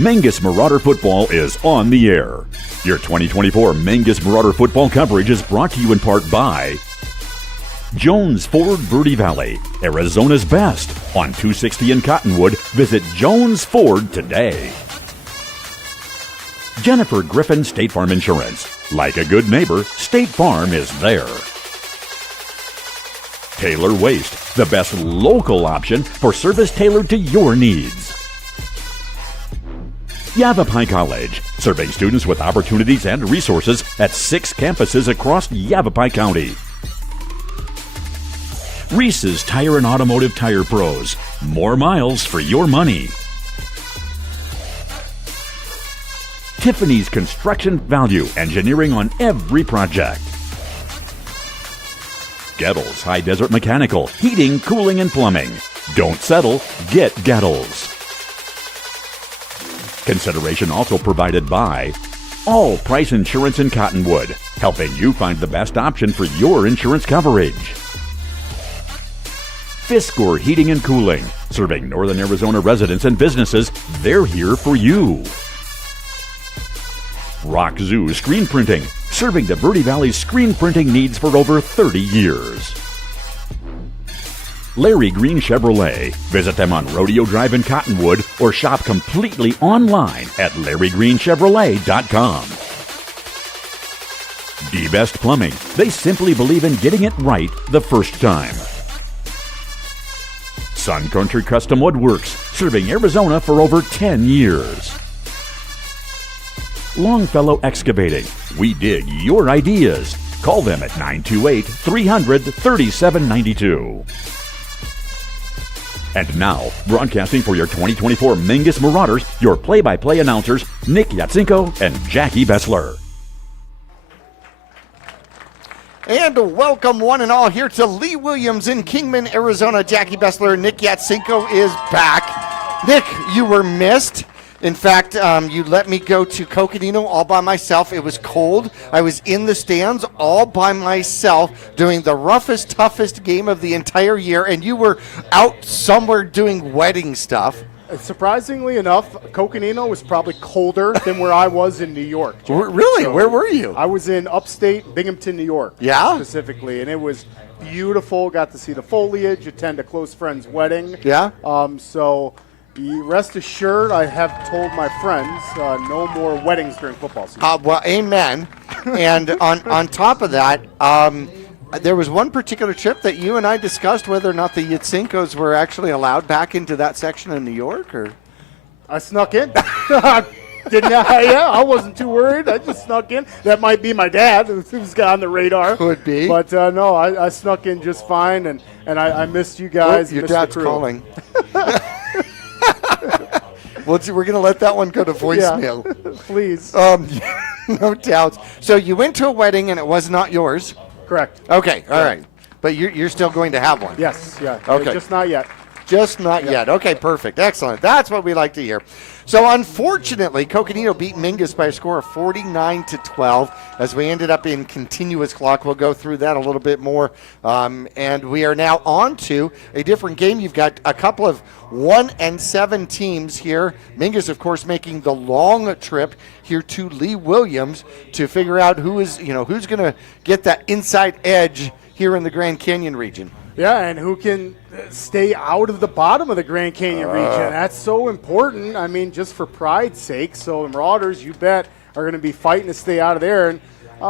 Mingus Marauder Football is on the air. Your 2024 Mingus Marauder Football coverage is brought to you in part by Jones Ford Verde Valley, Arizona's best. On 260 in Cottonwood, visit Jones Ford today. Jennifer Griffin State Farm Insurance. Like a good neighbor, State Farm is there. Taylor Waste, the best local option for service tailored to your needs. Yavapai College, serving students with opportunities and resources at 6 campuses across Yavapai County. Reese's Tire and Automotive Tire Pros, more miles for your money. Tiffany's Construction Value, engineering on every project. Gettles High Desert Mechanical, heating, cooling, and plumbing. Don't settle, get Gettles. Consideration also provided by All Price Insurance in Cottonwood, helping you find the best option for your insurance coverage. Fiskor Heating and Cooling, serving Northern Arizona residents and businesses. They're here for you. Rock Zoo Screen Printing, serving the Verde Valley screen printing needs for over 30 years. Larry Green Chevrolet. Visit them on Rodeo Drive in Cottonwood or shop completely online at LarryGreenChevrolet.com. D-Best Plumbing. They simply believe in getting it right the first time. Sun Country Custom Woodworks, serving Arizona for over 10 years. Longfellow Excavating. We dig your ideas. Call them at 928-300-3792. And now, broadcasting for your 2024 Mingus Marauders, your play-by-play announcers, Nick Yatsenko and Jackie Bessler. And welcome one and all here to Lee Williams in Kingman, Arizona. Jackie Bessler, Nick Yatsenko is back. Nick, you were missed. In fact, you let me go to Coconino all by myself. It was cold. I was in the stands all by myself doing the roughest, toughest game of the entire year, and you were out somewhere doing wedding stuff. Surprisingly enough, Coconino was probably colder than where I was in New York. Really? So where were you? I was in upstate Binghamton, New York. Yeah? Specifically, and it was beautiful. Got to see the foliage, attend a close friend's wedding. Yeah? So rest assured, I have told my friends no more weddings during football season. Well, amen. And on top of that, there was one particular trip that you and I discussed whether or not the Yatsenkos were actually allowed back into that section of New York, or I snuck in. Didn't I? Yeah, I wasn't too worried. I just snuck in. That might be my dad who's got on the radar. Could be. But no, I snuck in just fine, and I missed you guys. Your dad's calling. Well, we're going to let that one go to voicemail. Yeah. Please. No doubt. So you went to a wedding and it was not yours? Correct. Okay, all right. But you're still going to have one? Yes, yeah. Okay. Just not yet. Just not yet. Okay, perfect. Excellent. That's what we like to hear. So, unfortunately, Coconino beat Mingus by a score of 49-12 as we ended up in continuous clock. We'll go through that a little bit more. And we are now on to a different game. You've got a couple of 1-7 teams here. Mingus, of course, making the long trip here to Lee Williams to figure out who's going to get that inside edge here in the Grand Canyon region. Yeah, and who can stay out of the bottom of the Grand Canyon region. That's so important. I mean, just for pride's sake. So the Marauders, you bet, are going to be fighting to stay out of there. And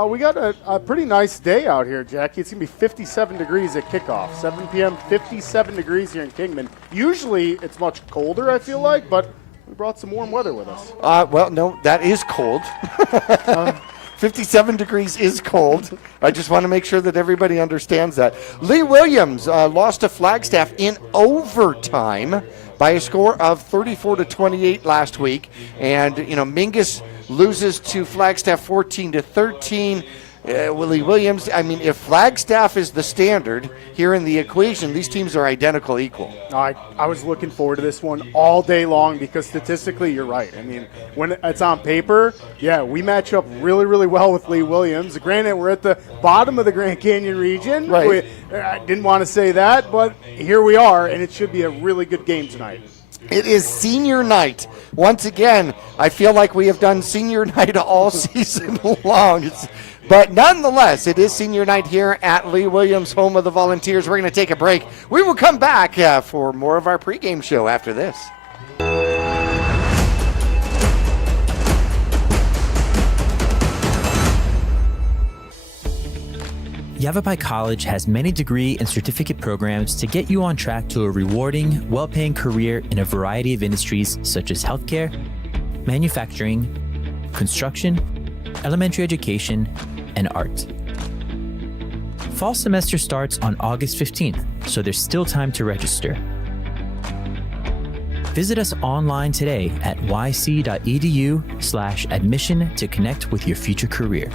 we got a pretty nice day out here, Jackie. It's going to be 57 degrees at kickoff. 7 p.m., 57 degrees here in Kingman. Usually it's much colder, I feel like, but we brought some warm weather with us. Well, no, that is cold. 57 degrees is cold. I just want to make sure that everybody understands that. Lee Williams lost to Flagstaff in overtime by a score of 34-28 last week. And, Mingus loses to Flagstaff 14-13. Lee Williams, I mean, if Flagstaff is the standard here in the equation, these teams are identical equal. I was looking forward to this one all day long because statistically you're right. I mean, when it's on paper, yeah, we match up really, really well with Lee Williams. Granted, we're at the bottom of the Grand Canyon region. Right. I didn't want to say that, but here we are, and it should be a really good game tonight. It is senior night. Once again, I feel like we have done senior night all season long. But nonetheless, it is senior night here at Lee Williams, home of the Volunteers. We're going to take a break. We will come back for more of our pregame show after this. Yavapai College has many degree and certificate programs to get you on track to a rewarding, well-paying career in a variety of industries such as healthcare, manufacturing, construction, elementary education, and art. Fall semester starts on August 15th, so there's still time to register. Visit us online today at yc.edu/admission to connect with your future career.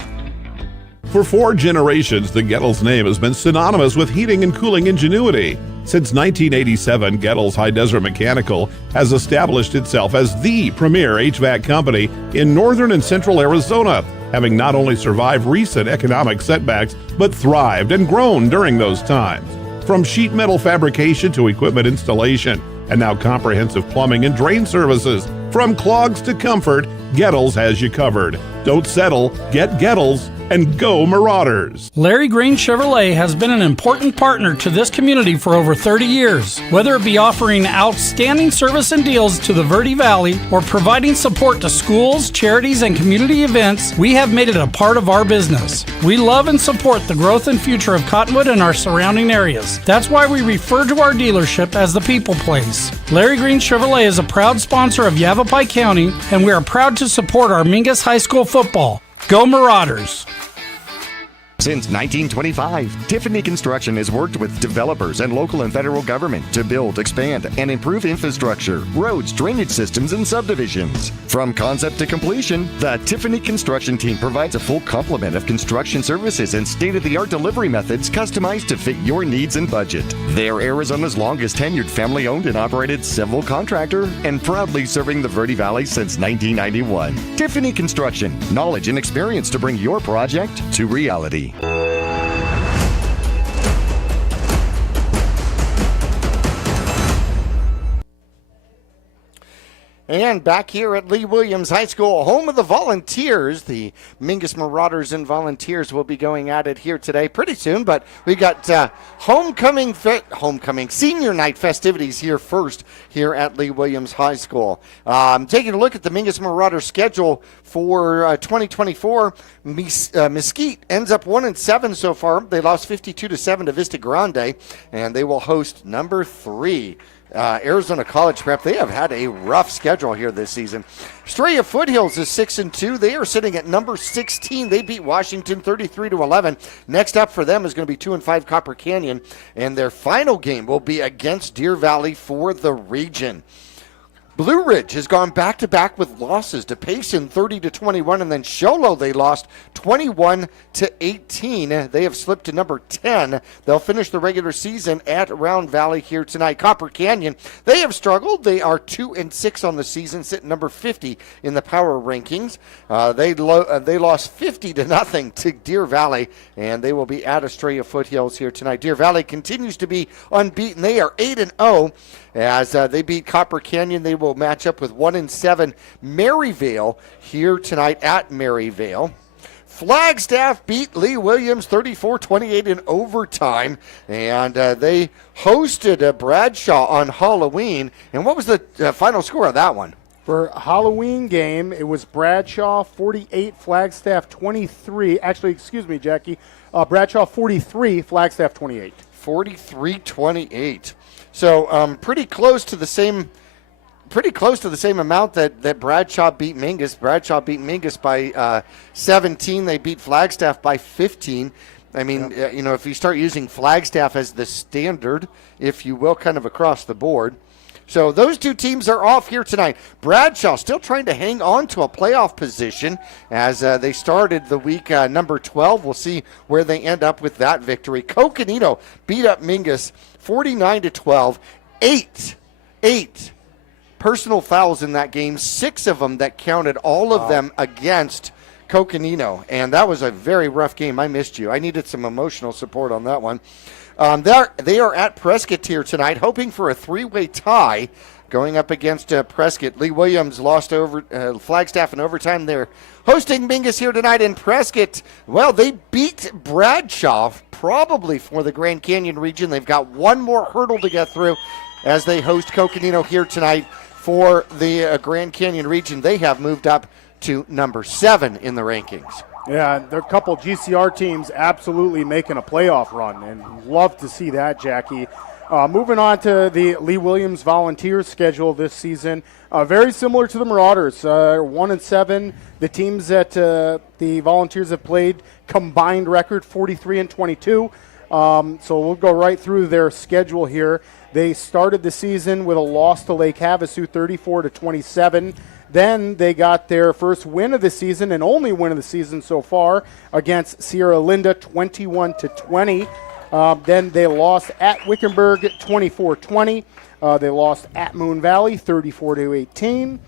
For 4 generations, the Gettles name has been synonymous with heating and cooling ingenuity. Since 1987, Gettles High Desert Mechanical has established itself as the premier HVAC company in northern and central Arizona, having not only survived recent economic setbacks, but thrived and grown during those times. From sheet metal fabrication to equipment installation, and now comprehensive plumbing and drain services. From clogs to comfort, Gettles has you covered. Don't settle, get Gettles, and go Marauders. Larry Green Chevrolet has been an important partner to this community for over 30 years. Whether it be offering outstanding service and deals to the Verde Valley or providing support to schools, charities, and community events, we have made it a part of our business. We love and support the growth and future of Cottonwood and our surrounding areas. That's why we refer to our dealership as the People Place. Larry Green Chevrolet is a proud sponsor of Yavapai County, and we are proud to support our Mingus High School football. Go Marauders! Since 1925, Tiffany Construction has worked with developers and local and federal government to build, expand, and improve infrastructure, roads, drainage systems, and subdivisions. From concept to completion, the Tiffany Construction team provides a full complement of construction services and state-of-the-art delivery methods customized to fit your needs and budget. They're Arizona's longest tenured family-owned and operated civil contractor and proudly serving the Verde Valley since 1991. Tiffany Construction, knowledge and experience to bring your project to reality. And back here at Lee Williams High School, home of the Volunteers, the Mingus Marauders and Volunteers will be going at it here today pretty soon, but we got homecoming senior night festivities here first here at Lee Williams High School. Taking a look at the Mingus Marauders schedule for 2024, Mesquite ends up 1-7 so far. They lost 52-7 to Vista Grande, and they will host number 3. Arizona College Prep. They have had a rough schedule here this season. Estrella Foothills is 6-2. They are sitting at number 16. They beat Washington 33-11. Next up for them is going to be 2-5 Copper Canyon, and their final game will be against Deer Valley for the region. Blue Ridge has gone back-to-back with losses to Payson 30-21, and then Sholo they lost 21-18. They have slipped to number 10. They'll finish the regular season at Round Valley here tonight. Copper Canyon, they have struggled. They are 2-6 on the season, sitting number 50 in the power rankings. They lost 50-0 to Deer Valley, and they will be at Estrella Foothills here tonight. Deer Valley continues to be unbeaten. They are 8-0. As they beat Copper Canyon, they will match up with 1-7 Maryvale here tonight at Maryvale. Flagstaff beat Lee Williams 34-28 in overtime, and they hosted Bradshaw on Halloween. And what was the final score of that one? For a Halloween game, it was Bradshaw 48, Flagstaff 23. Actually, excuse me, Jackie. Bradshaw 43, Flagstaff 28. 43-28. So pretty close to the same amount that Bradshaw beat Mingus. Bradshaw beat Mingus by 17. They beat Flagstaff by 15. I mean, if you start using Flagstaff as the standard, if you will, kind of across the board. So those two teams are off here tonight. Bradshaw still trying to hang on to a playoff position as they started the week number 12. We'll see where they end up with that victory. Coconino beat up Mingus 49-12. Eight personal fouls in that game, 6 of them that counted, all of them against Coconino. And that was a very rough game. I missed you. I needed some emotional support on that one. They are at Prescott here tonight, hoping for a 3-way tie going up against Prescott. Lee Williams lost over Flagstaff in overtime. They're hosting Mingus here tonight in Prescott. Well, they beat Bradshaw, probably for the Grand Canyon region. They've got one more hurdle to get through as they host Coconino here tonight for the Grand Canyon region. They have moved up to number 7 in the rankings. Yeah, there are a couple GCR teams absolutely making a playoff run, and love to see that, Jackie. Moving on to the Lee Williams Volunteers schedule this season, very similar to the Marauders, 1-7. The teams that the Volunteers have played, combined record 43-22. So we'll go right through their schedule here. They started the season with a loss to Lake Havasu, 34-27. Then they got their first win of the season and only win of the season so far against Sierra Linda, 21-20. Then they lost at Wickenburg, 24-20. They lost at Moon Valley, 34-18.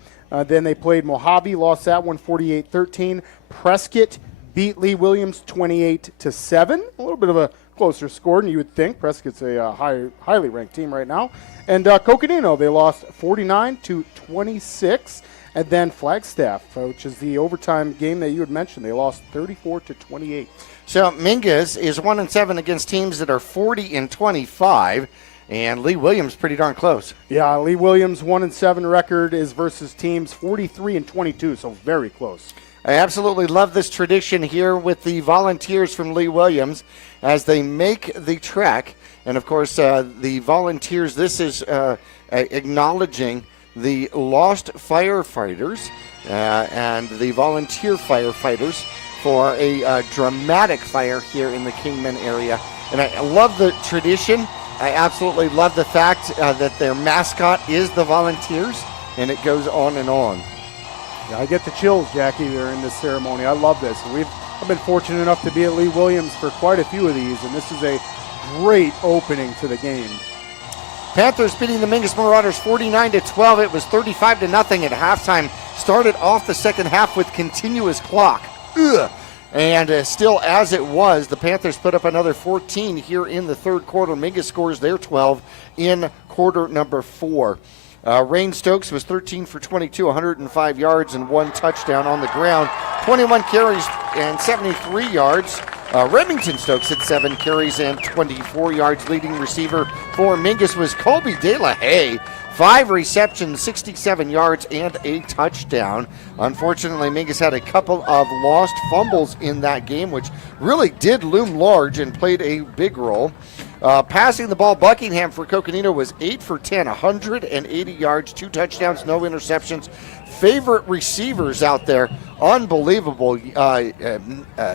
Then they played Mojave, lost that one, 48-13. Prescott beat Lee Williams, 28-7. A little bit of a closer score than you would think. Prescott's a highly ranked team right now. And Coconino, they lost 49-26. And then Flagstaff, which is the overtime game that you had mentioned, they lost 34-28. So Mingus is 1-7 against teams that are 40-25, and Lee Williams pretty darn close. Yeah, Lee Williams' 1-7 record is versus teams 43-22, so very close. I absolutely love this tradition here with the Volunteers from Lee Williams as they make the trek. And, of course, the Volunteers, this is acknowledging the lost firefighters and the volunteer firefighters for a dramatic fire here in the Kingman area. And I love the tradition. I absolutely love the fact that their mascot is the Volunteers, and it goes on and on. Yeah, I get the chills, Jackie, during this ceremony. I love this. I've been fortunate enough to be at Lee Williams for quite a few of these, and this is a great opening to the game. Panthers beating the Mingus Marauders 49-12. It was 35-0 at halftime. Started off the second half with continuous clock. And still as it was, the Panthers put up another 14 here in the third quarter. Mingus scores their 12 in quarter number 4. Rain Stokes was 13 for 22, 105 yards and 1 touchdown on the ground. 21 carries and 73 yards. Remington Stokes had 7 carries and 24 yards. Leading receiver for Mingus was Colby De La Haye. 5 receptions, 67 yards, and a touchdown. Unfortunately, Mingus had a couple of lost fumbles in that game, which really did loom large and played a big role. Passing the ball, Buckingham for Coconino was 8 for 10, 180 yards, 2 touchdowns, no interceptions. Favorite receivers out there, unbelievable.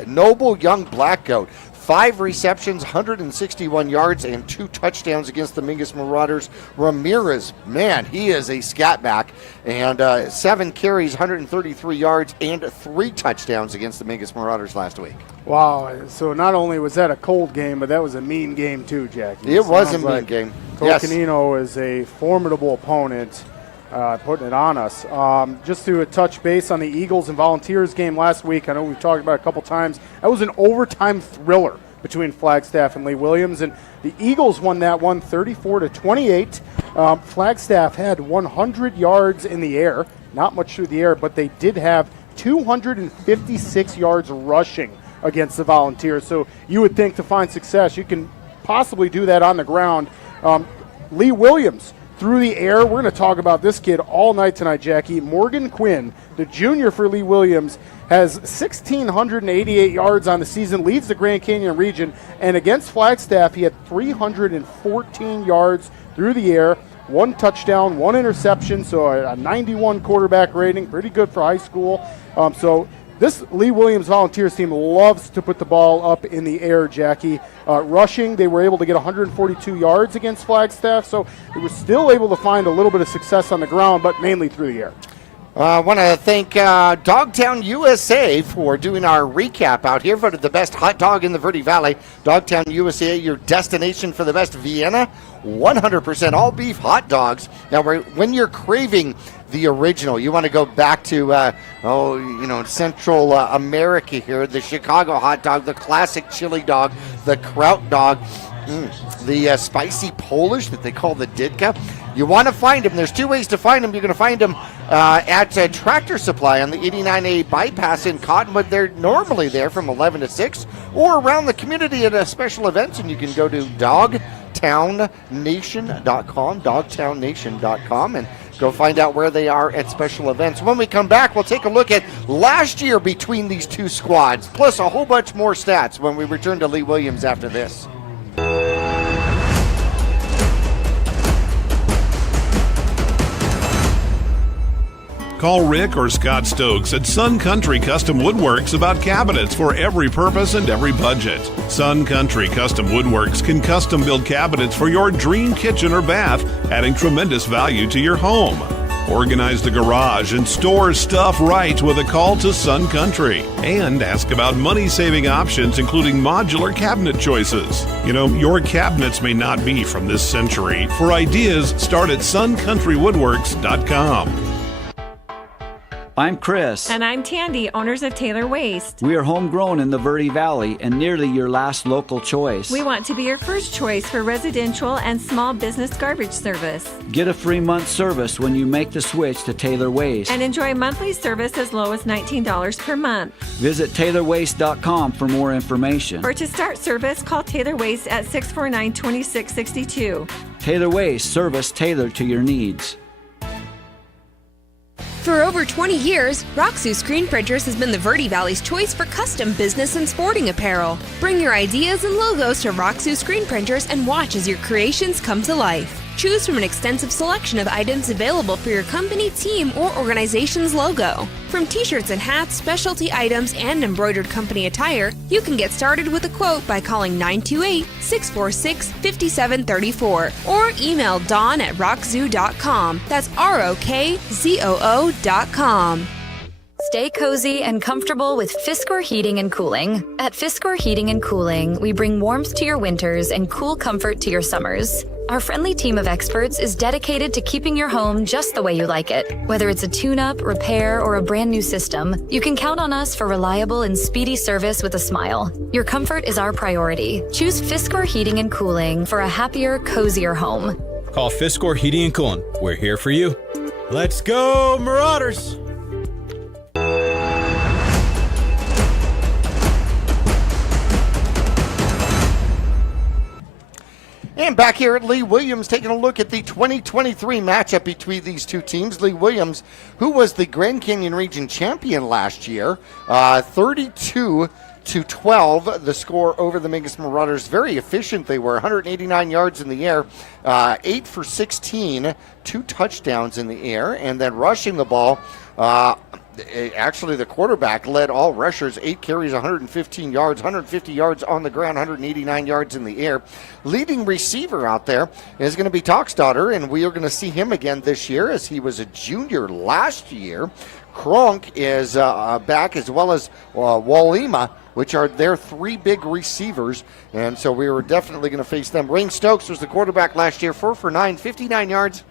Noble Young Black Goat, 5 receptions, 161 yards, and 2 touchdowns against the Mingus Marauders. Ramirez, man, he is a scat back, and 7 carries, 133 yards, and 3 touchdowns against the Mingus Marauders last week. Wow, so not only was that a cold game, but that was a mean game too, Jackie. It was a mean game. Coconino is a formidable opponent. Putting it on us. Just to touch base on the Eagles and Volunteers game last week, I know we've talked about it a couple times. That was an overtime thriller between Flagstaff and Lee Williams, and the Eagles won that one 34-28. Flagstaff had 100 yards in the air, not much through the air, but they did have 256 yards rushing against the Volunteers. So you would think to find success, you can possibly do that on the ground. Lee Williams, through the air, we're going to talk about this kid all night tonight, Jackie. Morgan Quinn, the junior for Lee Williams, has 1,688 yards on the season, leads the Grand Canyon region, and against Flagstaff, he had 314 yards through the air, 1 touchdown, 1 interception, so a 91 quarterback rating, pretty good for high school. So this Lee Williams Volunteers team loves to put the ball up in the air, Jackie. Rushing, they were able to get 142 yards against Flagstaff, so they were still able to find a little bit of success on the ground, but mainly through the air. I want to thank Dogtown USA for doing our recap out here. Voted the best hot dog in the Verde Valley. Dogtown USA, your destination for the best Vienna 100% all beef hot dogs. Now, when you're craving the original, you want to go back to, Central America here. The Chicago hot dog, the classic chili dog, the kraut dog. The spicy Polish that they call the Didka. You want to find them. There's two ways to find them. You're going to find them at Tractor Supply on the 89A bypass in Cottonwood. They're normally there from 11 to 6, or around the community at special events, and you can go to dogtownnation.com, and go find out where they are at special events. When we come back, we'll take a look at last year between these two squads, plus a whole bunch more stats when we return to Lee Williams after this. Call Rick or Scott Stokes at Sun Country Custom Woodworks about cabinets for every purpose and every budget. Sun Country Custom Woodworks can custom build cabinets for your dream kitchen or bath, adding tremendous value to your home. Organize the garage and store stuff right with a call to Sun Country. And ask about money-saving options, including modular cabinet choices. You know, your cabinets may not be from this century. For ideas, start at suncountrywoodworks.com. I'm Chris. And I'm Tandy, owners of Taylor Waste. We are homegrown in the Verde Valley and nearly your last local choice. We want to be your first choice for residential and small business garbage service. Get a free month service when you make the switch to Taylor Waste. And enjoy monthly service as low as $19 per month. Visit TaylorWaste.com for more information. Or to start service, call Taylor Waste at 649-2662. Taylor Waste, service tailored to your needs. For over 20 years, Roxu Screen Printers has been the Verde Valley's choice for custom business and sporting apparel. Bring your ideas and logos to Roxu Screen Printers and watch as your creations come to life. Choose from an extensive selection of items available for your company, team, or organization's logo. From t-shirts and hats, specialty items, and embroidered company attire, you can get started with a quote by calling 928-646-5734 or email dawn@rockzoo.com. That's ROKZOO.com. Stay cozy and comfortable with Fiskor Heating and Cooling. At Fiskor Heating and Cooling, we bring warmth to your winters and cool comfort to your summers. Our friendly team of experts is dedicated to keeping your home just the way you like it. Whether it's a tune-up, repair, or a brand new system, you can count on us for reliable and speedy service with a smile. Your comfort is our priority. Choose Fiskor Heating and Cooling for a happier, cozier home. Call Fiskor Heating and Cooling. We're here for you. Let's go, Marauders! And back here at Lee Williams, taking a look at the 2023 matchup between these two teams. Lee Williams, who was the Grand Canyon Region champion last year, 32-12, the score over the Mingus Marauders. Very efficient they were, 189 yards in the air, 8 for 16, 2 touchdowns in the air, and then rushing the ball. Actually, the quarterback led all rushers, 8 carries, 115 yards, 150 yards on the ground, 189 yards in the air. Leading receiver out there is going to be Toxdottir, and we are going to see him again this year as he was a junior last year. Kronk is back, as well as Walima, which are their 3 big receivers, and so we were definitely going to face them. Rain Stokes was the quarterback last year, 4 for 9, 59 yards,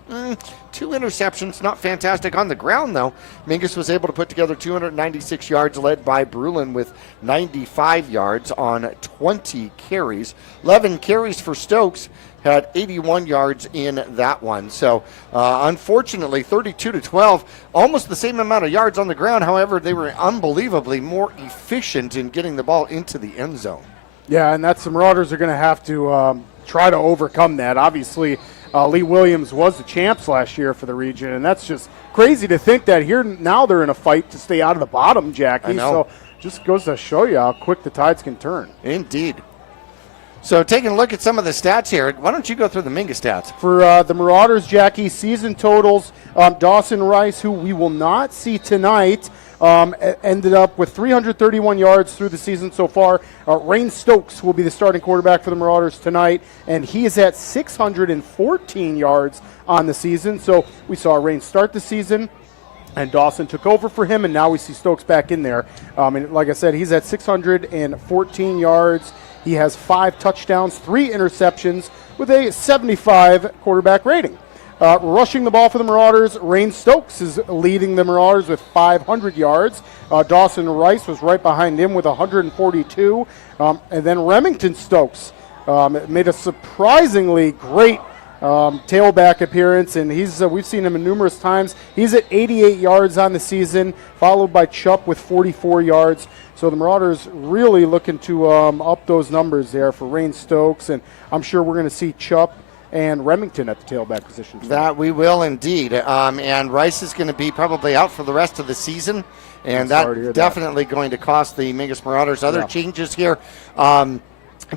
2 interceptions, not fantastic on the ground, though. Mingus was able to put together 296 yards, led by Brulin with 95 yards on 20 carries. 11 carries for Stokes, had 81 yards in that one. So, unfortunately, 32-12, almost the same amount of yards on the ground. However, they were unbelievably more efficient in getting the ball into the end zone. Yeah, and that's the Marauders are going to have to try to overcome that. Obviously, Lee Williams was the champs last year for the region, and that's just crazy to think that here now they're in a fight to stay out of the bottom, Jackie. I know. So, just goes to show you how quick the tides can turn. Indeed. So taking a look at some of the stats here, why don't you go through the Mingus stats? For the Marauders, Jackie, season totals, Dawson Rice, who we will not see tonight, ended up with 331 yards through the season so far. Rain Stokes will be the starting quarterback for the Marauders tonight, and he is at 614 yards on the season. So we saw Rain start the season, and Dawson took over for him, and now we see Stokes back in there. And like I said, he's at 614 yards. He has 5 touchdowns, 3 interceptions with a 75 quarterback rating. Rushing the ball for the Marauders, Rain Stokes is leading the Marauders with 500 yards. Dawson Rice was right behind him with 142. And then Remington Stokes Made a surprisingly great tailback appearance, and we've seen him numerous times. He's at 88 yards on the season, followed by Chupp with 44 yards. So the Marauders really looking to up those numbers there for Rain Stokes, and I'm sure we're going to see Chupp and Remington at the tailback position. That we will indeed. And Rice is going to be probably out for the rest of the season, and that's definitely going to cost the Mingus Marauders. Other changes here.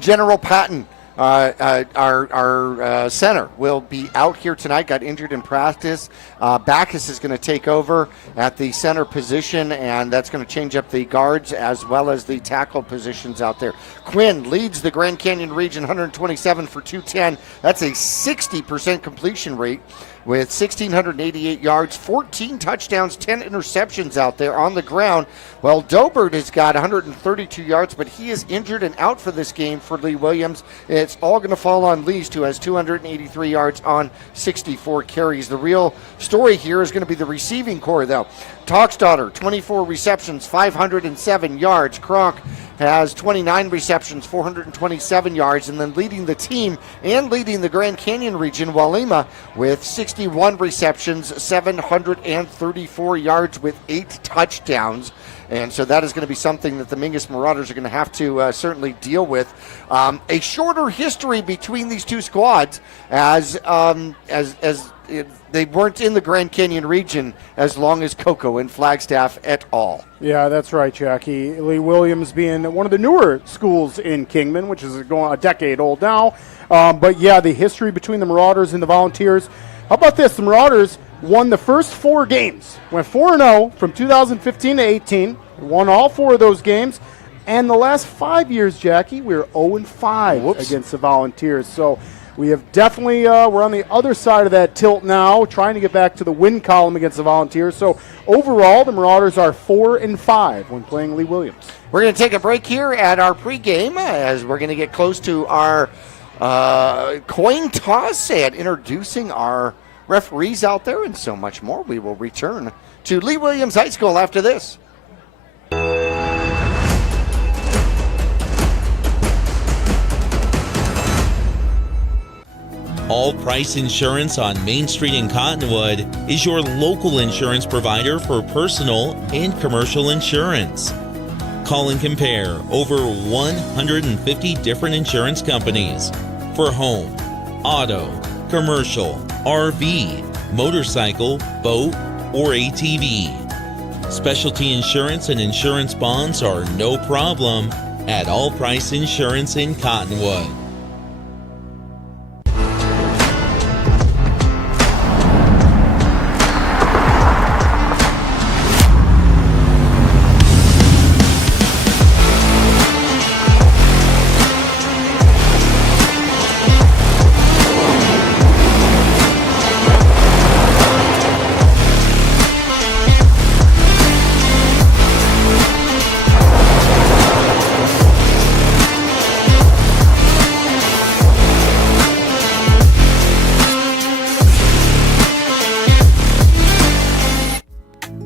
General Patton, our center, will be out here tonight. Got injured in practice. Backus is going to take over at the center position, and that's going to change up the guards as well as the tackle positions out there. Quinn leads the Grand Canyon region, 127 for 210. That's a 60% completion rate with 1,688 yards, 14 touchdowns, 10 interceptions out there on the ground. Well, Dobert has got 132 yards, but he is injured and out for this game for Lee Williams. It's all going to fall on Least, who has 283 yards on 64 carries. The real story here is going to be the receiving core, though. Talksdottir, 24 receptions, 507 yards. Kronk has 29 receptions, 427 yards, and then leading the team and leading the Grand Canyon region, Walima, with 61 receptions, 734 yards with 8 touchdowns. And so that is going to be something that the Mingus Marauders are going to have to certainly deal with. A shorter history between these two squads as they weren't in the Grand Canyon region as long as Cocoa and Flagstaff et al. Yeah, that's right, Jackie. Lee Williams being one of the newer schools in Kingman, which is going a decade old now. But yeah, the history between the Marauders and the Volunteers. How about this? The Marauders won the first 4 games, went 4-0 from 2015 to 18, won all 4 of those games. And the last 5 years, Jackie, we were 0-5 against the Volunteers. So we have definitely, we're on the other side of that tilt now, trying to get back to the win column against the Volunteers. So overall, the Marauders are 4-5 when playing Lee Williams. We're going to take a break here at our pregame as we're going to get close to our coin toss and introducing our referees out there and so much more. We will return to Lee Williams High School after this. All Price Insurance on Main Street in Cottonwood is your local insurance provider for personal and commercial insurance. Call and compare over 150 different insurance companies for home, auto, commercial, RV, motorcycle, boat, or ATV. Specialty insurance and insurance bonds are no problem at All Price Insurance in Cottonwood.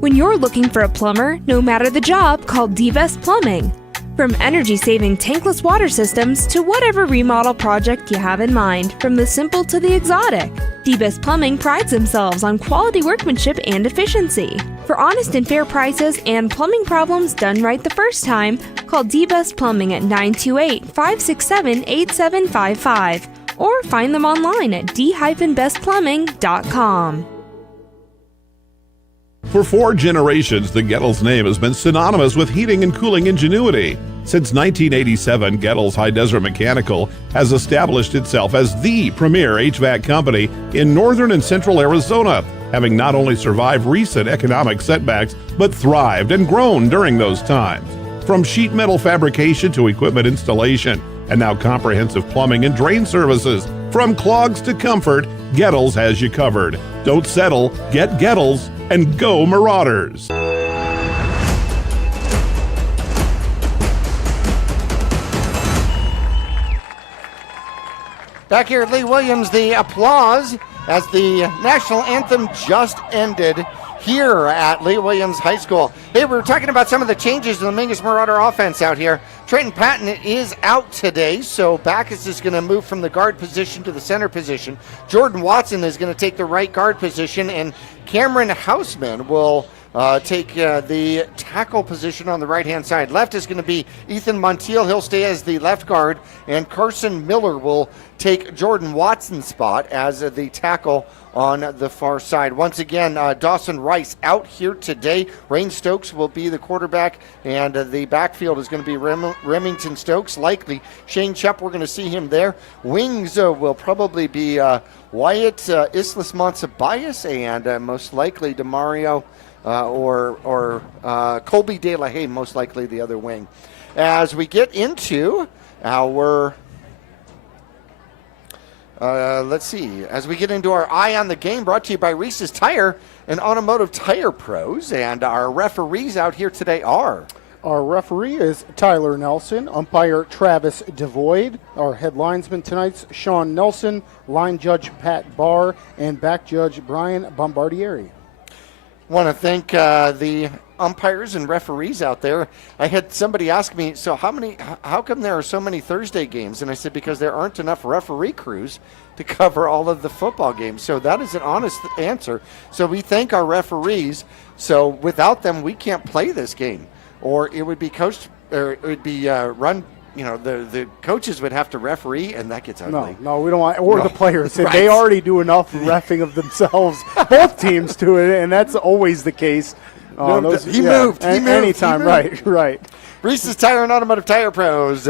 When you're looking for a plumber, no matter the job, call D-Best Plumbing. From energy-saving tankless water systems to whatever remodel project you have in mind, from the simple to the exotic, D-Best Plumbing prides themselves on quality workmanship and efficiency. For honest and fair prices and plumbing problems done right the first time, call D-Best Plumbing at 928-567-8755 or find them online at d-bestplumbing.com. For 4 generations, the Gettles name has been synonymous with heating and cooling ingenuity. Since 1987, Gettles High Desert Mechanical has established itself as the premier HVAC company in northern and central Arizona, having not only survived recent economic setbacks, but thrived and grown during those times. From sheet metal fabrication to equipment installation, and now comprehensive plumbing and drain services. From clogs to comfort, Gettles has you covered. Don't settle, get Gettles, and go Marauders! Back here at Lee Williams, the applause as the national anthem just ended. here at Lee Williams High School. Hey, we were talking about some of the changes in the Mingus Marauder offense out here. Trenton Patton is out today, so Backus is going to move from the guard position to the center position. Jordan Watson is going to take the right guard position, and Cameron Houseman will take the tackle position on the right-hand side. Left is going to be Ethan Montiel. He'll stay as the left guard, and Carson Miller will take Jordan Watson's spot as the tackle on the far side. Once again, Dawson Rice out here today. Rain Stokes will be the quarterback, and the backfield is going to be Remington Stokes, likely. Shane Chupp, we're going to see him there. Wings will probably be Wyatt Islas Monsabias, and most likely DeMario or Colby De La Haye, most likely the other wing. As we get into our as we get into our Eye on the Game, brought to you by Reese's Tire and Automotive Tire Pros, and our referees out here today are... Our referee is Tyler Nelson, umpire Travis DeVoid. Our head linesman tonight's Sean Nelson, line judge Pat Barr, and back judge Brian Bombardieri. Want to thank the umpires and referees out there. I had somebody ask me, so how come there are so many Thursday games? And I said, because there aren't enough referee crews to cover all of the football games. So that is an honest answer. So we thank our referees. So without them, we can't play this game, or it would be coached, or it would be run. You know, the coaches would have to referee, and that gets ugly. No, we don't want, or No. the players. Right. They already do enough reffing of themselves. Both teams do it, and that's always the case. He moved. Anytime, right. Reese's Tire and Automotive Tire Pros.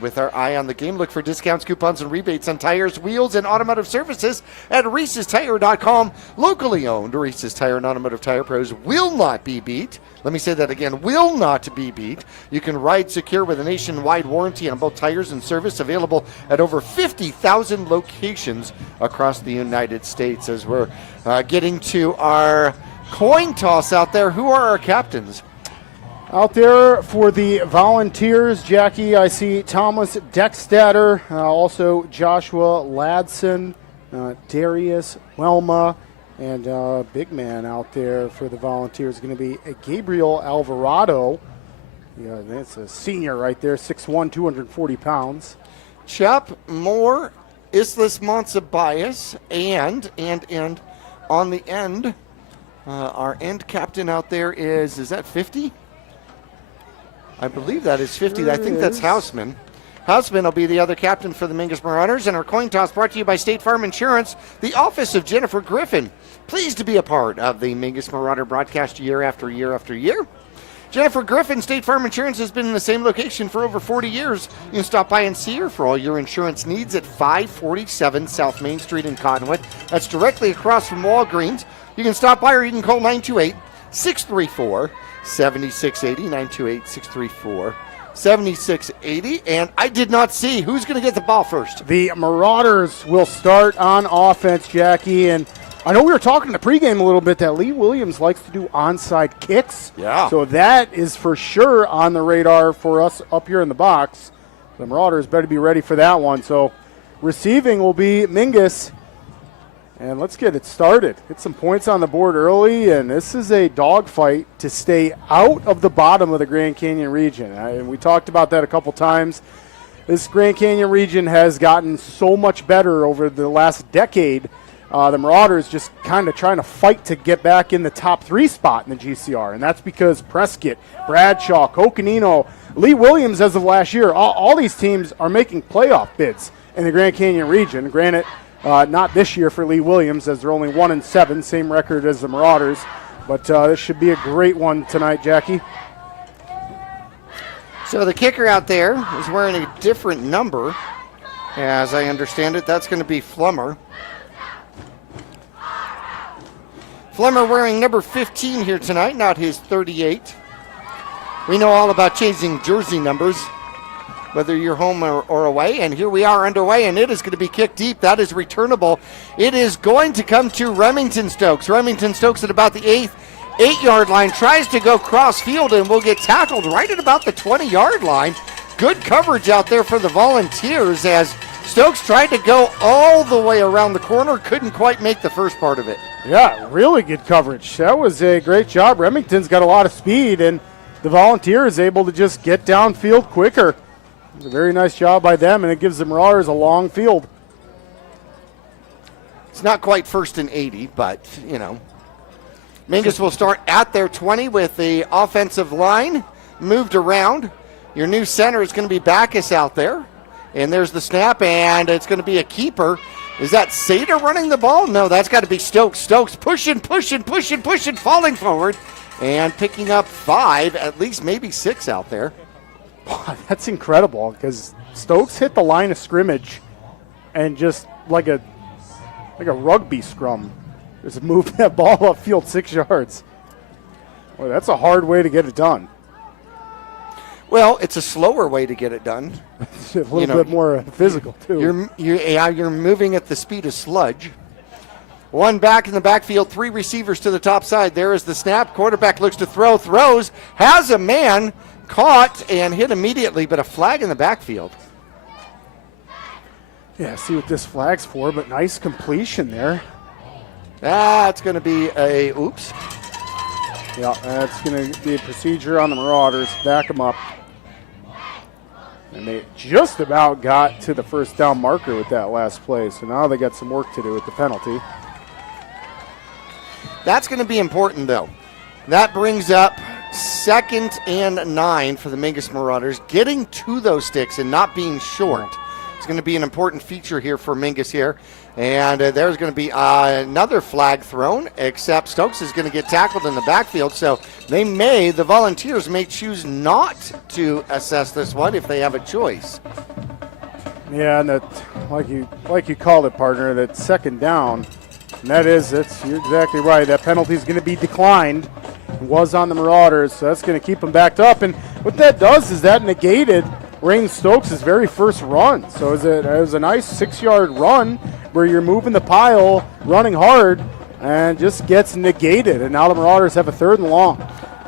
With our eye on the game, look for discounts, coupons, and rebates on tires, wheels, and automotive services at Reese'sTire.com. Locally owned Reese's Tire and Automotive Tire Pros will not be beat. Let me say that again, will not be beat. You can ride secure with a nationwide warranty on both tires and service, available at over 50,000 locations across the United States. As we're getting to our coin toss out there, who are our captains? Out there for the Volunteers, Jackie, I see Thomas Deckstatter, also Joshua Ladson, Darius Welma, and big man out there for the Volunteers is going to be Gabriel Alvarado. Yeah, that's a senior right there, 6'1", 240 pounds. Chup Moore, Islas Monsabias, and on the end, our end captain out there is that 50? I believe that is 50. I think that's Houseman. Houseman will be the other captain for the Mingus Marauders. And our coin toss brought to you by State Farm Insurance, the office of Jennifer Griffin. Pleased to be a part of the Mingus Marauder broadcast year after year after year. Jennifer Griffin, State Farm Insurance, has been in the same location for over 40 years. You can stop by and see her for all your insurance needs at 547 South Main Street in Cottonwood. That's directly across from Walgreens. You can stop by or you can call 928-634-7680, 928-634-7680. And I did not see who's going to get the ball first. The Marauders will start on offense, Jackie, and I know we were talking in the pregame a little bit that Lee Williams likes to do onside kicks. Yeah. So that is for sure on the radar for us up here in the box. The Marauders better be ready for that one. So receiving will be Mingus. And let's get it started. Get some points on the board early, and this is a dogfight to stay out of the bottom of the Grand Canyon region. And we talked about that a couple times. This Grand Canyon region has gotten so much better over the last decade. The Marauders just kind of trying to fight to get back in the top 3 spot in the GCR, and that's because Prescott, Bradshaw, Coconino, Lee Williams as of last year, all these teams are making playoff bids in the Grand Canyon region. Granted, not this year for Lee Williams, as they're only 1-7, same record as the Marauders, but this should be a great one tonight, Jackie. So the kicker out there is wearing a different number. As I understand it, that's going to be Flummer. Flummer wearing number 15 here tonight, not his 38. We know all about changing jersey numbers, whether you're home or away. And here we are underway, and it is going to be kicked deep. That is returnable. It is going to come to Remington Stokes. Remington Stokes at about the 8-yard line tries to go cross field and will get tackled right at about the 20-yard line. Good coverage out there for the Volunteers as Stokes tried to go all the way around the corner, couldn't quite make the first part of it. Yeah, really good coverage. That was a great job. Remington's got a lot of speed, and the Volunteer is able to just get downfield quicker. It was a very nice job by them, and it gives the Marauders a long field. It's not quite 1st and 80, but, you know. Mingus will start at their 20 with the offensive line moved around. Your new center is going to be Backus out there. And there's the snap, and it's going to be a keeper. Is that Sater running the ball? No, that's got to be Stokes. Stokes pushing, falling forward, and picking up 5, at least maybe 6 out there. Wow, that's incredible, because Stokes hit the line of scrimmage and just like a rugby scrum, just moved that ball upfield 6 yards. Boy, that's a hard way to get it done. Well, it's a slower way to get it done. A little bit more physical, too. You're moving at the speed of sludge. One back in the backfield, 3 receivers to the top side. There is the snap. Quarterback looks to throw, throws, has a man caught and hit immediately, but a flag in the backfield. Yeah, see what this flag's for, but nice completion there. That's going to be a oops. Yeah, that's going to be a procedure on the Marauders. Back them up. And they just about got to the first down marker with that last play, so now they got some work to do with the penalty. That's going to be important, though. That brings up 2nd and 9 for the Mingus Marauders. Getting to those sticks and not being short is going to be an important feature here for Mingus here. And there's going to be another flag thrown, except Stokes is going to get tackled in the backfield. So the Volunteers may choose not to assess this one if they have a choice. Yeah, and that, like you called it, partner, that 2nd down. And you're exactly right. That penalty is going to be declined. It was on the Marauders, so that's going to keep them backed up. And what that does is that negated Rain Stokes' very first run. So it was a nice 6-yard run where you're moving the pile, running hard, and just gets negated. And now the Marauders have a 3rd and long.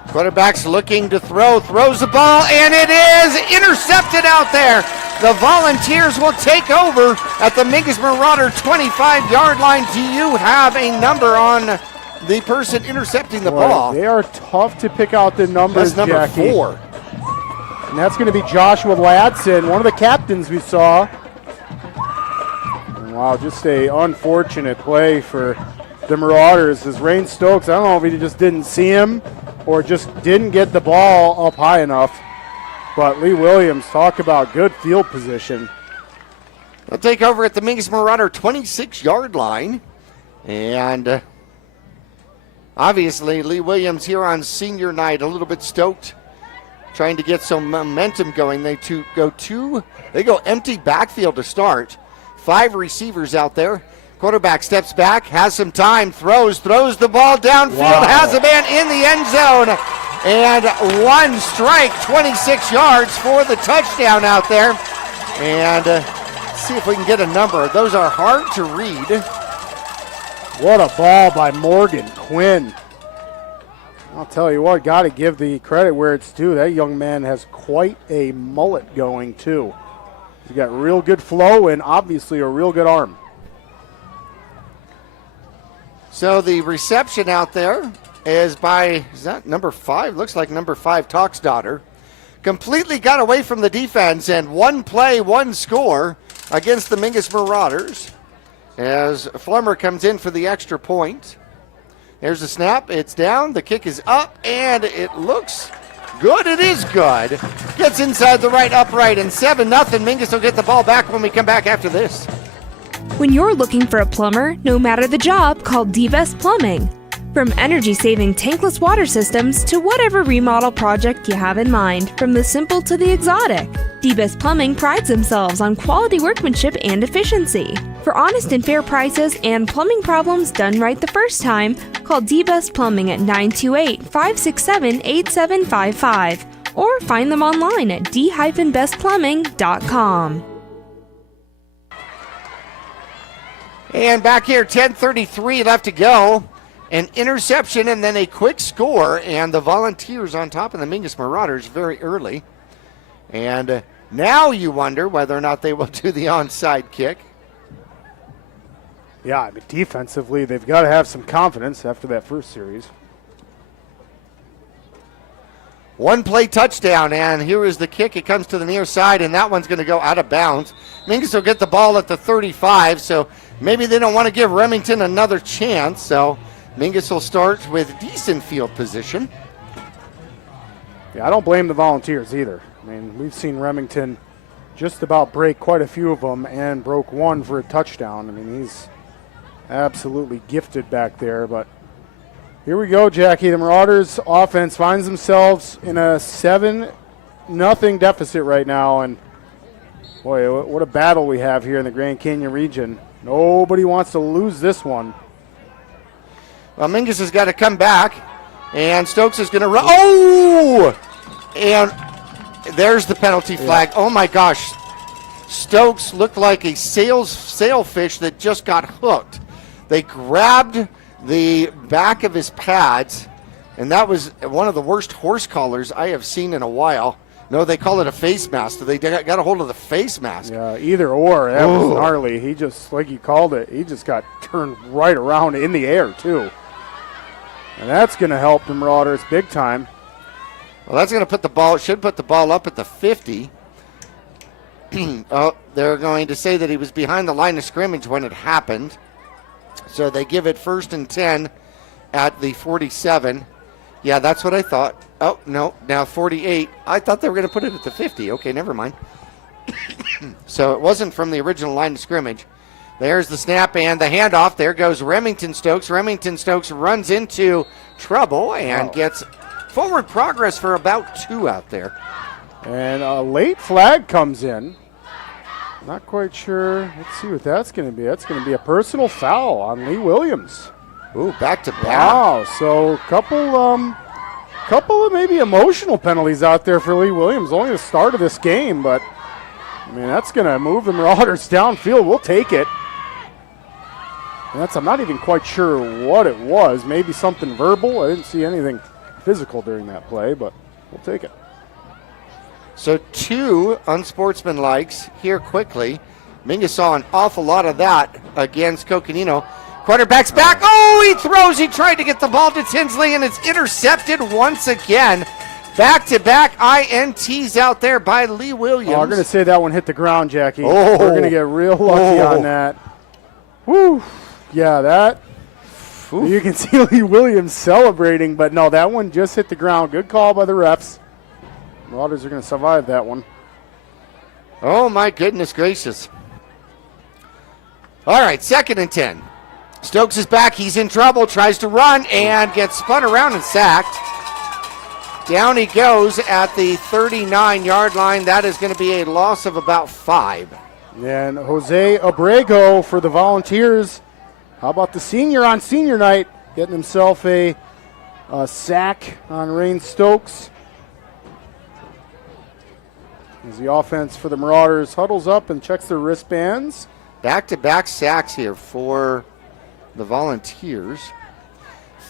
Quarterback's looking to throw, throws the ball, and it is intercepted out there. The Volunteers will take over at the Mingus Marauder 25-yard line. Do you have a number on the person intercepting the ball? They are tough to pick out the numbers, That's number Jackie. 4. And that's going to be Joshua Ladson, one of the captains we saw. And wow, just a unfortunate play for the Marauders as Rain Stokes, I don't know if he just didn't see him or just didn't get the ball up high enough. But Lee Williams, talk about good field position. They'll take over at the Mingus Marauder 26-yard line. And obviously Lee Williams here on senior night, a little bit stoked, trying to get some momentum going. They go empty backfield to start. 5 receivers out there. Quarterback steps back, has some time, throws the ball downfield, has a man in the end zone. And 1 strike, 26 yards for the touchdown out there. And see if we can get a number. Those are hard to read. What a ball by Morgan Quinn. I'll tell you what, got to give the credit where it's due. That young man has quite a mullet going, too. He's got real good flow and obviously a real good arm. So the reception out there is that number 5? Looks like number 5, Talksdaughter. Completely got away from the defense, and 1 play, 1 score against the Mingus Marauders as Flummer comes in for the extra point. There's the snap. It's down. The kick is up, and it looks good. It is good. Gets inside the right upright, and 7-0. Mingus will get the ball back when we come back after this. When you're looking for a plumber, no matter the job, call D-Best Plumbing. From energy-saving tankless water systems to whatever remodel project you have in mind, from the simple to the exotic, D-Best Plumbing prides themselves on quality workmanship and efficiency. For honest and fair prices and plumbing problems done right the first time, call D-Best Plumbing at 928-567-8755 or find them online at d-bestplumbing.com. And back here, 10:33 left to go. An interception and then a quick score, and the Volunteers on top of the Mingus Marauders very early. And now you wonder whether or not they will do the onside kick. Yeah, I mean, defensively, they've got to have some confidence after that first series. One play touchdown, and here is the kick. It comes to the near side, and that one's going to go out of bounds. Mingus will get the ball at the 35, so maybe they don't want to give Remington another chance, so Mingus will start with decent field position. Yeah, I don't blame the Volunteers either. I mean, we've seen Remington just about break quite a few of them and broke one for a touchdown. I mean, he's absolutely gifted back there, but here we go, Jackie. The Marauders offense finds themselves in a 7-0 deficit right now, and boy, what a battle we have here in the Grand Canyon region. Nobody wants to lose this one. Well, Mingus has got to come back, and Stokes is going to run. Oh! And there's the penalty flag. Oh, my gosh. Stokes looked like a sailfish that just got hooked. They grabbed the back of his pads, and that was one of the worst horse collars I have seen in a while. No, they call it a face mask. They got a hold of the face mask. Yeah, either or. That was gnarly. He just, like you called it, he just got turned right around in the air, too. And that's going to help the Marauders big time. Well, that's going to put the ball, should put the ball up at the 50. They're going to say that he was behind the line of scrimmage when it happened. So they give it 1st and 10 at the 47. Yeah, that's what I thought. Oh, no, now 48. I thought they were going to put it at the 50. Okay, never mind. So it wasn't from the original line of scrimmage. There's the snap and the handoff. There goes Remington Stokes. Remington Stokes runs into trouble and gets forward progress for about 2 out there. And a late flag comes in. Not quite sure. Let's see what that's going to be. That's going to be a personal foul on Lee Williams. Ooh, back to back. Wow. So a couple of maybe emotional penalties out there for Lee Williams. Only the start of this game, but I mean that's going to move the Marauders downfield. We'll take it. And I'm not even quite sure what it was. Maybe something verbal. I didn't see anything physical during that play, but we'll take it. So 2 unsportsmanlikes here quickly. Mingus saw an awful lot of that against Coconino. Quarterback's back. Oh, he throws. He tried to get the ball to Tinsley, and it's intercepted once again. Back-to-back INTs out there by Lee Williams. Oh, I'm going to say that one hit the ground, Jackie. We're going to get real lucky on that. Woo. Yeah, that. Oof. You can see Lee Williams celebrating, but no, that one just hit the ground. Good call by the refs. Marauders are going to survive that one. Oh, my goodness gracious. All right, 2nd and 10. Stokes is back. He's in trouble. Tries to run and gets spun around and sacked. Down he goes at the 39-yard line. That is going to be a loss of about 5. And Jose Abrego for the Volunteers. How about the senior on senior night? Getting himself a sack on Rain Stokes. As the offense for the Marauders huddles up and checks their wristbands. Back-to-back sacks here for the Volunteers.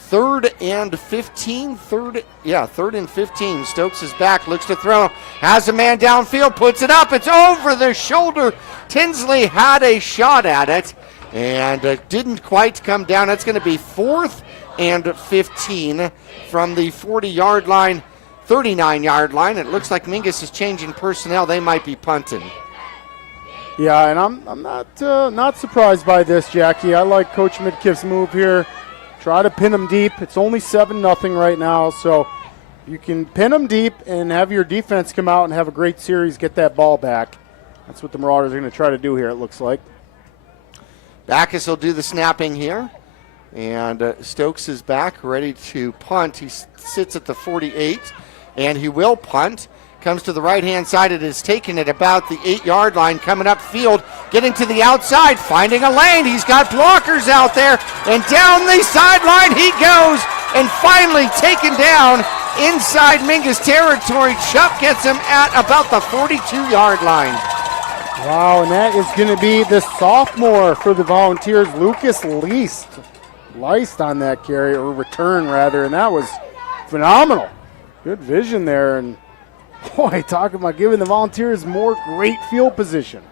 3rd and 15. 3rd and 15. Stokes is back, looks to throw, has a man downfield, puts it up. It's over the shoulder. Tinsley had a shot at it and didn't quite come down. That's going to be 4th and 15 from the 40-yard line, 39-yard line. It looks like Mingus is changing personnel. They might be punting. Yeah, and I'm not surprised by this, Jackie. I like Coach Midkiff's move here. Try to pin them deep. It's only 7-0 right now, so you can pin them deep and have your defense come out and have a great series, get that ball back. That's what the Marauders are going to try to do here, it looks like. Backus will do the snapping here, and Stokes is back, ready to punt. He sits at the 48, and he will punt. Comes to the right-hand side. It is taken at about the 8-yard line, coming up field, getting to the outside, finding a lane. He's got blockers out there, and down the sideline he goes, and finally taken down inside Mingus territory. Chuck gets him at about the 42-yard line. Wow, and that is going to be the sophomore for the Volunteers, Lucas Leist on that carry, or return rather, and that was phenomenal. Good vision there, and boy, talking about giving the Volunteers more great field position.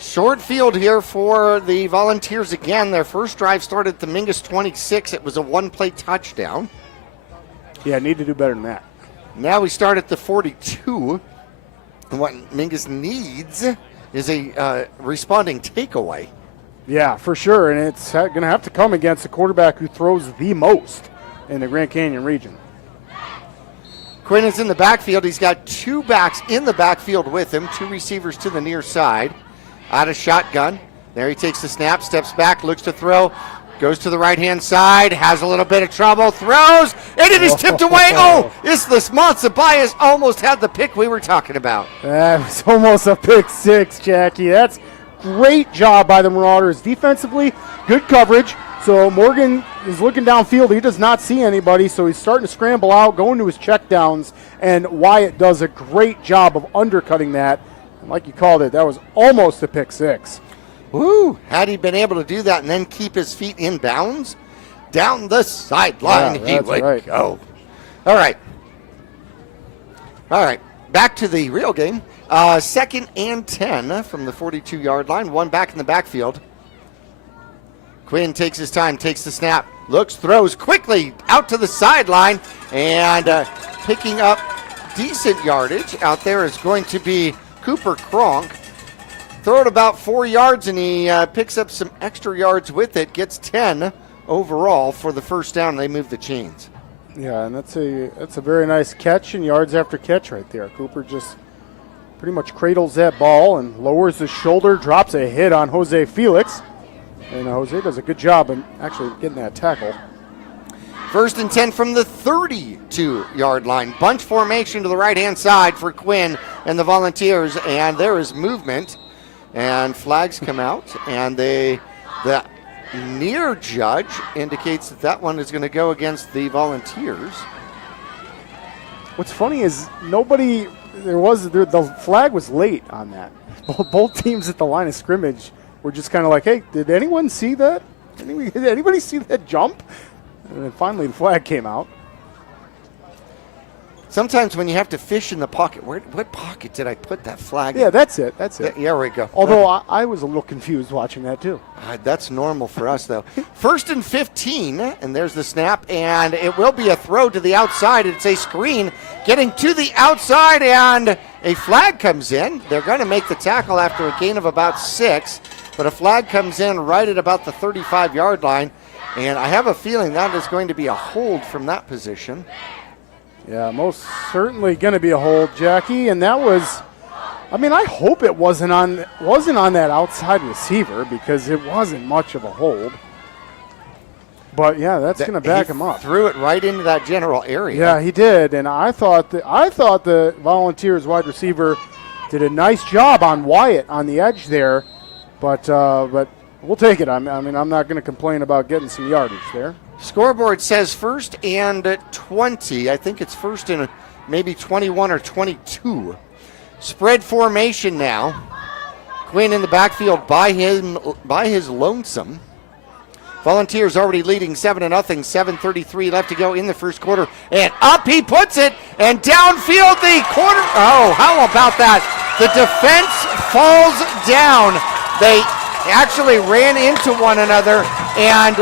Short field here for the Volunteers again. Their first drive started at the Mingus 26. It was a one-play touchdown. Yeah, need to do better than that. Now we start at the 42. And what Mingus needs is a responding takeaway. Yeah, for sure, and it's going to have to come against a quarterback who throws the most in the Grand Canyon region. Quinn is in the backfield. He's got two backs in the backfield with him, two receivers to the near side. Out of shotgun. There he takes the snap, steps back, looks to throw, goes to the right-hand side, has a little bit of trouble, throws, and it is tipped away. Oh, Islas Monsibayas almost had the pick we were talking about. That was almost a pick six, Jackie. That's great job by the Marauders. Defensively, good coverage. So Morgan is looking downfield. He does not see anybody, so he's starting to scramble out, going to his checkdowns, and Wyatt does a great job of undercutting that. And like you called it, that was almost a pick six. Woo! Had he been able to do that and then keep his feet in bounds, down the sideline he would go. All right. Back to the real game. 2nd and 10 from the 42-yard line. One back in the backfield. Quinn takes his time, takes the snap, looks, throws quickly out to the sideline, and picking up decent yardage out there is going to be Cooper Kronk. Throw it about 4 yards, and he picks up some extra yards with it, gets 10 overall for the first down. They move the chains. Yeah, and that's a very nice catch and yards after catch right there. Cooper just pretty much cradles that ball and lowers his shoulder, drops a hit on Jose Felix. And Jose does a good job in actually getting that tackle. 1st and 10 from the 32-yard line. Bunch formation to the right-hand side for Quinn and the Volunteers, and there is movement. And flags come out, and the near judge indicates that one is going to go against the Volunteers. What's funny is the flag was late on that. Both teams at the line of scrimmage were just kind of like, hey, did anyone see that? Did anybody see that jump? And then finally the flag came out. Sometimes when you have to fish in the pocket, what pocket did I put that flag in? Yeah, that's it. There we go. Although I was a little confused watching that too. That's normal for us, though. 1st and 15, and there's the snap, and it will be a throw to the outside. It's a screen getting to the outside, and a flag comes in. They're going to make the tackle after a gain of about 6, but a flag comes in right at about the 35-yard line, and I have a feeling that is going to be a hold from that position. Yeah, most certainly going to be a hold, Jackie, and that was, I hope it wasn't on that outside receiver because it wasn't much of a hold. But yeah, that's going to back him up. Threw it right into that general area. Yeah, he did, and I thought the Volunteers wide receiver did a nice job on Wyatt on the edge there, but we'll take it. I'm not going to complain about getting some yardage there. Scoreboard says 1st and 20. I think it's 1st and maybe 21 or 22. Spread formation now. Quinn in the backfield by his lonesome. Volunteers already leading 7-0. 7:33 left to go in the first quarter. And up he puts it. And downfield the corner. Oh, how about that? The defense falls down. They actually ran into one another, and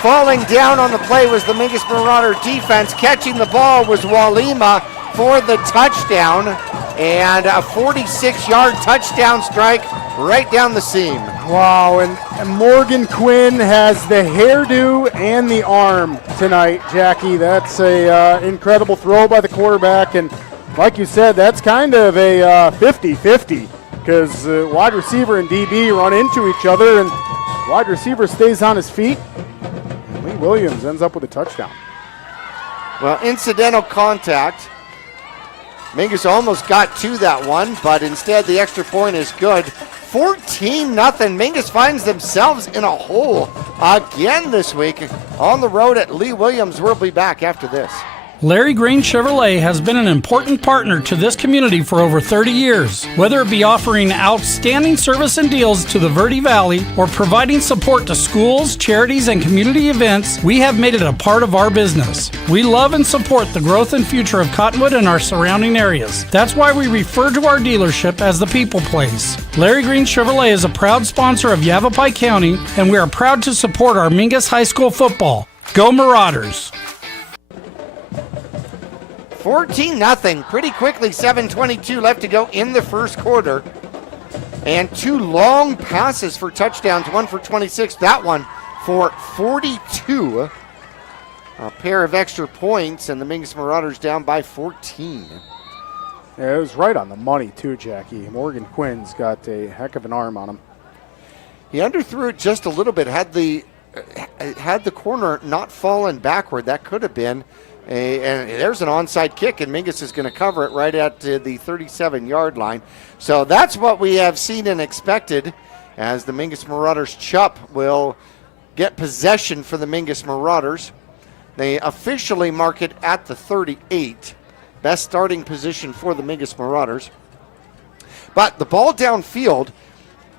falling down on the play was the Mingus Marauder defense. Catching the ball was Walima for the touchdown, and a 46-yard touchdown strike right down the seam. Wow, and Morgan Quinn has the hairdo and the arm tonight, Jackie. That's a incredible throw by the quarterback, and like you said, that's kind of a 50-50 because wide receiver and DB run into each other, and wide receiver stays on his feet. Lee Williams ends up with a touchdown. Well, incidental contact. Mingus almost got to that one, but instead the extra point is good. 14-0. Mingus finds themselves in a hole again this week on the road at Lee Williams. We'll be back after this. Larry Green Chevrolet has been an important partner to this community for over 30 years. Whether it be offering outstanding service and deals to the Verde Valley or providing support to schools, charities, and community events, we have made it a part of our business. We love and support the growth and future of Cottonwood and our surrounding areas. That's why we refer to our dealership as the People Place. Larry Green Chevrolet is a proud sponsor of Yavapai County, and we are proud to support our Mingus High School football. Go Marauders! 14-0. Pretty quickly, 7:22 left to go in the first quarter. And 2 long passes for touchdowns, one for 26, that one for 42. A pair of extra points, and the Mingus Marauders down by 14. Yeah, it was right on the money, too, Jackie. Morgan Quinn's got a heck of an arm on him. He underthrew it just a little bit. Had the corner not fallen backward, that could have been. And there's an onside kick, and Mingus is going to cover it right at the 37-yard line. So that's what we have seen and expected, as the Mingus Marauders Chup will get possession for the Mingus Marauders. They officially mark it at the 38. Best starting position for the Mingus Marauders. But the ball downfield,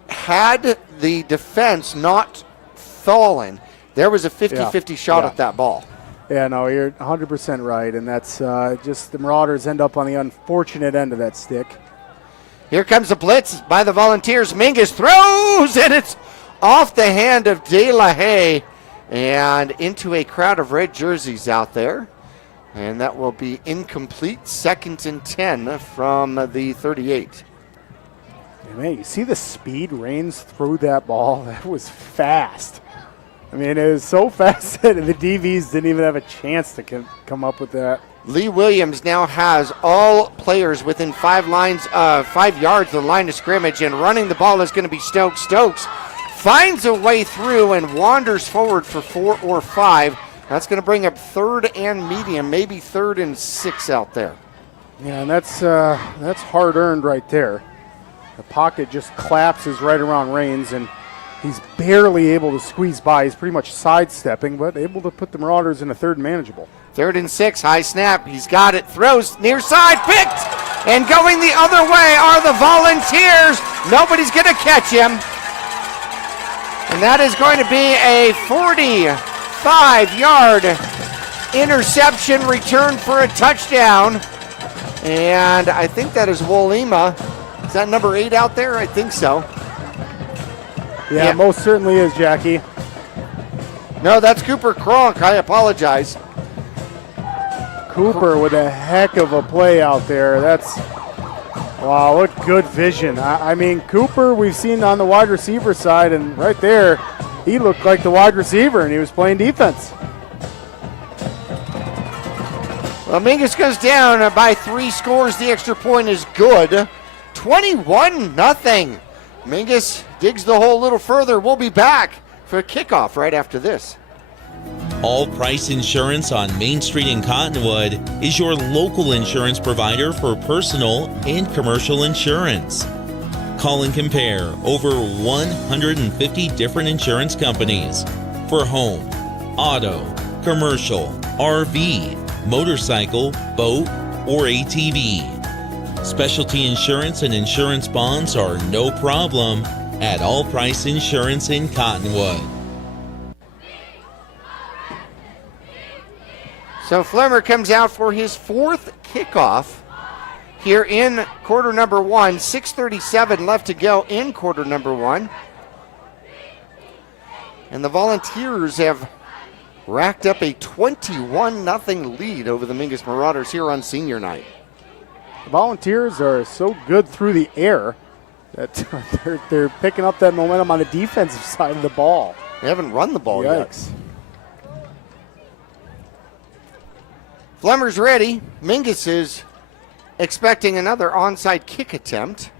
had the defense not fallen, there was a 50-50 shot at that ball. Yeah, no, you're 100% right, and that's just the Marauders end up on the unfortunate end of that stick. Here comes a blitz by the Volunteers. Mingus throws, and it's off the hand of De La Haye and into a crowd of red jerseys out there. And that will be incomplete. 2nd and 10 from the 38. Yeah, man, you see the speed Rains through that ball? That was fast. I mean, it was so fast that the DVs didn't even have a chance to come up with that. Lee Williams now has all players within 5 yards of the line of scrimmage, and running the ball is going to be Stokes. Stokes finds a way through and wanders forward for 4 or 5. That's going to bring up 3rd and medium, maybe 3rd and 6 out there. Yeah, and that's hard-earned right there. The pocket just collapses right around Rains, and he's barely able to squeeze by. He's pretty much sidestepping, but able to put the Marauders in a 3rd and manageable. 3rd and 6, high snap. He's got it, throws near side, picked! And going the other way are the Volunteers. Nobody's going to catch him. And that is going to be a 45-yard interception return for a touchdown. And I think that is Wolima. Is that number 8 out there? I think so. Yeah, most certainly is, Jackie. No, that's Cooper Kronk. I apologize. Cooper with a heck of a play out there. Wow, what good vision. I mean, Cooper we've seen on the wide receiver side, and right there, he looked like the wide receiver, and he was playing defense. Well, Mingus goes down by 3 scores. The extra point is good. 21-0. Mingus digs the hole a little further. We'll be back for a kickoff right after this. All Price Insurance on Main Street in Cottonwood is your local insurance provider for personal and commercial insurance. Call and compare over 150 different insurance companies for home, auto, commercial, RV, motorcycle, boat, or ATV. Specialty insurance and insurance bonds are no problem at All Price Insurance in Cottonwood. So Flemmer comes out for his 4th kickoff here in quarter number 1. 6:37 left to go in quarter number 1. And the Volunteers have racked up a 21-0 lead over the Mingus Marauders here on senior night. The Volunteers are so good through the air that they're picking up that momentum on the defensive side of the ball. They haven't run the ball yet. Flemmer's ready. Mingus is expecting another onside kick attempt.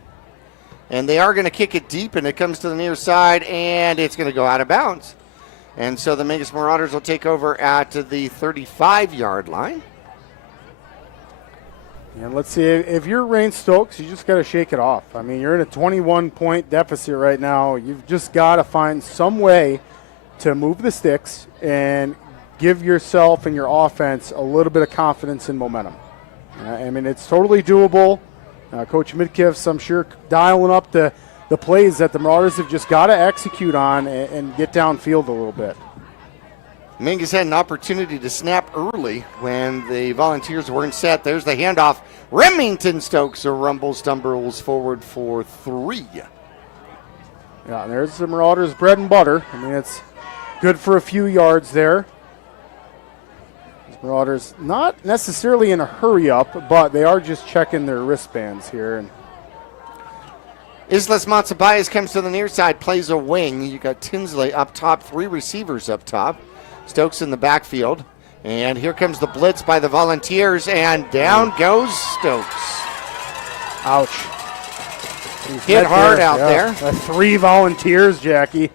And they are going to kick it deep, and it comes to the near side, and it's going to go out of bounds. And so the Mingus Marauders will take over at the 35-yard line. And let's see, if you're Rain Stokes, you just got to shake it off. I mean, you're in a 21-point deficit right now. You've just got to find some way to move the sticks and give yourself and your offense a little bit of confidence and momentum. I mean, it's totally doable. Coach Midkiff's, I'm sure, dialing up the plays that the Marauders have just got to execute on and get downfield a little bit. Mingus had an opportunity to snap early when the Volunteers weren't set. There's the handoff. Remington Stokes stumbles forward for 3. Yeah, there's the Marauders' bread and butter. I mean, it's good for a few yards there. These Marauders not necessarily in a hurry up, but they are just checking their wristbands here. And Islas Matsabayas comes to the near side, plays a wing. You got Tinsley up top, 3 receivers up top. Stokes in the backfield. And here comes the blitz by the Volunteers, and down goes Stokes. Ouch. He's hit hard out there. 3 Volunteers, Jackie.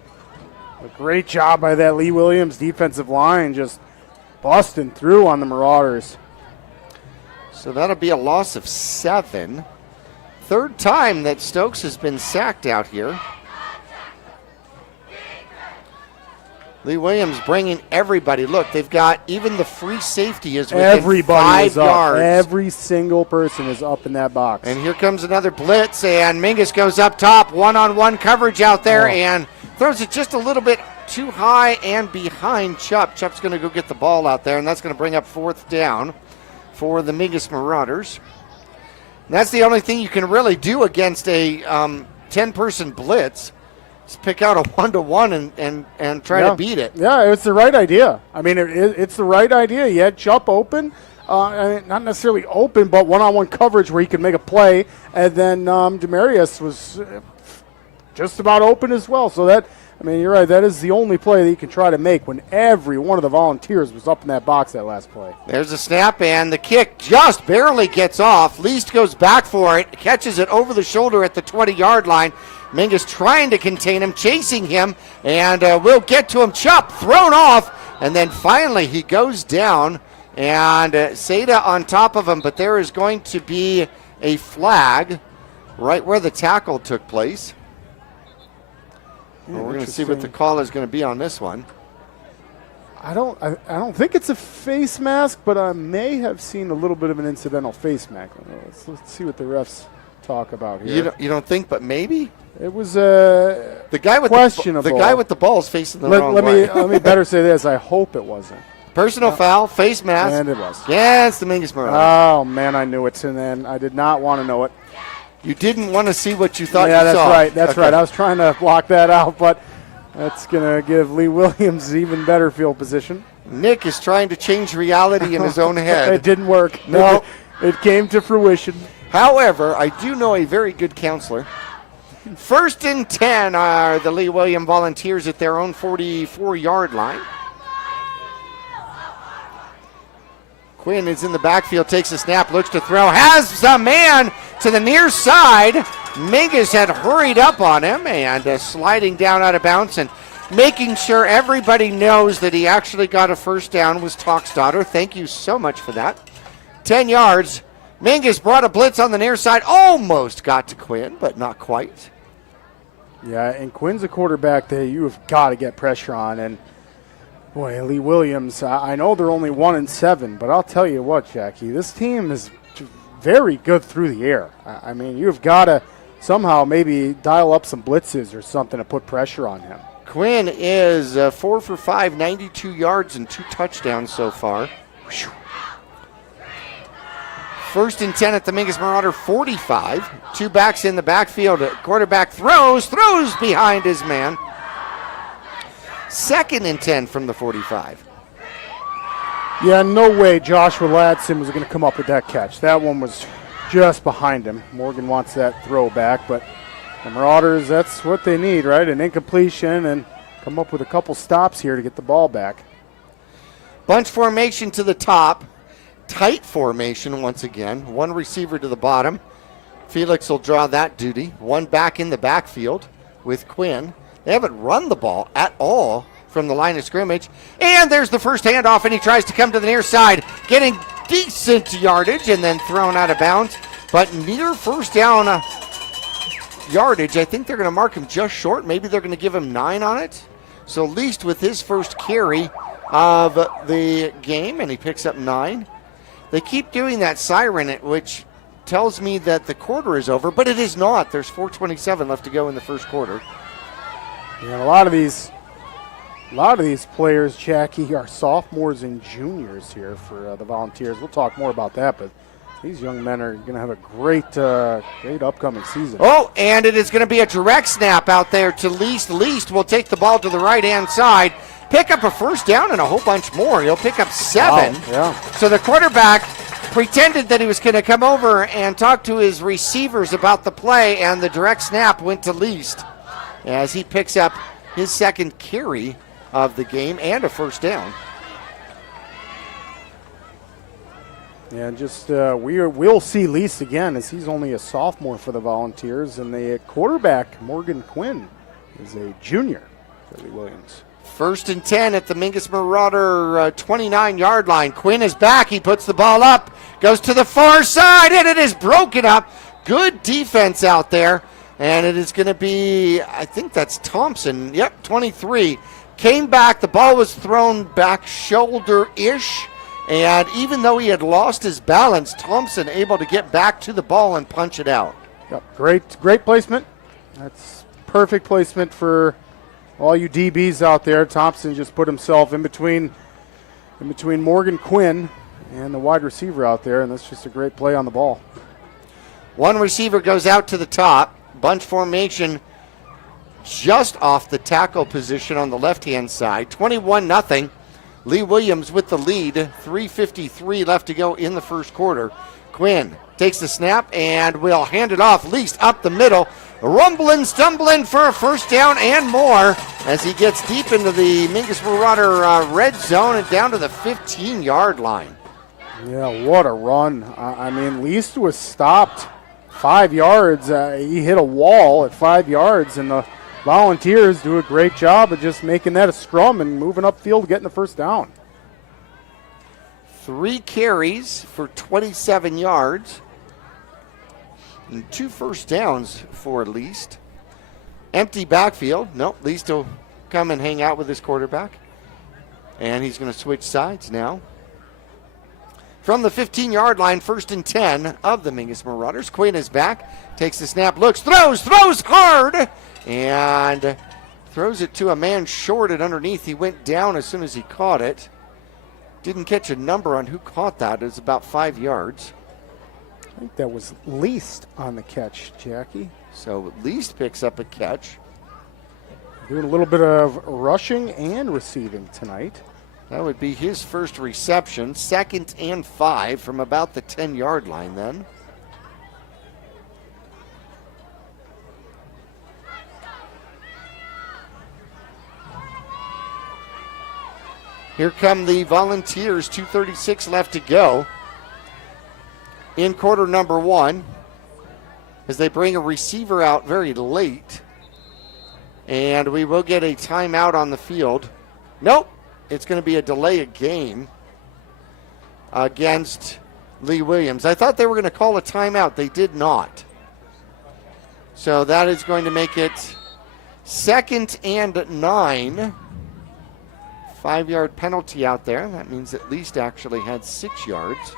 A great job by that Lee Williams defensive line, just busting through on the Marauders. So that'll be a loss of 7. 3rd time that Stokes has been sacked out here. Lee Williams bringing everybody. Look, they've got even the free safety is within 5 yards. Every single person is up in that box. And here comes another blitz, and Mingus goes up top, one-on-one coverage out there, and throws it just a little bit too high and behind Chupp. Chupp's going to go get the ball out there, and that's going to bring up 4th down for the Mingus Marauders. And that's the only thing you can really do against a 10-person blitz. Just pick out a 1-to-1 and try to beat it. Yeah, it's the right idea. I mean, it's the right idea. You had Chupp open, not necessarily open, but one-on-one coverage where he could make a play, and then Demarius was just about open as well. So that, I mean, you're right. That is the only play that you can try to make when every one of the Volunteers was up in that box that last play. There's a snap, and the kick just barely gets off. Least goes back for it, catches it over the shoulder at the 20-yard line. Mingus trying to contain him, chasing him, and we'll get to him. Chupp thrown off, and then finally he goes down, and Seda on top of him, but there is going to be a flag right where the tackle took place. Well, we're going to see what the call is going to be on this one. I don't think it's a face mask, but I may have seen a little bit of an incidental face mask. Let's see what the refs talk about here. You don't think, but maybe? It was the guy with questionable. The guy with the ball is facing the wrong way. Let me better say this. I hope it wasn't. Personal foul, face mask. And it was. Yeah, it's the Mingus Marauders. Oh, man, I knew it, and then I did not want to know it. You didn't want to see what you thought you saw. Yeah, that's right. That's right. I was trying to block that out, but that's going to give Lee Williams even better field position. Nick is trying to change reality in his own head. It didn't work. No. It came to fruition. However, I do know a very good counselor. 1st and 10 are the Lee William Volunteers at their own 44-yard line. Quinn is in the backfield, takes a snap, looks to throw, has a man to the near side. Mingus had hurried up on him and sliding down out of bounds and making sure everybody knows that he actually got a 1st down was Talksdotter. Thank you so much for that. 10 yards. Mingus brought a blitz on the near side, almost got to Quinn, but not quite. Yeah, and Quinn's a quarterback that you have got to get pressure on. And, boy, Lee Williams, I know they're only 1-7, but I'll tell you what, Jackie, this team is very good through the air. I mean, you've got to somehow maybe dial up some blitzes or something to put pressure on him. Quinn is 4 for 5, 92 yards and 2 touchdowns so far. 1st and 10 at the Mingus Marauder 45. 2 backs in the backfield. Quarterback throws behind his man. 2nd and 10 from the 45. Yeah, no way Joshua Ladson was going to come up with that catch. That one was just behind him. Morgan wants that throw back, but the Marauders, that's what they need, right? An incompletion and come up with a couple stops here to get the ball back. Bunch formation to the top. Tight formation once again. 1 receiver to the bottom. Felix will draw that duty. 1 back in the backfield with Quinn. They haven't run the ball at all from the line of scrimmage. And there's the first handoff, and he tries to come to the near side, getting decent yardage and then thrown out of bounds. But near 1st down yardage, I think they're going to mark him just short. Maybe they're going to give him 9 on it. So Least with his first carry of the game, and he picks up 9. They keep doing that siren, which tells me that the quarter is over, but it is not. There's 4:27 left to go in the first quarter. Yeah, a lot of these players, Jackie, are sophomores and juniors here for the Volunteers. We'll talk more about that, but these young men are going to have a great upcoming season. Oh, and it is going to be a direct snap out there to Least. Least will take the ball to the right-hand side, pick up a first down and a whole bunch more. He'll pick up 7. Wow, yeah. So the quarterback pretended that he was going to come over and talk to his receivers about the play, and the direct snap went to Least as he picks up his second carry of the game and a first down. And just we'll see Least again, as he's only a sophomore for the Volunteers, and the quarterback, Morgan Quinn, is a junior for the Williams. 1st and 10 at the Mingus Marauder 29-yard line. Quinn is back. He puts the ball up, goes to the far side, and it is broken up. Good defense out there, and it is going to be, I think that's Thompson. Yep, 23. Came back. The ball was thrown back shoulder-ish, and even though he had lost his balance, Thompson able to get back to the ball and punch it out. Yep, great placement. That's perfect placement for all you DBs out there. Thompson just put himself in between Morgan Quinn and the wide receiver out there, and that's just a great play on the ball. One receiver goes out to the top. Bunch formation just off the tackle position on the left-hand side. 21-0. Lee Williams with the lead. 3:53 left to go in the first quarter. Quinn takes the snap and will hand it off. Least up the middle. Rumbling, stumbling for a first down and more as he gets deep into the Mingus Marauder red zone and down to the 15-yard line. Yeah, what a run. I mean, Least was stopped 5 yards. He hit a wall at 5 yards, and the Volunteers do a great job of just making that a scrum and moving upfield, getting the first down. 3 carries for 27 yards. And 2 first downs for Least. Empty backfield. Nope, Least will come and hang out with his quarterback. And he's going to switch sides now. From the 15-yard line, 1st and 10 of the Mingus Marauders. Quinn is back, takes the snap, looks, throws hard, and throws it to a man shorted underneath. He went down as soon as he caught it. Didn't catch a number on who caught that. It was about 5 yards. I think that was Least on the catch, Jackie. So Least picks up a catch. Doing a little bit of rushing and receiving tonight. That would be his first reception. 2nd and 5 from about the 10-yard line then. Here come the Volunteers, 2:36 left to go in quarter number 1 as they bring a receiver out very late. And we will get a timeout on the field. Nope, it's going to be a delay of game against Lee Williams. I thought they were going to call a timeout. They did not. So that is going to make it 2nd and 9. 5-yard penalty out there. That means at least actually had 6 yards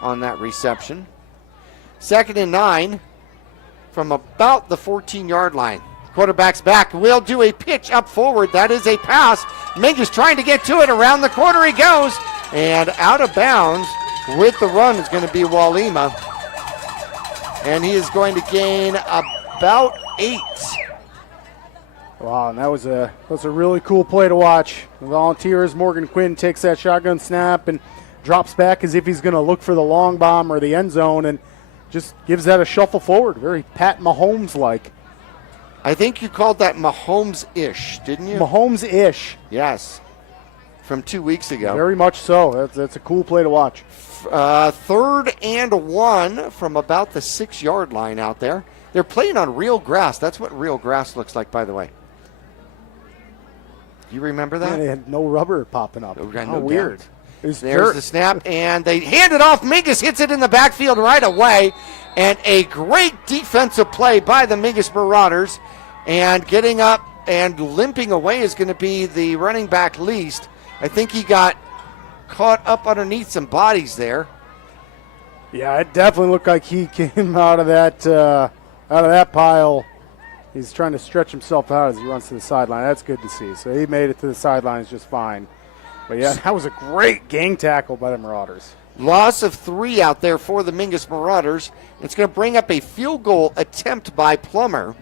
on that reception. 2nd and 9 from about the 14-yard line. Quarterback's back. Will do a pitch up forward. That is a pass. Mingus trying to get to it. Around the corner he goes. And out of bounds with the run is going to be Walima. And he is going to gain about 8. Wow, and that was a really cool play to watch. The Volunteers, Morgan Quinn takes that shotgun snap and drops back as if he's going to look for the long bomb or the end zone and just gives that a shuffle forward. Very Pat Mahomes-like. I think you called that Mahomes-ish, didn't you? Mahomes-ish. Yes, from 2 weeks ago. Very much so. That's a cool play to watch. 3rd and 1 from about the 6-yard line out there. They're playing on real grass. That's what real grass looks like, by the way. You remember that? Yeah, they had no rubber popping up. How weird. There's the snap, and they hand it off. Mingus hits it in the backfield right away. And a great defensive play by the Mingus Marauders. And getting up and limping away is going to be the running back Least I think he got caught up underneath some bodies there. Yeah, it definitely looked like he came out of that pile. He's trying to stretch himself out as he runs to the sideline. That's good to see. So he made it to the sidelines just fine. But, yeah, that was a great gang tackle by the Marauders. Loss of 3 out there for the Mingus Marauders. It's going to bring up a field goal attempt by Flummer,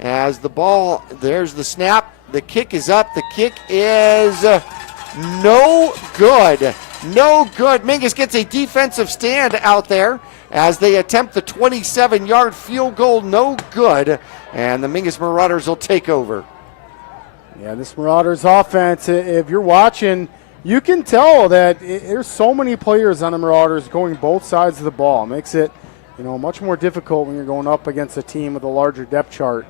as the ball, there's the snap. The kick is up. The kick is no good. No good. Mingus gets a defensive stand out there as they attempt the 27-yard field goal. No good. And the Mingus Marauders will take over. Yeah, this Marauders offense, if you're watching, you can tell that there's so many players on the Marauders going both sides of the ball. It makes it, much more difficult when you're going up against a team with a larger depth chart.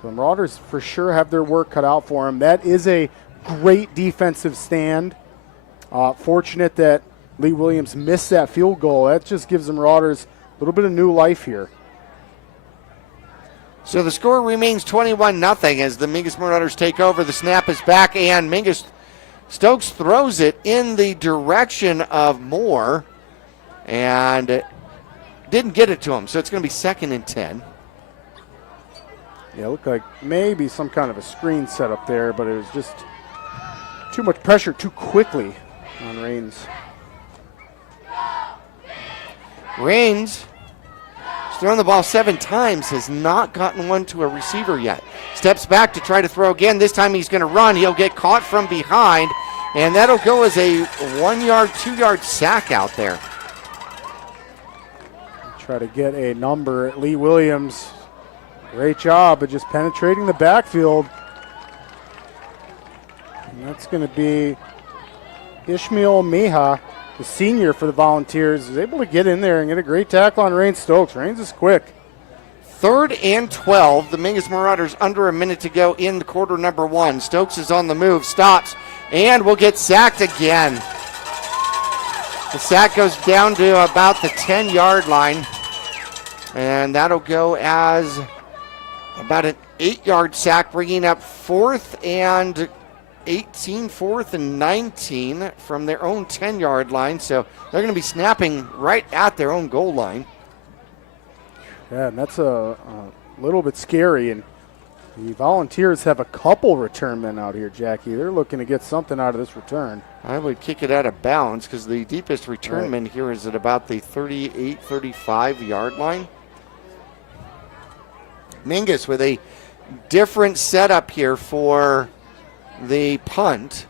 So the Marauders for sure have their work cut out for them. That is a great defensive stand. Fortunate that Lee Williams missed that field goal. That just gives the Marauders a little bit of new life here. So the score remains 21-0 as the Mingus Marauders take over. The snap is back, and Stokes throws it in the direction of Moore and didn't get it to him. So it's going to be 2nd and 10. Yeah, it looked like maybe some kind of a screen set up there, but it was just too much pressure too quickly on Raines. Raines has thrown the ball 7 times, has not gotten one to a receiver yet. Steps back to try to throw again. This time he's going to run. He'll get caught from behind, and that'll go as a 1-yard, 2-yard sack out there. Try to get a number. Lee Williams, great job of just penetrating the backfield. And that's going to be Ishmael Miha, the senior for the Volunteers, is able to get in there and get a great tackle on Raines Stokes. Raines is quick. 3rd and 12. The Mingus Marauders under a minute to go in quarter number 1. Stokes is on the move, stops, and will get sacked again. The sack goes down to about the 10-yard line, and that'll go as about an 8-yard sack, bringing up 4th and 18, 4th and 19 from their own 10-yard line. So they're going to be snapping right at their own goal line. Yeah, and that's a little bit scary. And the Volunteers have a couple return men out here, Jackie. They're looking to get something out of this return. I would kick it out of bounds because the deepest return man here is at about the 38, 35-yard line. Mingus with a different setup here for the punt.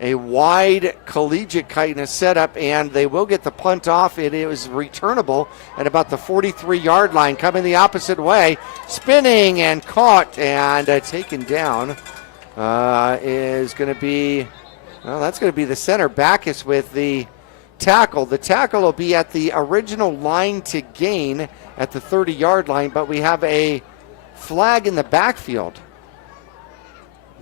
A wide collegiate kind of setup, and they will get the punt off. It is returnable at about the 43-yard line, coming the opposite way, spinning and caught and taken down is going to be, that's going to be the center. Backus with the tackle. The tackle will be at the original line to gain at the 30-yard line, but we have a flag in the backfield.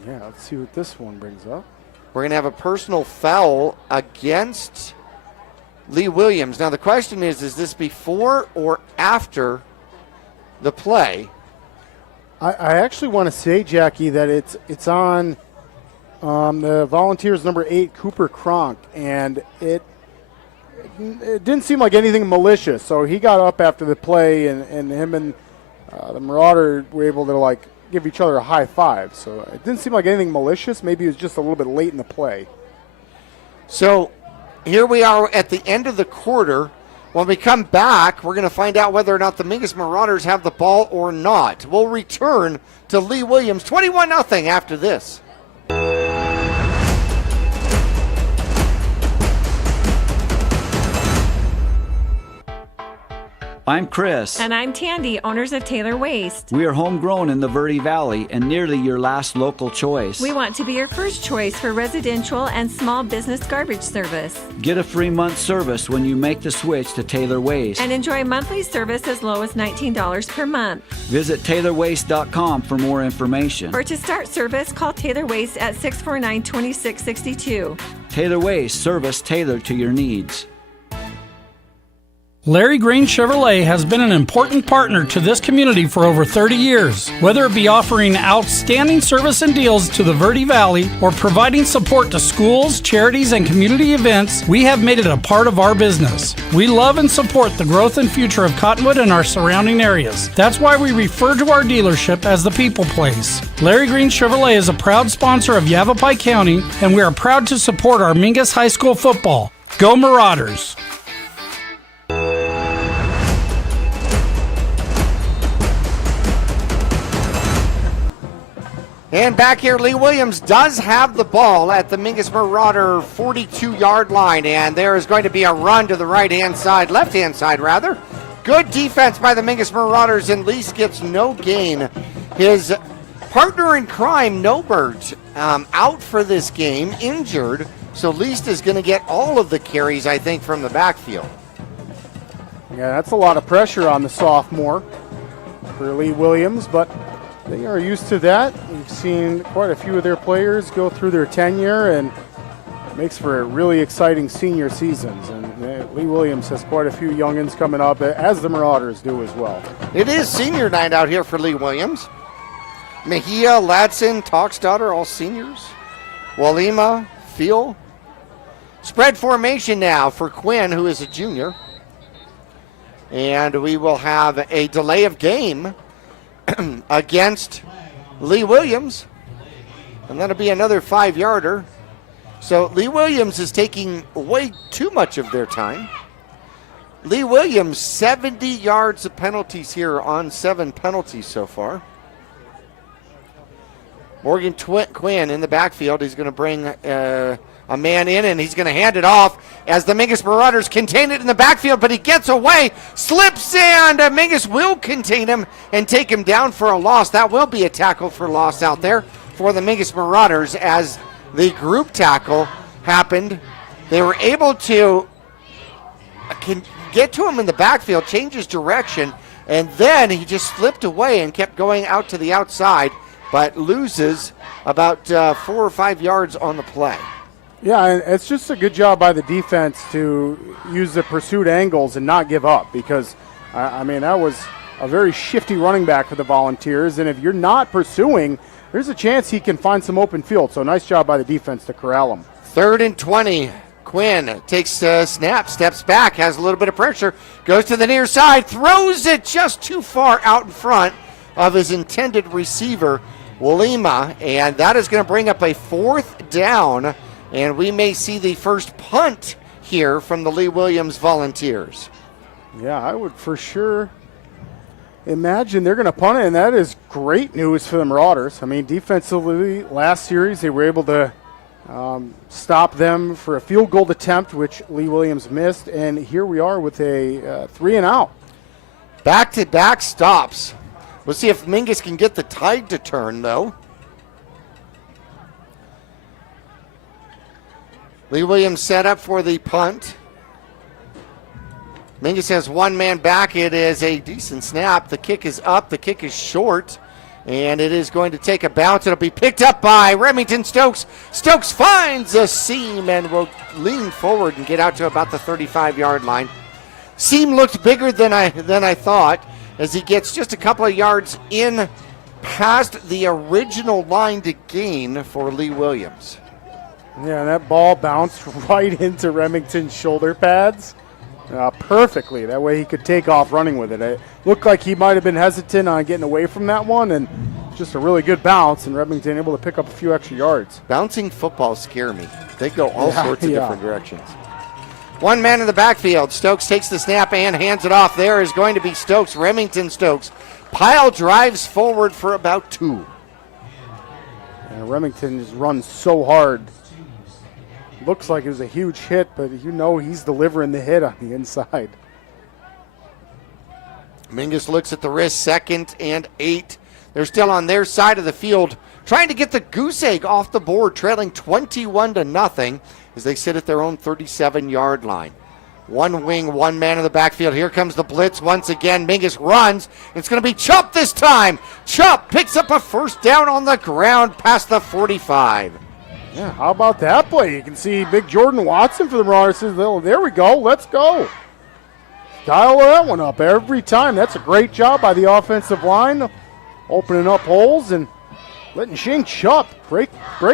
Yeah, let's see what this one brings up. We're going to have a personal foul against Lee Williams. Now the question is this before or after the play? I actually want to say, Jackie, that it's on the Volunteers number 8, Cooper Cronk, and it didn't seem like anything malicious. So he got up after the play, and him and the Marauder were able to give each other a high five. So it didn't seem like anything malicious. Maybe it was just a little bit late in the play. So here we are at the end of the quarter. When we come back, we're going to find out whether or not the Mingus Marauders have the ball or not. We'll return to Lee Williams, 21-0 after this. I'm Chris. And I'm Tandy, owners of Taylor Waste. We are homegrown in the Verde Valley and nearly your last local choice. We want to be your first choice for residential and small business garbage service. Get a free month service when you make the switch to Taylor Waste. And enjoy monthly service as low as $19 per month. Visit TaylorWaste.com for more information. Or to start service, call Taylor Waste at 649-2662. Taylor Waste, service tailored to your needs. Larry Green Chevrolet has been an important partner to this community for over 30 years. Whether it be offering outstanding service and deals to the Verde Valley or providing support to schools, charities, and community events, we have made it a part of our business. We love and support the growth and future of Cottonwood and our surrounding areas. That's why we refer to our dealership as the People Place. Larry Green Chevrolet is a proud sponsor of Yavapai County, and we are proud to support our Mingus High School football. Go Marauders! And back here, Lee Williams does have the ball at the Mingus Marauder 42-yard line, and there is going to be a run to the left-hand side rather. Good defense by the Mingus Marauders, and Lease gets no gain. His partner in crime, Nobert, out for this game, injured, so Least is going to get all of the carries, I think, from the backfield. Yeah, that's a lot of pressure on the sophomore for Lee Williams, but they are used to that. We've seen quite a few of their players go through their tenure, and it makes for really exciting senior seasons. And Lee Williams has quite a few youngins coming up, as the Marauders do as well. It is senior night out here for Lee Williams. Mejia, Ladson, Talksdottir, all seniors. Walima, Phil. Spread formation now for Quinn, who is a junior. And we will have a delay of game against Lee Williams, and that'll be another 5-yarder. So Lee Williams is taking way too much of their time. Lee Williams, 70 yards of penalties here on 7 penalties so far. Morgan Quinn in the backfield. He's going to bring a man in, and he's going to hand it off as the Mingus Marauders contain it in the backfield, but he gets away, slips, and Mingus will contain him and take him down for a loss. That will be a tackle for loss out there for the Mingus Marauders as the group tackle happened. They were able to get to him in the backfield, change his direction, and then he just slipped away and kept going out to the outside, but loses about 4 or 5 yards on the play. Yeah, and it's just a good job by the defense to use the pursuit angles and not give up, because, I mean, that was a very shifty running back for the Volunteers, and if you're not pursuing, there's a chance he can find some open field. So nice job by the defense to corral him. 3rd and 20. Quinn takes a snap, steps back, has a little bit of pressure, goes to the near side, throws it just too far out in front of his intended receiver, Walima, and that is going to bring up a 4th down. And we may see the first punt here from the Lee Williams Volunteers. Yeah, I would for sure imagine they're going to punt it, and that is great news for the Marauders. I mean, defensively, last series they were able to stop them for a field goal attempt, which Lee Williams missed, and here we are with a 3-and-out. Back-to-back stops. We'll see if Mingus can get the tide to turn, though. Lee Williams set up for the punt. Mingus has one man back. It is a decent snap. The kick is up. The kick is short. And it is going to take a bounce. It'll be picked up by Remington Stokes. Stokes finds a seam and will lean forward and get out to about the 35-yard line. Seam looked bigger than I thought as he gets just a couple of yards in past the original line to gain for Lee Williams. Yeah, and that ball bounced right into Remington's shoulder pads perfectly. That way he could take off running with it. It looked like he might have been hesitant on getting away from that one, and just a really good bounce, and Remington able to pick up a few extra yards. Bouncing footballs scare me. They go all sorts of different directions. One man in the backfield. Stokes takes the snap and hands it off. There is going to be Stokes, Remington Stokes. Pile drives forward for about 2. And Remington just runs so hard. Looks like it was a huge hit, but you know he's delivering the hit on the inside. Mingus looks at the wrist, 2nd and 8. They're still on their side of the field, trying to get the goose egg off the board, trailing 21-0 as they sit at their own 37-yard line. One wing, one man in the backfield. Here comes the blitz once again. Mingus runs. It's going to be Chupp this time. Chupp picks up a 1st down on the ground past the 45. Yeah, how about that play? You can see big Jordan Watson for the Marauders says, there we go, let's go. dial that one up every time. That's a great job by the offensive line, opening up holes and letting Shane Chupp break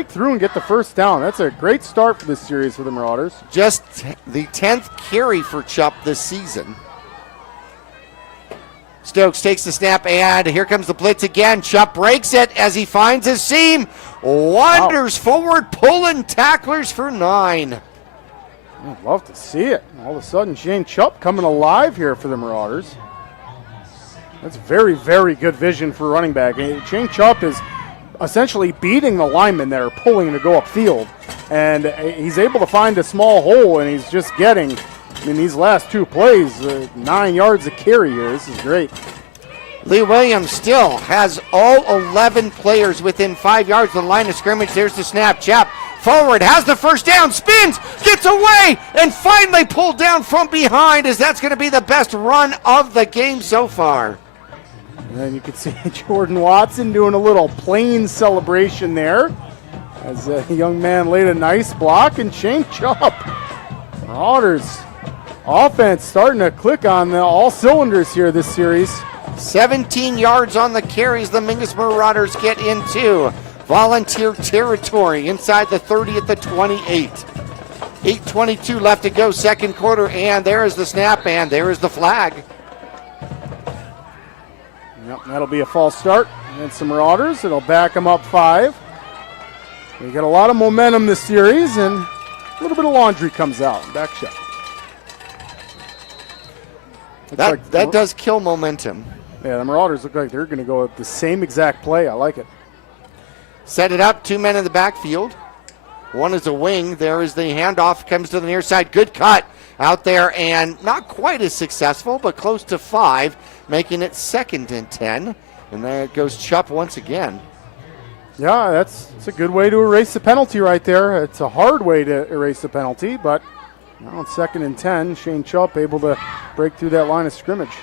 through and get the first down. That's a great start for this series for the Marauders. Just the 10th carry for Chupp this season. Stokes takes the snap, and here comes the blitz again. Chupp breaks it as he finds his seam. Wanders forward, pulling tacklers for 9. I'd love to see it. All of a sudden, Shane Chupp coming alive here for the Marauders. That's very, very good vision for running back. Shane Chupp is essentially beating the lineman there, pulling to go upfield. And he's able to find a small hole, and he's just getting, these last 2 plays, 9 yards of carry here. This is great. Lee Williams still has all 11 players within 5 yards of the line of scrimmage. There's the snap. Chupp forward, has the first down, spins, gets away, and finally pulled down from behind, as that's going to be the best run of the game so far. And you can see Jordan Watson doing a little plane celebration there as a young man laid a nice block, and Shane Chupp. Marauders offense starting to click on all cylinders here this series. 17 yards on the carries the Mingus Marauders get into Volunteer territory inside the 30 at the 28. 8:22 left to go, second quarter, and there is the snap, and there is the flag. Yep, that'll be a false start against the Marauders. It'll back them up 5. We got a lot of momentum this series, and a little bit of laundry comes out. Back shot. That does kill momentum. Yeah, the Marauders look like they're going to go with the same exact play. I like it. Set it up, 2 men in the backfield. One is a wing. There is the handoff, comes to the near side. Good cut out there, and not quite as successful, but close to 5, making it 2nd and 10. And there goes Chupp once again. Yeah, that's a good way to erase the penalty right there. It's a hard way to erase the penalty, but now it's 2nd and 10. Shane Chupp able to break through that line of scrimmage.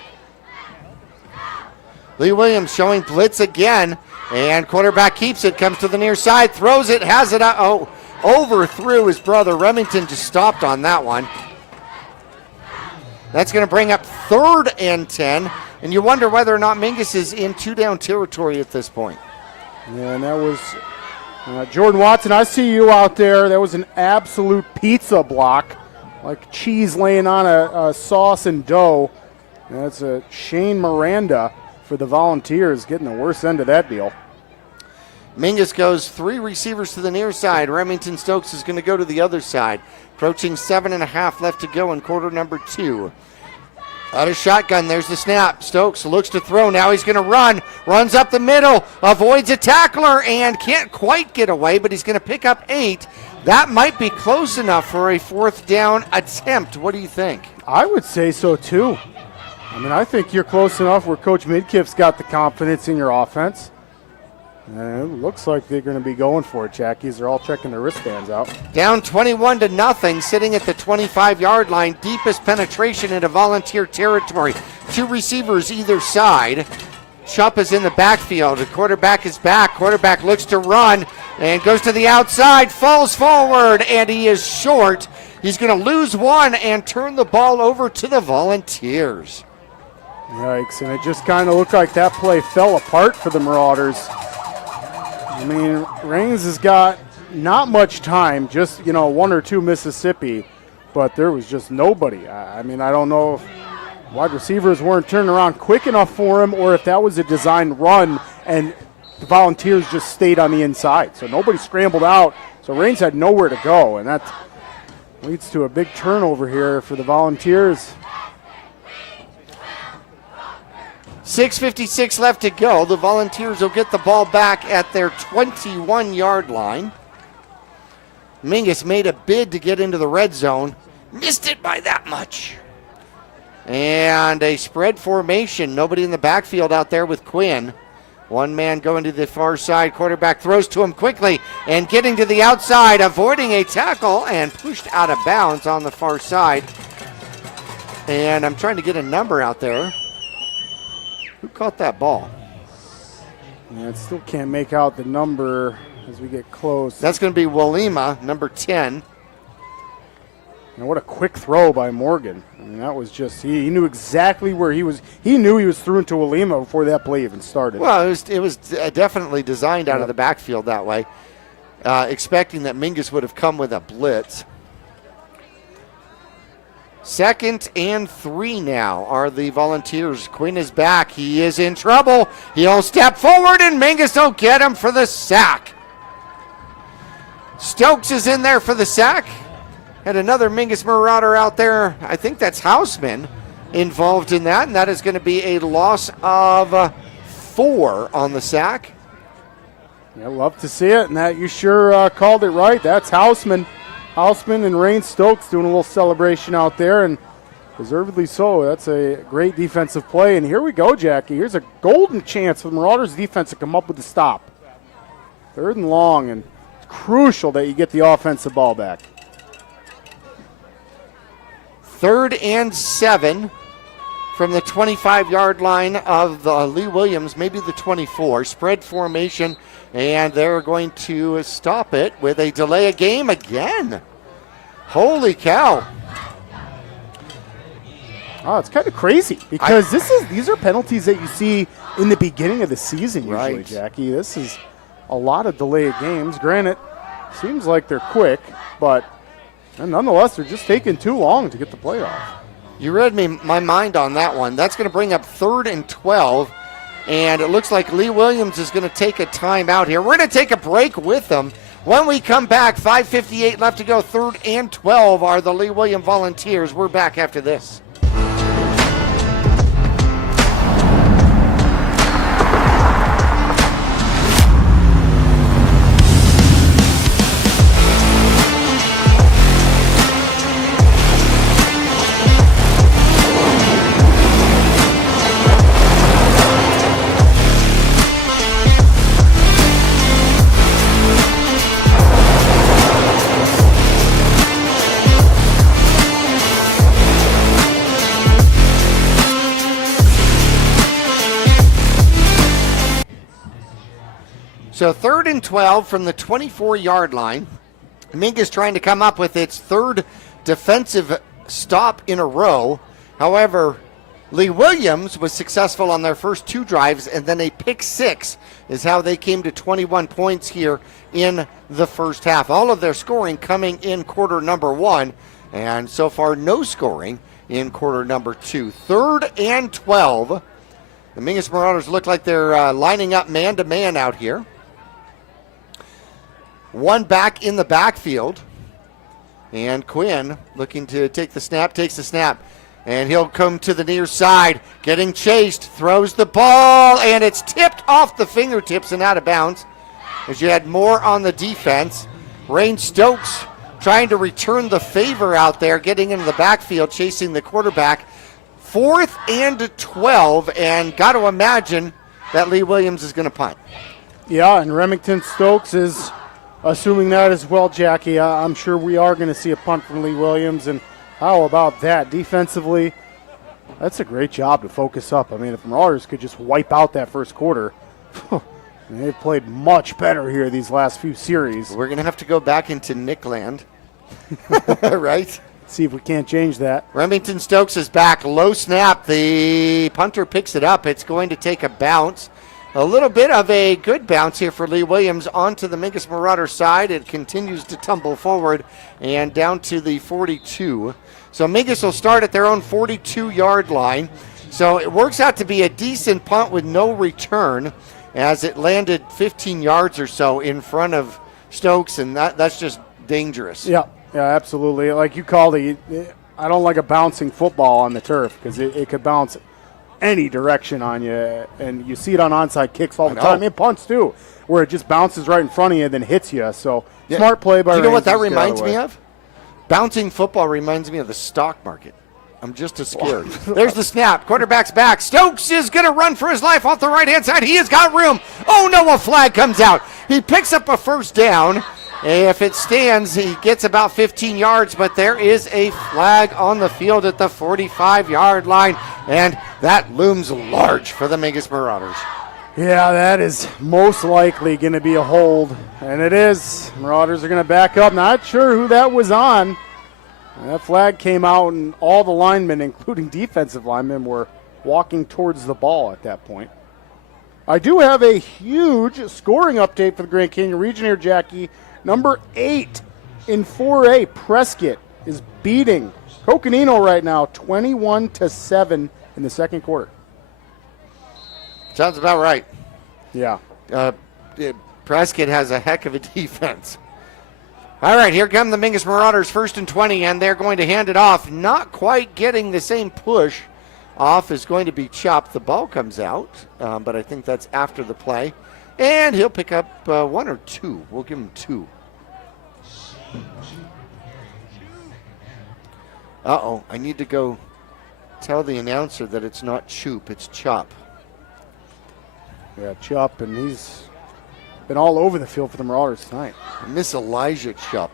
Lee Williams showing blitz again, and quarterback keeps it, comes to the near side, throws it, has it out, overthrew his brother. Remington just stopped on that one. That's going to bring up 3rd and 10, and you wonder whether or not Mingus is in 2-down territory at this point. Yeah, and that was Jordan Watson. I see you out there. That was an absolute pizza block, like cheese laying on a sauce and dough. And that's a Shane Miranda for the Volunteers getting the worst end of that deal. Mingus goes 3 receivers to the near side. Remington Stokes is going to go to the other side. Approaching 7.5 left to go in quarter number 2. Out of shotgun, there's the snap. Stokes looks to throw. Now he's going to run. Runs up the middle. Avoids a tackler and can't quite get away, but he's going to pick up 8. That might be close enough for a 4th down attempt. What do you think? I would say so, too. I think you're close enough where Coach Midkiff's got the confidence in your offense. And it looks like they're going to be going for it, Jackies. They're all checking their wristbands out. Down 21-0, sitting at the 25-yard line. Deepest penetration into Volunteer territory. 2 receivers either side. Chupp is in the backfield. The quarterback is back. Quarterback looks to run and goes to the outside, falls forward, and he is short. He's going to lose 1 and turn the ball over to the Volunteers. Yikes, and it just kind of looked like that play fell apart for the Marauders. Raines has got not much time, just, 1 or 2 Mississippi, but there was just nobody. I don't know if wide receivers weren't turning around quick enough for him or if that was a designed run and the Volunteers just stayed on the inside. So nobody scrambled out, so Raines had nowhere to go, and that leads to a big turnover here for the Volunteers. 6:56 left to go. The Volunteers will get the ball back at their 21-yard line. Mingus made a bid to get into the red zone. Missed it by that much. And a spread formation. Nobody in the backfield out there with Quinn. 1 man going to the far side. Quarterback throws to him quickly and getting to the outside, avoiding a tackle and pushed out of bounds on the far side. And I'm trying to get a number out there. Who caught that ball? Yeah, I still can't make out the number as we get close. That's going to be Walima, number 10. And what a quick throw by Morgan. I mean, that was just, he knew exactly where he was. He knew he was through into Alima before that play even started. Well, it was definitely designed out of the backfield that way, expecting that Mingus would have come with a blitz. 2nd and 3 now are the Volunteers. Quinn is back. He is in trouble. He'll step forward, and Mingus will get him for the sack. Stokes is in there for the sack. Had another Mingus Marauder out there. I think that's Houseman involved in that, and that is going to be a loss of 4 on the sack. Yeah, love to see it, and that you sure called it right. That's Houseman. Houseman and Rain Stokes doing a little celebration out there, and deservedly so. That's a great defensive play. And here we go, Jackie. Here's a golden chance for the Marauders defense to come up with the stop. 3rd and long, and it's crucial that you get the offensive ball back. 3rd and 7 from the 25-yard line of the Lee Williams, maybe the 24. Spread formation, and they're going to stop it with a delay of game again. Holy cow. Oh, it's kind of crazy because these are penalties that you see in the beginning of the season usually, right. Jackie. This is a lot of delayed games. Granted, seems like they're quick, but nonetheless, they're just taking too long to get the play off. You read my mind on that one. That's going to bring up 3rd and 12, and it looks like Lee Williams is going to take a timeout here. We're going to take a break with them. When we come back, 5:58 left to go. 3rd and 12 are the Lee Williams Volunteers. We're back after this. So 3rd and 12 from the 24-yard line. Mingus trying to come up with its 3rd defensive stop in a row. However, Lee Williams was successful on their first 2 drives, and then a pick 6 is how they came to 21 points here in the first half. All of their scoring coming in quarter number 1, and so far no scoring in quarter number 2. 3rd and 12. The Mingus Marauders look like they're lining up man-to-man out here. One back in the backfield. And Quinn looking to take the snap, takes the snap. And he'll come to the near side, getting chased, throws the ball, and it's tipped off the fingertips and out of bounds. As you had more on the defense. Rain Stokes trying to return the favor out there, getting into the backfield, chasing the quarterback. 4th and 12, and got to imagine that Lee Williams is going to punt. Yeah, and Remington Stokes is assuming that as well, Jackie. I'm sure we are going to see a punt from Lee Williams, and how about that? Defensively, that's a great job to focus up. I mean, if Marauders could just wipe out that first quarter, they've played much better here these last few series. We're going to have to go back into Nickland, right? See if we can't change that. Remington Stokes is back. Low snap. The punter picks it up. It's going to take a bounce. A little bit of a good bounce here for Lee Williams onto the Mingus Marauder side. It continues to tumble forward and down to the 42. So Mingus will start at their own 42-yard line. So it works out to be a decent punt with no return as it landed 15 yards or so in front of Stokes, and that's just dangerous. Yeah, absolutely. Like you called it, I don't like a bouncing football on the turf because it could bounce any direction on you, and you see it on onside kicks all the time. And punts too, where it just bounces right in front of you and then hits you. So smart play by. You know what that reminds me of? Bouncing football reminds me of the stock market. I'm just as scared. There's the snap. Quarterback's back. Stokes is going to run for his life off the right-hand side. He has got room. Oh, no, a flag comes out. He picks up a first down. If it stands, he gets about 15 yards, but there is a flag on the field at the 45-yard line, and that looms large for the Mingus Marauders. Yeah, that is most likely going to be a hold, and it is. Marauders are going to back up. Not sure who that was on. And that flag came out, and all the linemen, including defensive linemen, were walking towards the ball at that point. I do have a huge scoring update for the Grand Canyon region here, Jackie. Number 8 in 4A, Prescott, is beating Coconino right now, 21-7 in the second quarter. Sounds about right. Yeah. Prescott has a heck of a defense. All right, here come the Mingus Marauders, 1st and 20, and they're going to hand it off. Not quite getting the same push. Off is going to be chopped. The ball comes out, but I think that's after the play. And he'll pick up 1 or 2. We'll give him 2. Uh-oh, I need to go tell the announcer that it's not Choop, it's Chop. Yeah, Chop, and he's been all over the field for the Marauders tonight. Miss Elijah Chupp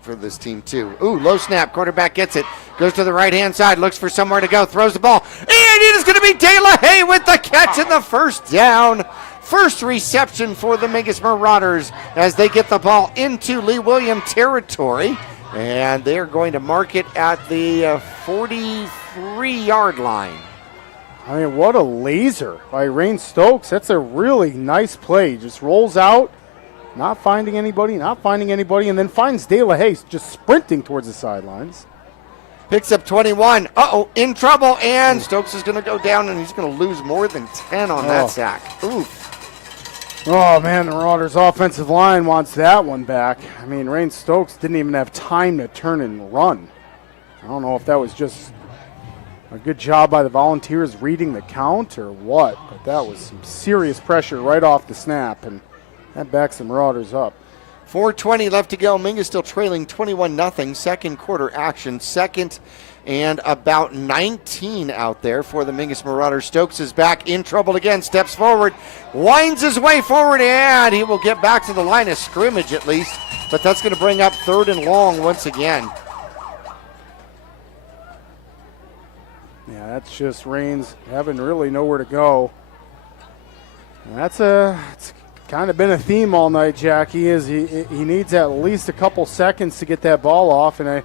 for this team, too. Ooh, low snap. Quarterback gets it. Goes to the right-hand side. Looks for somewhere to go. Throws the ball. And it is going to be De La Haye with the catch and the first down. First reception for the Mingus Marauders as they get the ball into Lee William territory. And they're going to mark it at the 43-yard line. I mean, what a laser by Rain Stokes. That's a really nice play. Just rolls out, not finding anybody, and then finds De La Haye just sprinting towards the sidelines. Picks up 21. Uh-oh, in trouble, and Stokes is going to go down, and he's going to lose more than 10 on that sack. Oof. Oh, man, the Marauders' offensive line wants that one back. I mean, Rain Stokes didn't even have time to turn and run. I don't know if that was just a good job by the Volunteers reading the count or what, but that was some serious pressure right off the snap, and that backs the Marauders up. 4:20 left to go. Mingus still trailing 21-0. Second quarter action. Second and about 19 out there for the Mingus Marauders. Stokes is back in trouble again. Steps forward. Winds his way forward, and he will get back to the line of scrimmage at least. But that's going to bring up 3rd and long once again. Yeah, that's just Rains having really nowhere to go. And it's kind of been a theme all night, Jackie, is he needs at least a couple seconds to get that ball off, and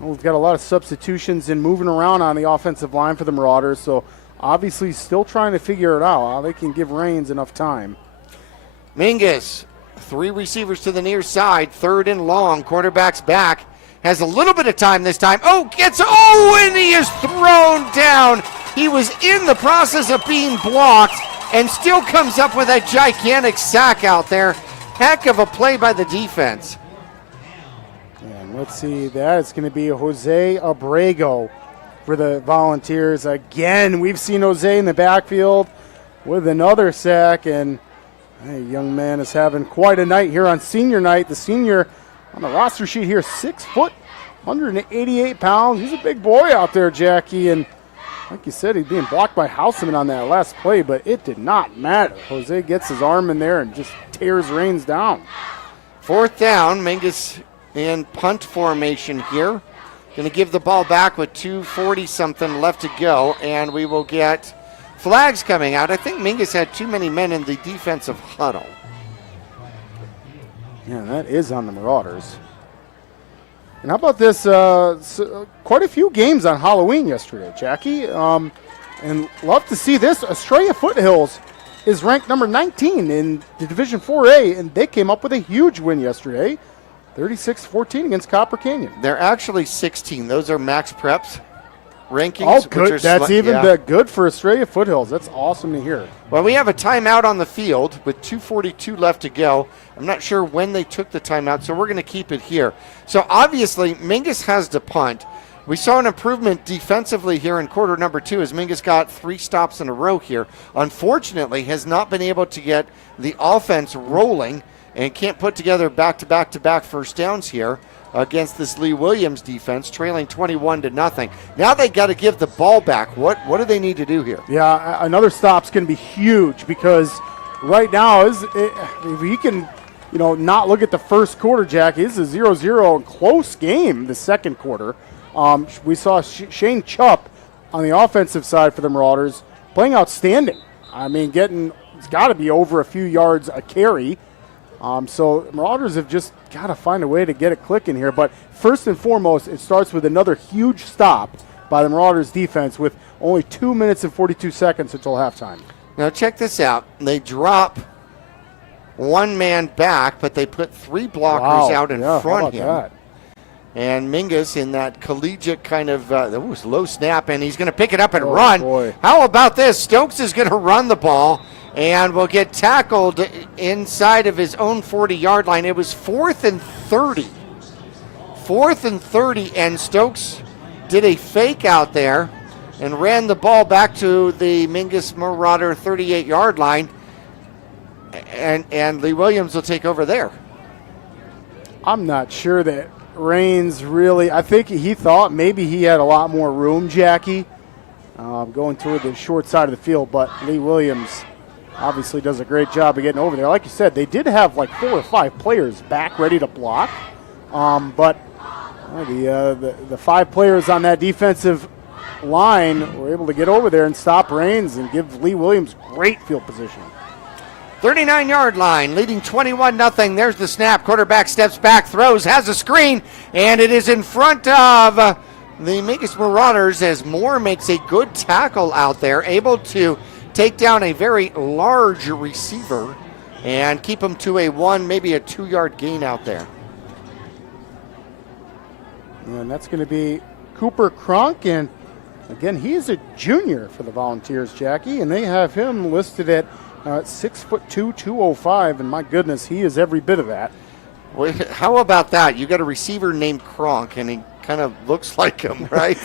we've got a lot of substitutions and moving around on the offensive line for the Marauders, so obviously still trying to figure it out how they can give Rains enough time. Mingus, 3 receivers to the near side, 3rd and long, quarterback's back. Has a little bit of time this time. And he is thrown down. He was in the process of being blocked and still comes up with a gigantic sack out there. Heck of a play by the defense. And let's see that. It's going to be Jose Abrego for the Volunteers. Again, we've seen Jose in the backfield with another sack, and hey, young man is having quite a night here on senior night. The senior on the roster sheet here, 6 foot, 188 pounds. He's a big boy out there, Jackie. And like you said, he's being blocked by Houseman on that last play, but it did not matter. Jose gets his arm in there and just tears Rains down. 4th down, Mingus in punt formation here. Going to give the ball back with 2:40-something left to go, and we will get flags coming out. I think Mingus had too many men in the defensive huddle. Yeah, that is on the Marauders. And how about this? Quite a few games on Halloween yesterday, Jackie. And love to see this. Australia Foothills is ranked number 19 in the Division 4A, and they came up with a huge win yesterday, 36-14 against Copper Canyon. They're actually 16. Those are Max Preps rankings. Oh, good. That's even good for Australia Foothills. That's awesome to hear. Well, we have a timeout on the field with 2:42 left to go. I'm not sure when they took the timeout, so we're going to keep it here. So obviously, Mingus has to punt. We saw an improvement defensively here in quarter number 2 as Mingus got 3 stops in a row here. Unfortunately, has not been able to get the offense rolling and can't put together back-to-back-to-back first downs here against this Lee Williams defense, trailing 21-0. Now they got to give the ball back. What do they need to do here? Yeah, another stop's going to be huge because right now, if you can, not look at the first quarter, Jackie, this is a 0-0 close game. The second quarter, we saw Shane Chupp on the offensive side for the Marauders playing outstanding. I mean, it's got to be over a few yards a carry. So Marauders have just got to find a way to get it clicking here. But first and foremost, it starts with another huge stop by the Marauders defense with only 2 minutes and 42 seconds until halftime. Now check this out. They drop one man back, but they put 3 blockers out in front of him. That? And Mingus in that collegiate kind of low snap, and he's going to pick it up and run. Boy. How about this? Stokes is going to run the ball and will get tackled inside of his own 40-yard line. It was 4th and 30. 4th and 30, and Stokes did a fake out there and ran the ball back to the Mingus Marauder 38-yard line, and Lee Williams will take over there. I'm not sure that Raines really, I think he thought maybe he had a lot more room, Jackie, going toward the short side of the field, but Lee Williams obviously does a great job of getting over there. Like you said, they did have like 4 or 5 players back ready to block, but the 5 players on that defensive line were able to get over there and stop Raines and give Lee Williams great field position. 39-yard line, leading 21-0. There's the snap. Quarterback steps back, throws, has a screen, and it is in front of the Mingus Marauders as Moore makes a good tackle out there, able to take down a very large receiver and keep him to a 1, maybe a 2-yard gain out there. And that's going to be Cooper Cronk, and again, he is a junior for the Volunteers, Jackie, and they have him listed at 6'2", 205, and my goodness, he is every bit of that. Well, how about that? You got a receiver named Cronk, and he kind of looks like him, right?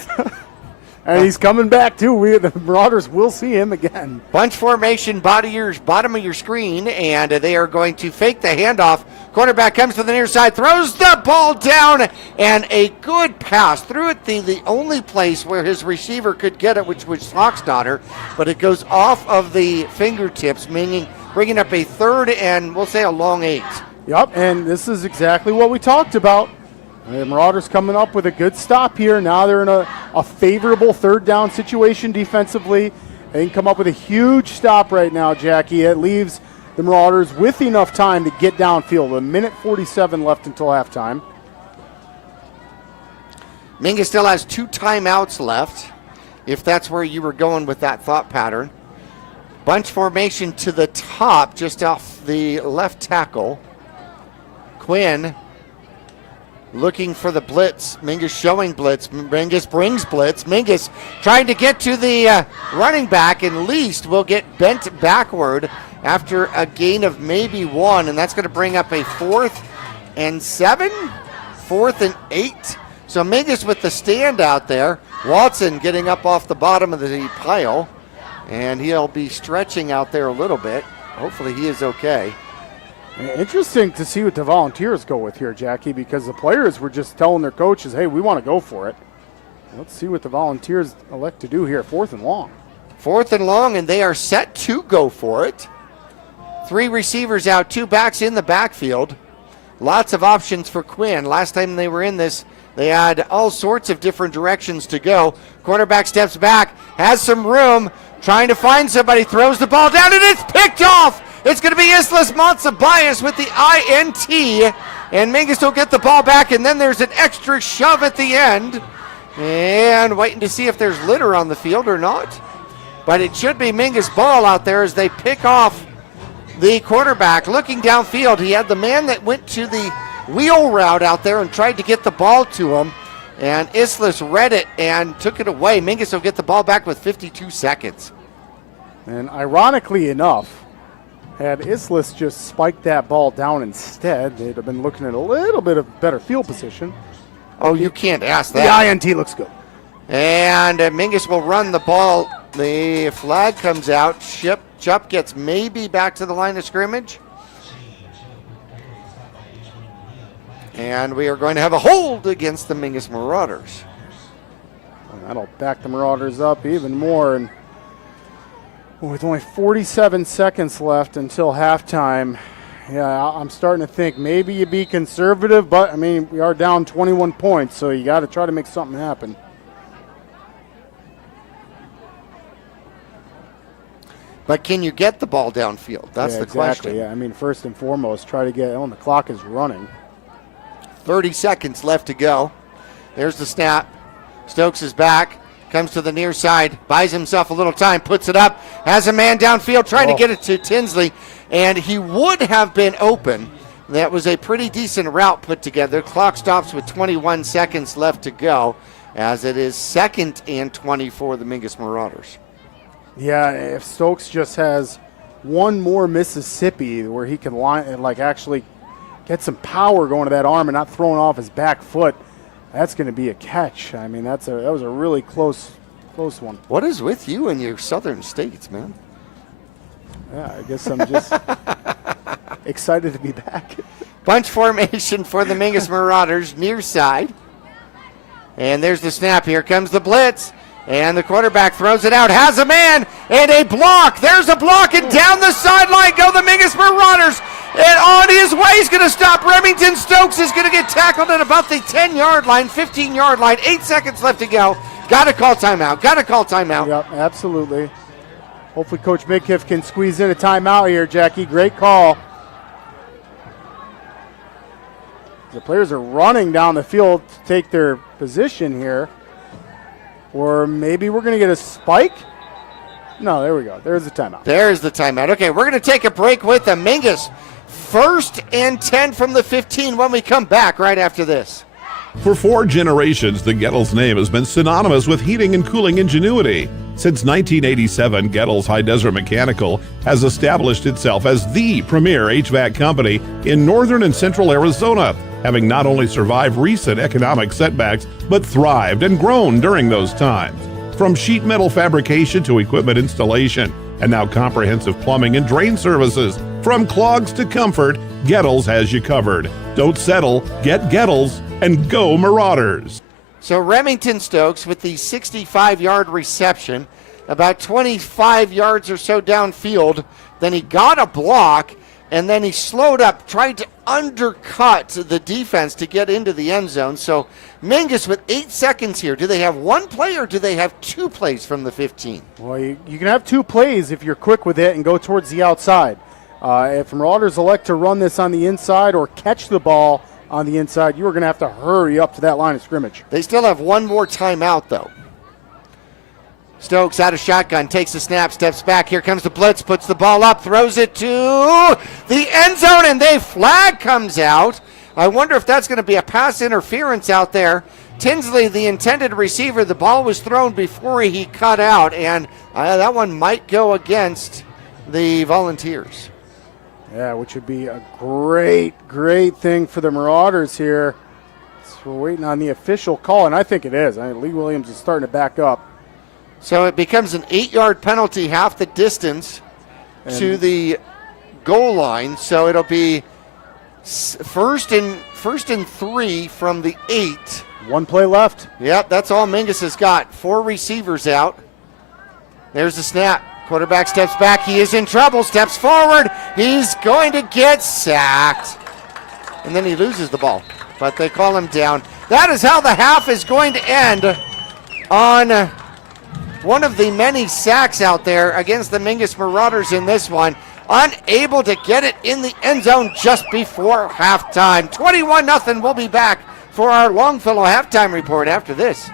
And he's coming back, too. The Marauders will see him again. Bunch formation, bottom of your screen, and they are going to fake the handoff. Quarterback comes to the near side, throws the ball down, and a good pass. Threw it the only place where his receiver could get it, which was Hawksdaughter, but it goes off of the fingertips, meaning bringing up a 3rd and we'll say a long 8. Yep, and this is exactly what we talked about. The Marauders coming up with a good stop here. Now they're in a favorable 3rd down situation defensively. They can come up with a huge stop right now, Jackie. It leaves the Marauders with enough time to get downfield. 1:47 left until halftime. Mingus still has 2 timeouts left, if that's where you were going with that thought pattern. Bunch formation to the top, just off the left tackle. Quinn looking for the blitz. Mingus showing blitz. Mingus brings blitz. Mingus trying to get to the running back, and least will get bent backward after a gain of maybe 1, and that's going to bring up a 4th and 7, 4th and 8. So Mingus with the stand out there. Watson getting up off the bottom of the pile, and he'll be stretching out there a little bit. Hopefully he is okay. Interesting to see what the Volunteers go with here, Jackie, because the players were just telling their coaches, hey, we want to go for it. Let's see what the Volunteers elect to do here. 4th and long. 4th and long, and they are set to go for it. 3 receivers out, 2 backs in the backfield. Lots of options for Quinn. Last time they were in this, they had all sorts of different directions to go. Quarterback steps back, has some room, trying to find somebody, throws the ball down, and it's picked off. It's going to be Islas Monsabias with the INT, and Mingus will get the ball back, and then there's an extra shove at the end, and waiting to see if there's litter on the field or not. But it should be Mingus ball out there as they pick off the quarterback. Looking downfield, he had the man that went to the wheel route out there and tried to get the ball to him, and Islas read it and took it away. Mingus will get the ball back with 52 seconds. And ironically enough, had Islas just spiked that ball down instead, they'd have been looking at a little bit of better field position. Oh, you can't ask that. The INT looks good. And Mingus will run the ball. The flag comes out. Chup gets maybe back to the line of scrimmage. And we are going to have a hold against the Mingus Marauders. And that'll back the Marauders up even more. And with only 47 seconds left until halftime, yeah, I'm starting to think maybe you be conservative, but, I mean, we are down 21 points, so you got to try to make something happen. But can you get the ball downfield? That's the question. Yeah, I mean, first and foremost, try to get on. The clock is running. 30 seconds left to go. There's the snap. Stokes is back. Comes to the near side. Buys himself a little time. Puts it up. Has a man downfield trying to get it to Tinsley. And he would have been open. That was a pretty decent route put together. Clock stops with 21 seconds left to go, as it is 2nd and 20 for the Mingus Marauders. Yeah, if Stokes just has one more Mississippi where he can actually get some power going to that arm and not throwing off his back foot, that's going to be a catch. I mean, that was a really close one. What is with you and your southern states, man? Yeah, I guess I'm just excited to be back. Bunch formation for the Mingus Marauders, near side. And there's the snap. Here comes the blitz. And the quarterback throws it out, has a man, and a block. There's a block, and down the sideline go the Mingus Marauders. And on his way, he's going to stop. Remington Stokes is going to get tackled at about the 10-yard line, 15-yard line. 8 seconds left to go. Got to call timeout. Yep, absolutely. Hopefully Coach Midkiff can squeeze in a timeout here, Jackie. Great call. The players are running down the field to take their position here. Or maybe we're going to get a spike. No, there we go. There's the timeout. There's the timeout. Okay, we're going to take a break with the Mingus. 1st and 10 from the 15 when we come back right after this. For 4 generations, the Gettles name has been synonymous with heating and cooling ingenuity. Since 1987, Gettles High Desert Mechanical has established itself as the premier HVAC company in northern and central Arizona, having not only survived recent economic setbacks, but thrived and grown during those times. From sheet metal fabrication to equipment installation, and now comprehensive plumbing and drain services. From clogs to comfort, Gettles has you covered. Don't settle, get Gettles, and go Marauders. So Remington Stokes with the 65-yard reception, about 25 yards or so downfield. Then he got a block, and then he slowed up, tried to undercut the defense to get into the end zone. So Mingus with 8 seconds here. Do they have one play or do they have 2 plays from the 15? Well, you can have 2 plays if you're quick with it and go towards the outside. If Marauders elect to run this on the inside or catch the ball on the inside, you are going to have to hurry up to that line of scrimmage. They still have one more timeout, though. Stokes out of shotgun, takes the snap, steps back. Here comes the blitz, puts the ball up, throws it to the end zone, and the flag comes out. I wonder if that's going to be a pass interference out there. Tinsley, the intended receiver, the ball was thrown before he cut out, and that one might go against the Volunteers. Yeah, which would be a great thing for the Marauders here. So we're waiting on the official call, and I think it is. Lee Williams is starting to back up. So it becomes an 8-yard penalty, half the distance to the goal line. So it'll be first and 3 from the 8. 1 play left. Yep, that's all Mingus has got. 4 receivers out. There's the snap. Quarterback steps back. He is in trouble. Steps forward. He's going to get sacked. And then he loses the ball. But they call him down. That is how the half is going to end on one of the many sacks out there against the Mingus Marauders in this one. Unable to get it in the end zone just before halftime. 21-0. We'll be back for our Longfellow halftime report after this.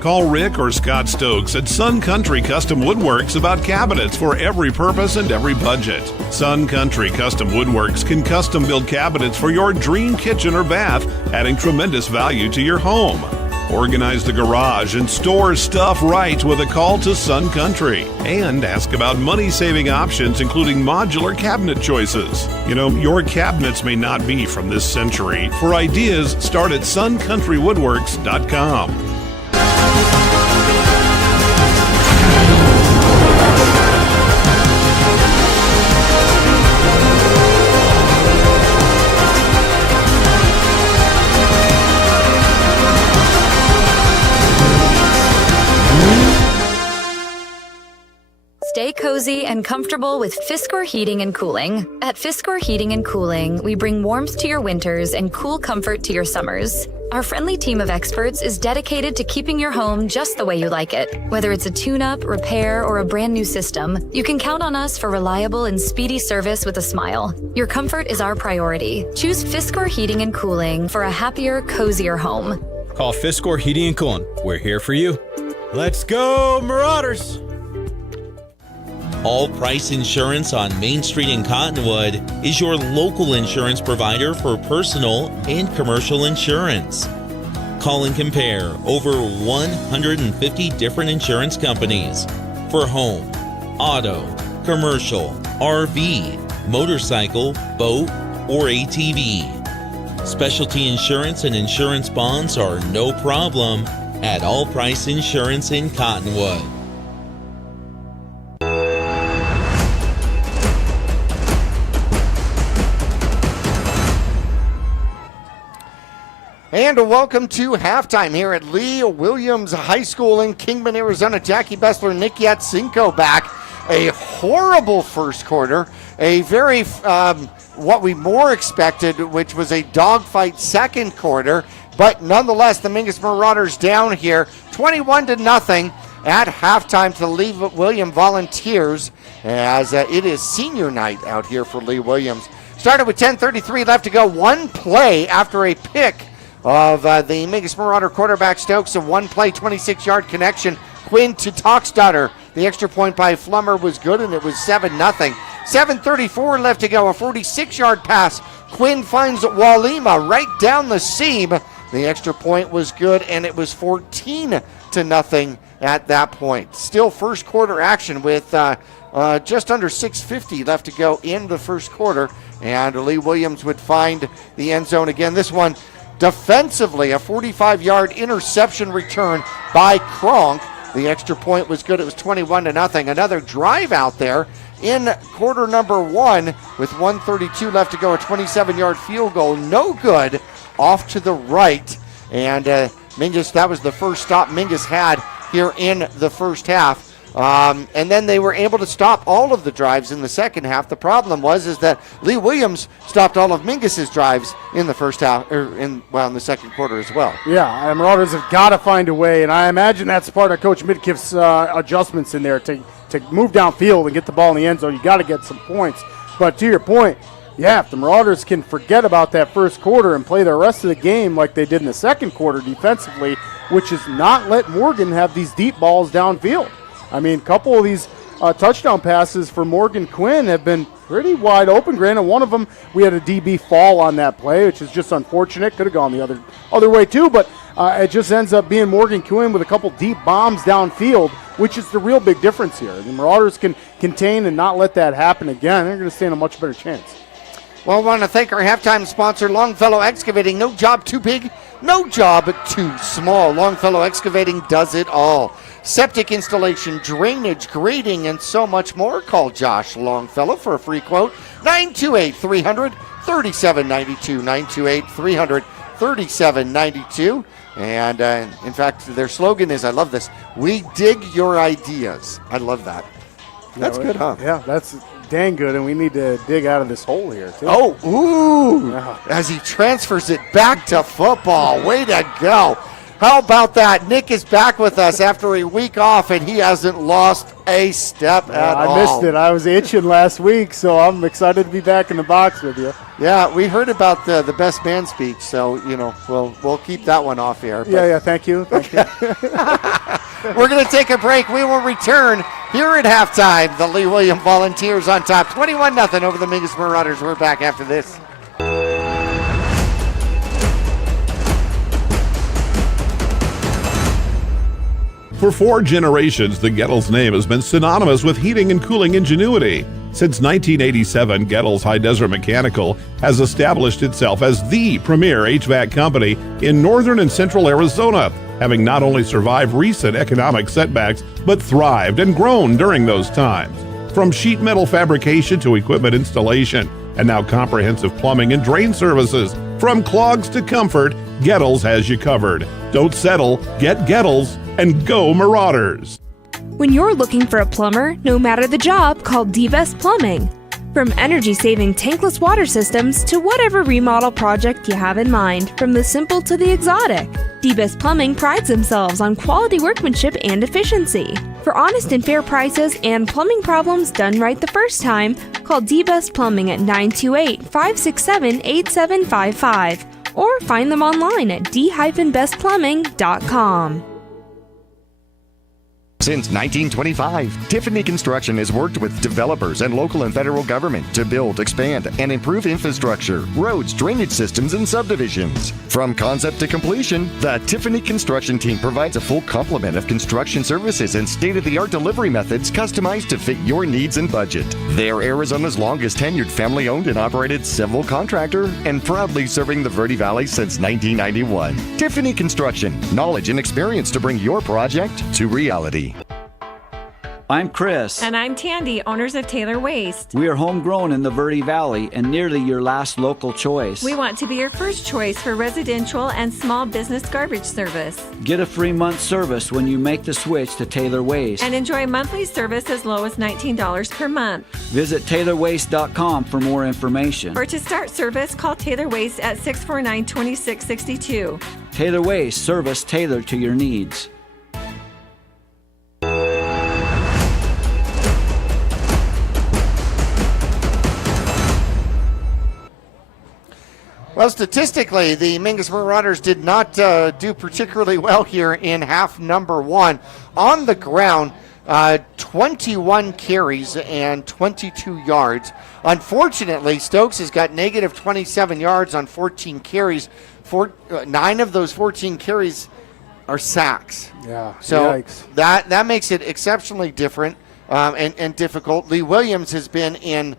Call Rick or Scott Stokes at Sun Country Custom Woodworks about cabinets for every purpose and every budget. Sun Country Custom Woodworks can custom build cabinets for your dream kitchen or bath, adding tremendous value to your home. Organize the garage and store stuff right with a call to Sun Country. And ask about money-saving options, including modular cabinet choices. You know, your cabinets may not be from this century. For ideas, start at suncountrywoodworks.com. Stay cozy cozy and comfortable with Fiskor Heating and Cooling. At Fiskor Heating and Cooling, we bring warmth to your winters and cool comfort to your summers. Our friendly team of experts is dedicated to keeping your home just the way you like it. Whether it's a tune-up, repair, or a brand new system, you can count on us for reliable and speedy service with a smile. Your comfort is our priority. Choose Fiskor Heating and Cooling for a happier, cozier home. Call Fiskor Heating and Cooling. We're here for you. Let's go, Marauders! All Price Insurance on Main Street in Cottonwood is your local insurance provider for personal and commercial insurance. Call and compare over 150 different insurance companies for home, auto, commercial, RV, motorcycle, boat, or ATV. Specialty insurance and insurance bonds are no problem at All Price Insurance in Cottonwood. And welcome to halftime here at Lee Williams High School in Kingman, Arizona. Jackie Bessler, Nick Yatsenko back. A horrible first quarter. A very, what we more expected, which was a dogfight second quarter. But nonetheless, the Mingus Marauders down here, 21-0 at halftime to the Lee Williams Volunteers, as it is senior night out here for Lee Williams. Started with 10:33 left to go. One play after a pick of the Mingus Marauder quarterback Stokes. A one-play, 26-yard connection. Quinn to Toxdotter. The extra point by Flummer was good, and it was 7-0. 7:34 left to go. A 46-yard pass. Quinn finds Walima right down the seam. The extra point was good, and it was 14-0 at that point. Still first quarter action with just under 6:50 left to go in the first quarter, and Lee Williams would find the end zone again. This one defensively, a 45-yard interception return by Kronk. The extra point was good. It was 21-0. Another drive out there in quarter number one with 1:32 left to go. A 27-yard field goal, no good, off to the right. And Mingus, that was the first stop Mingus had here in the first half. And then they were able to stop all of the drives in the second half. The problem is that Lee Williams stopped all of Mingus's drives in the first half, or in the second quarter as well. Yeah, Marauders have got to find a way, and I imagine that's part of Coach Midkiff's adjustments in there to move downfield and get the ball in the end zone. You got to get some points. But to your point, yeah, if the Marauders can forget about that first quarter and play the rest of the game like they did in the second quarter defensively, which is not let Morgan have these deep balls downfield. I mean, a couple of these touchdown passes for Morgan Quinn have been pretty wide open. Granted, one of them, we had a DB fall on that play, which is just unfortunate. Could have gone the other way too, but it just ends up being Morgan Quinn with a couple deep bombs downfield, which is the real big difference here. The Marauders can contain and not let that happen again. They're going to stand a much better chance. Well, I want to thank our halftime sponsor, Longfellow Excavating. No job too big, no job too small. Longfellow Excavating does it all. Septic installation, drainage, grading, and so much more. Call Josh Longfellow for a free quote. 928-300-3792. 928-300-3792. And in fact, their slogan is, I love this, we dig your ideas. I love that. That's good, huh? Yeah, that's dang good, and we need to dig out of this hole here, too. Oh, ooh, as he transfers it back to football. Way to go. How about that? Nick is back with us after a week off, and he hasn't lost a step at all. I missed it. I was itching last week, so I'm excited to be back in the box with you. Yeah, we heard about the best man speech, so, we'll keep that one off here. Yeah, thank you. We're going to take a break. We will return here at halftime. The Lee Williams Volunteers on top, 21-0 over the Mingus Marauders. We're back after this. For 4 generations, the Gettles name has been synonymous with heating and cooling ingenuity. Since 1987, Gettles High Desert Mechanical has established itself as the premier HVAC company in northern and central Arizona, having not only survived recent economic setbacks, but thrived and grown during those times. From sheet metal fabrication to equipment installation, and now comprehensive plumbing and drain services. From clogs to comfort, Gettles has you covered. Don't settle, get Gettles, and go Marauders. When you're looking for a plumber, no matter the job, call D-Best Plumbing. From energy-saving tankless water systems to whatever remodel project you have in mind, from the simple to the exotic, D-Best Plumbing prides themselves on quality workmanship and efficiency. For honest and fair prices and plumbing problems done right the first time, call D-Best Plumbing at 928-567-8755 or find them online at d-bestplumbing.com. Since 1925, Tiffany Construction has worked with developers and local and federal government to build, expand, and improve infrastructure, roads, drainage systems, and subdivisions. From concept to completion, the Tiffany Construction team provides a full complement of construction services and state-of-the-art delivery methods customized to fit your needs and budget. They're Arizona's longest tenured family-owned and operated civil contractor and proudly serving the Verde Valley since 1991. Tiffany Construction, knowledge and experience to bring your project to reality. I'm Chris. And I'm Tandy, owners of Taylor Waste. We are homegrown in the Verde Valley and nearly your last local choice. We want to be your first choice for residential and small business garbage service. Get a free month service when you make the switch to Taylor Waste. And enjoy monthly service as low as $19 per month. Visit TaylorWaste.com for more information. Or to start service, call Taylor Waste at 649-2662. Taylor Waste, service tailored to your needs. Well, statistically, the Mingus Marauders did not do particularly well here in half number one. On the ground, 21 carries and 22 yards. Unfortunately, Stokes has got negative 27 yards on 14 carries. 9 of those 14 carries are sacks. Yeah, so yikes. that makes it exceptionally different and difficult. Lee Williams has been in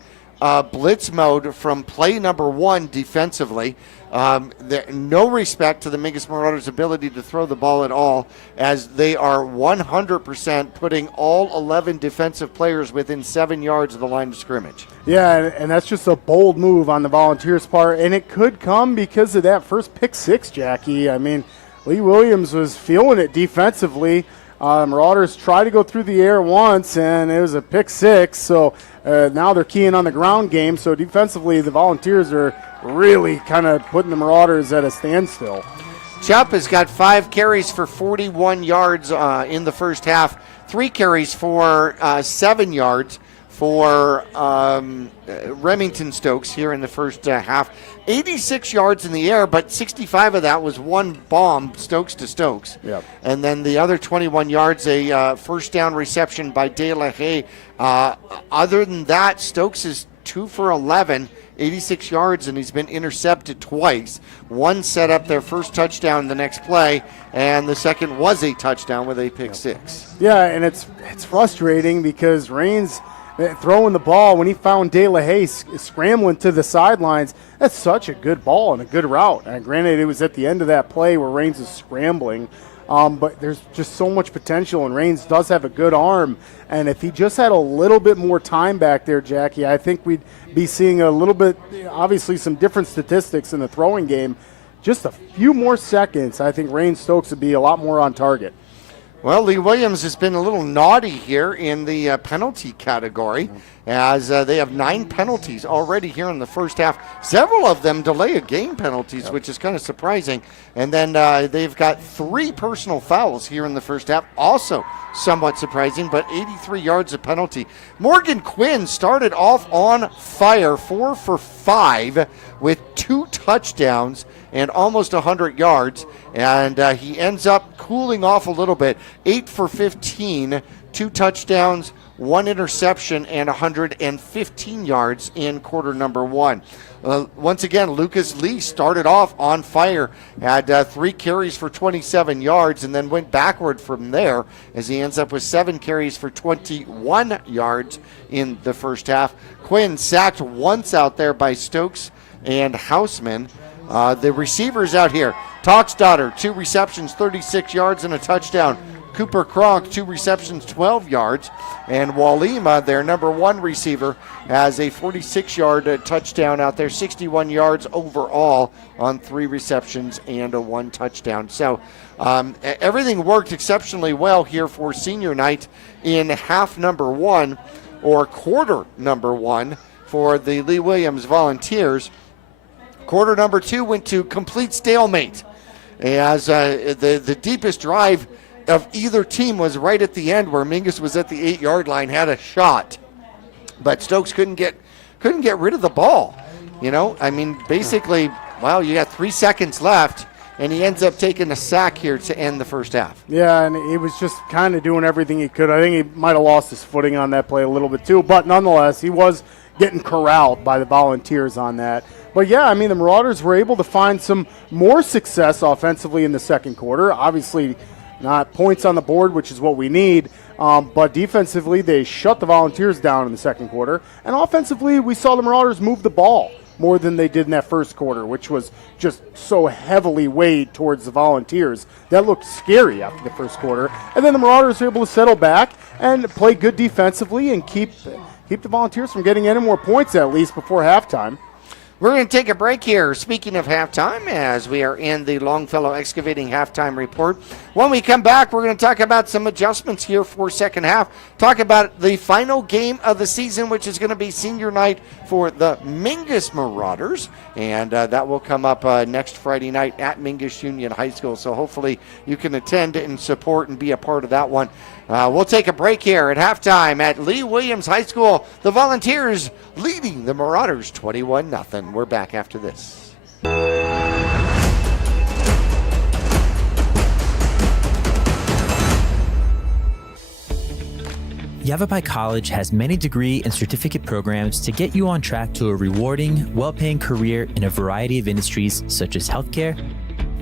blitz mode from play number one defensively. No respect to the Mingus Marauders' ability to throw the ball at all, as they are 100% putting all 11 defensive players within 7 yards of the line of scrimmage. Yeah, and that's just a bold move on the Volunteers' part, and it could come because of that first pick six, Jackie. I mean, Lee Williams was feeling it defensively. Marauders tried to go through the air once, and it was a pick six, so now they're keying on the ground game. So defensively, the Volunteers are really kind of putting the Marauders at a standstill. Chubb has got 5 carries for 41 yards in the first half, 3 carries for 7 yards for Remington Stokes here in the first half. 86 yards in the air, but 65 of that was one bomb, Stokes to Stokes. Yep. And then the other 21 yards, a first down reception by De La Haye. Other than that, Stokes is 2 for 11, 86 yards, and he's been intercepted twice. One set up their first touchdown the next play, and the second was a touchdown with a pick six. Yeah, and it's frustrating because Raines throwing the ball when he found De La Haye scrambling to the sidelines. That's such a good ball and a good route. And granted, it was at the end of that play where Raines is scrambling, but there's just so much potential, and Raines does have a good arm. And if he just had a little bit more time back there, Jackie, I think we'd be seeing a little bit, obviously some different statistics in the throwing game. Just a few more seconds, I think Raines Stokes would be a lot more on target. Well, Lee Williams has been a little naughty here in the penalty category, as they have 9 penalties already here in the first half. Several of them delay a game penalties, which is kind of surprising. And then they've got 3 personal fouls here in the first half, also somewhat surprising, but 83 yards of penalty. Morgan Quinn started off on fire, 4 for 5 with 2 touchdowns and almost 100 yards, and he ends up cooling off a little bit. 8 for 15, 2 touchdowns, 1 interception, and 115 yards in quarter number 1. Once again, Lucas Lee started off on fire, had 3 carries for 27 yards, and then went backward from there as he ends up with 7 carries for 21 yards in the first half. Quinn sacked once out there by Stokes and Houseman. The receivers out here, Toxdotter, 2 receptions, 36 yards and a touchdown. Cooper Cronk, 2 receptions, 12 yards. And Walima, their number 1 receiver, has a 46-yard touchdown out there, 61 yards overall on 3 receptions and a 1 touchdown. So everything worked exceptionally well here for senior night in half number 1, or quarter number 1, for the Lee Williams Volunteers. Quarter number 2 went to complete stalemate, as the deepest drive of either team was right at the end, where Mingus was at the 8-yard line, had a shot, but Stokes couldn't get rid of the ball. Basically, you got 3 seconds left, and he ends up taking a sack here to end the first half. Yeah, and he was just kind of doing everything he could. I think he might have lost his footing on that play a little bit too, but nonetheless, he was getting corralled by the Volunteers on that. But yeah, the Marauders were able to find some more success offensively in the second quarter. Obviously, not points on the board, which is what we need, but defensively, they shut the Volunteers down in the second quarter. And offensively, we saw the Marauders move the ball more than they did in that first quarter, which was just so heavily weighed towards the Volunteers. That looked scary after the first quarter. And then the Marauders were able to settle back and play good defensively and keep the Volunteers from getting any more points, at least before halftime. We're going to take a break here, speaking of halftime, as we are in the Longfellow Excavating halftime report. When we come back, we're going to talk about some adjustments here for second half, talk about the final game of the season, which is going to be senior night for the Mingus Marauders, and that will come up next Friday night at Mingus Union High School, so hopefully you can attend and support and be a part of that one. We'll take a break here at halftime at Lee Williams High School. The Volunteers leading the Marauders 21-0. We're back after this. Yavapai College has many degree and certificate programs to get you on track to a rewarding, well-paying career in a variety of industries such as healthcare,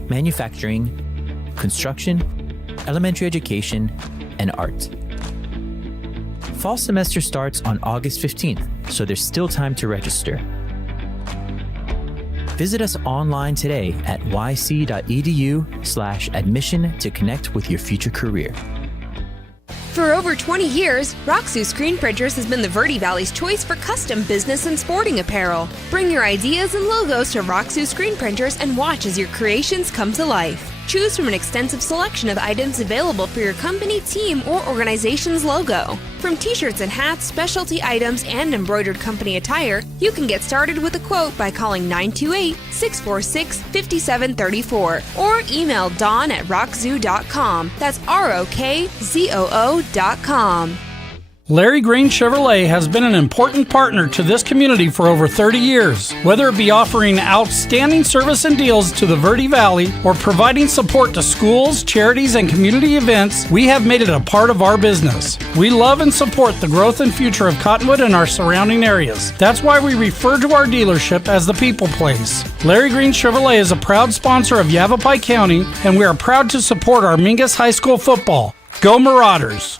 manufacturing, construction, elementary education, and art. Fall semester starts on August 15th, so there's still time to register. Visit us online today at yc.edu/admission to connect with your future career. For over 20 years, Roxu Screen Printers has been the Verde Valley's choice for custom business and sporting apparel. Bring your ideas and logos to Roxu Screen Printers and watch as your creations come to life. Choose from an extensive selection of items available for your company, team, or organization's logo. From t-shirts and hats, specialty items, and embroidered company attire, you can get started with a quote by calling 928-646-5734 or email dawn@rockzoo.com. That's ROKZOO.com. Larry Green Chevrolet has been an important partner to this community for over 30 years. Whether it be offering outstanding service and deals to the Verde Valley or providing support to schools, charities, and community events, we have made it a part of our business. We love and support the growth and future of Cottonwood and our surrounding areas. That's why we refer to our dealership as the People Place. Larry Green Chevrolet is a proud sponsor of Yavapai County, and we are proud to support our Mingus High School football. Go Marauders!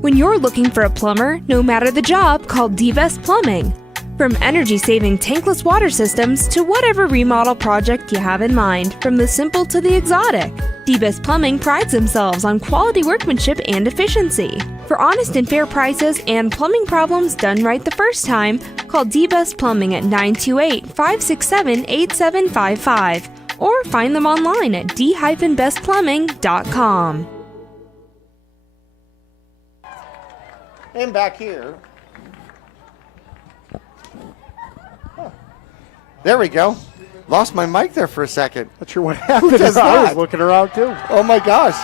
When you're looking for a plumber, no matter the job, call D-Best Plumbing. From energy-saving tankless water systems to whatever remodel project you have in mind, from the simple to the exotic, D-Best Plumbing prides themselves on quality workmanship and efficiency. For honest and fair prices and plumbing problems done right the first time, call D-Best Plumbing at 928-567-8755 or find them online at d-bestplumbing.com. And back here. There we go. Lost my mic there for a second. Not sure what happened. I was looking around too. Oh my gosh.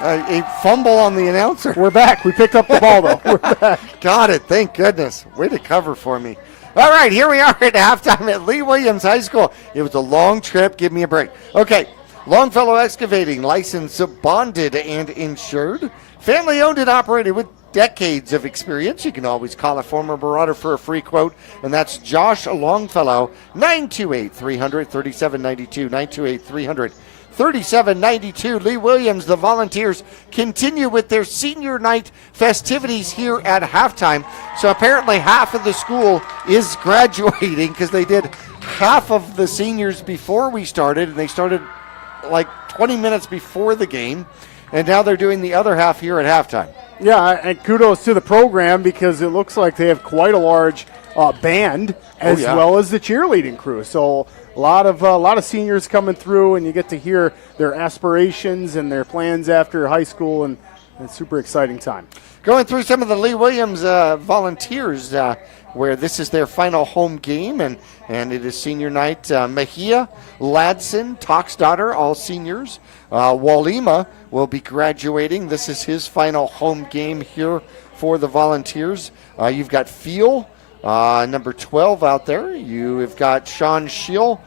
A fumble on the announcer. We're back. We picked up the ball though. We're back. Got it. Thank goodness. Way to cover for me. All right, here we are at halftime at Lee Williams High School. It was a long trip. Give me a break. Okay. Longfellow Excavating, licensed, bonded, and insured. Family owned and operated with decades of experience. You can always call a former Marauder for a free quote, and that's Josh Longfellow, 928-300-3792, 37-92. Lee Williams, the Volunteers, continue with their senior night festivities here at halftime. So apparently half of the school is graduating because they did half of the seniors before we started, and they started like 20 minutes before the game, and now they're doing the other half here at halftime. Yeah, and kudos to the program because it looks like they have quite a large band as well as the cheerleading crew. So a lot of seniors coming through, and you get to hear their aspirations and their plans after high school, and it's a super exciting time. Going through some of the Lee Williams Volunteers, where this is their final home game, and it is senior night. Mejia, Ladson, Toxdottir, all seniors. Walima will be graduating. This is his final home game here for the Volunteers. You've got Fiel, number 12 out there. You have got Sean Schill,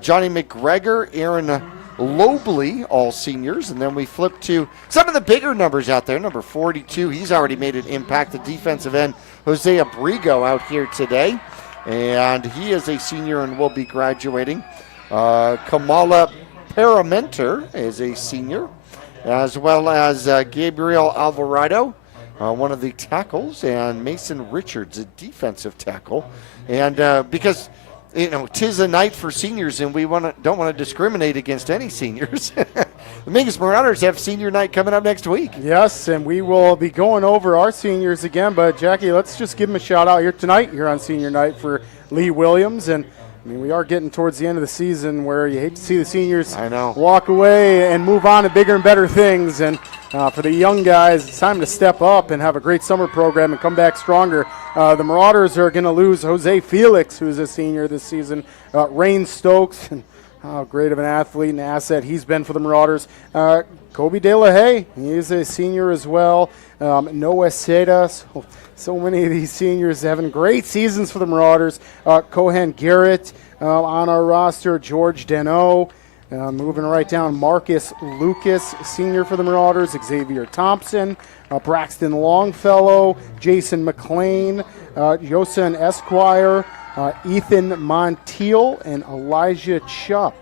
Johnny McGregor, Aaron Lobley, all seniors. And then we flip to some of the bigger numbers out there. Number 42, he's already made an impact. The defensive end, Jose Abrigo, out here today. And he is a senior and will be graduating. Kamala Paramenter is a senior, as well as Gabriel Alvarado, one of the tackles, and Mason Richards, a defensive tackle. And because, tis a night for seniors, and we don't want to discriminate against any seniors. The Mingus Marauders have senior night coming up next week. Yes, and we will be going over our seniors again. But, Jackie, let's just give them a shout-out here tonight here on senior night for Lee Williams. And, we are getting towards the end of the season where you hate to see the seniors walk away and move on to bigger and better things. And for the young guys, it's time to step up and have a great summer program and come back stronger. The Marauders are going to lose Jose Felix, who's a senior this season, Rain Stokes, and how great of an athlete and asset he's been for the Marauders. Kobe De La Haye, he is a senior as well. Noah Seda, so many of these seniors having great seasons for the Marauders. Cohen Garrett on our roster. George Deneau. Moving right down, Marcus Lucas, senior for the Marauders. Xavier Thompson. Braxton Longfellow. Jason McLean. Yosan Esquire. Ethan Montiel. And Elijah Chupp.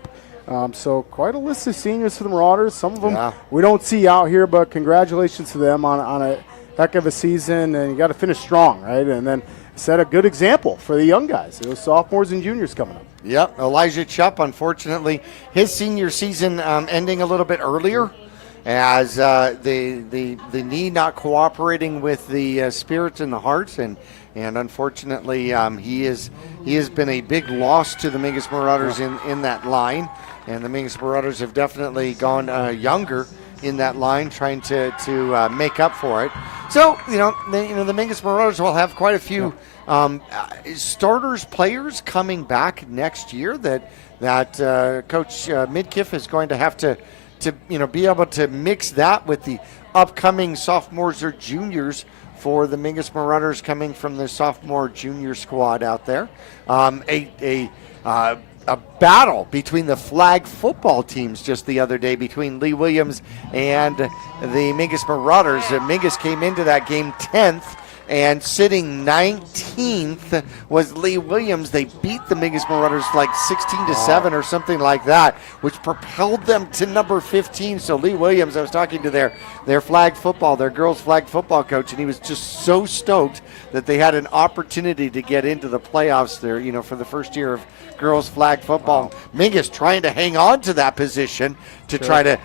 So quite a list of seniors for the Marauders. Some of them we don't see out here, but congratulations to them on a heck of a season, and you got to finish strong, right? And then set a good example for the young guys, those sophomores and juniors coming up. Yep, Elijah Chupp, unfortunately, his senior season ending a little bit earlier as the knee not cooperating with the spirit and the heart, and unfortunately he has been a big loss to the Mingus Marauders in that line, and the Mingus Marauders have definitely gone younger in that line, trying to make up for it. So the Mingus Marauders will have quite a few starters players coming back next year that Coach Midkiff is going to have to be able to mix that with the upcoming sophomores or juniors for the Mingus Marauders coming from the sophomore junior squad out there. A battle between the flag football teams just the other day between Lee Williams and the Mingus Marauders. Mingus came into that game 10th, and sitting 19th was Lee Williams. They beat the Mingus Marauders like 16-7 or something like that, which propelled them to number 15. So Lee Williams, I was talking to their flag football, their girls flag football coach, and he was just so stoked that they had an opportunity to get into the playoffs there, for the first year of girls flag football. Mingus trying to hang on to that position to try to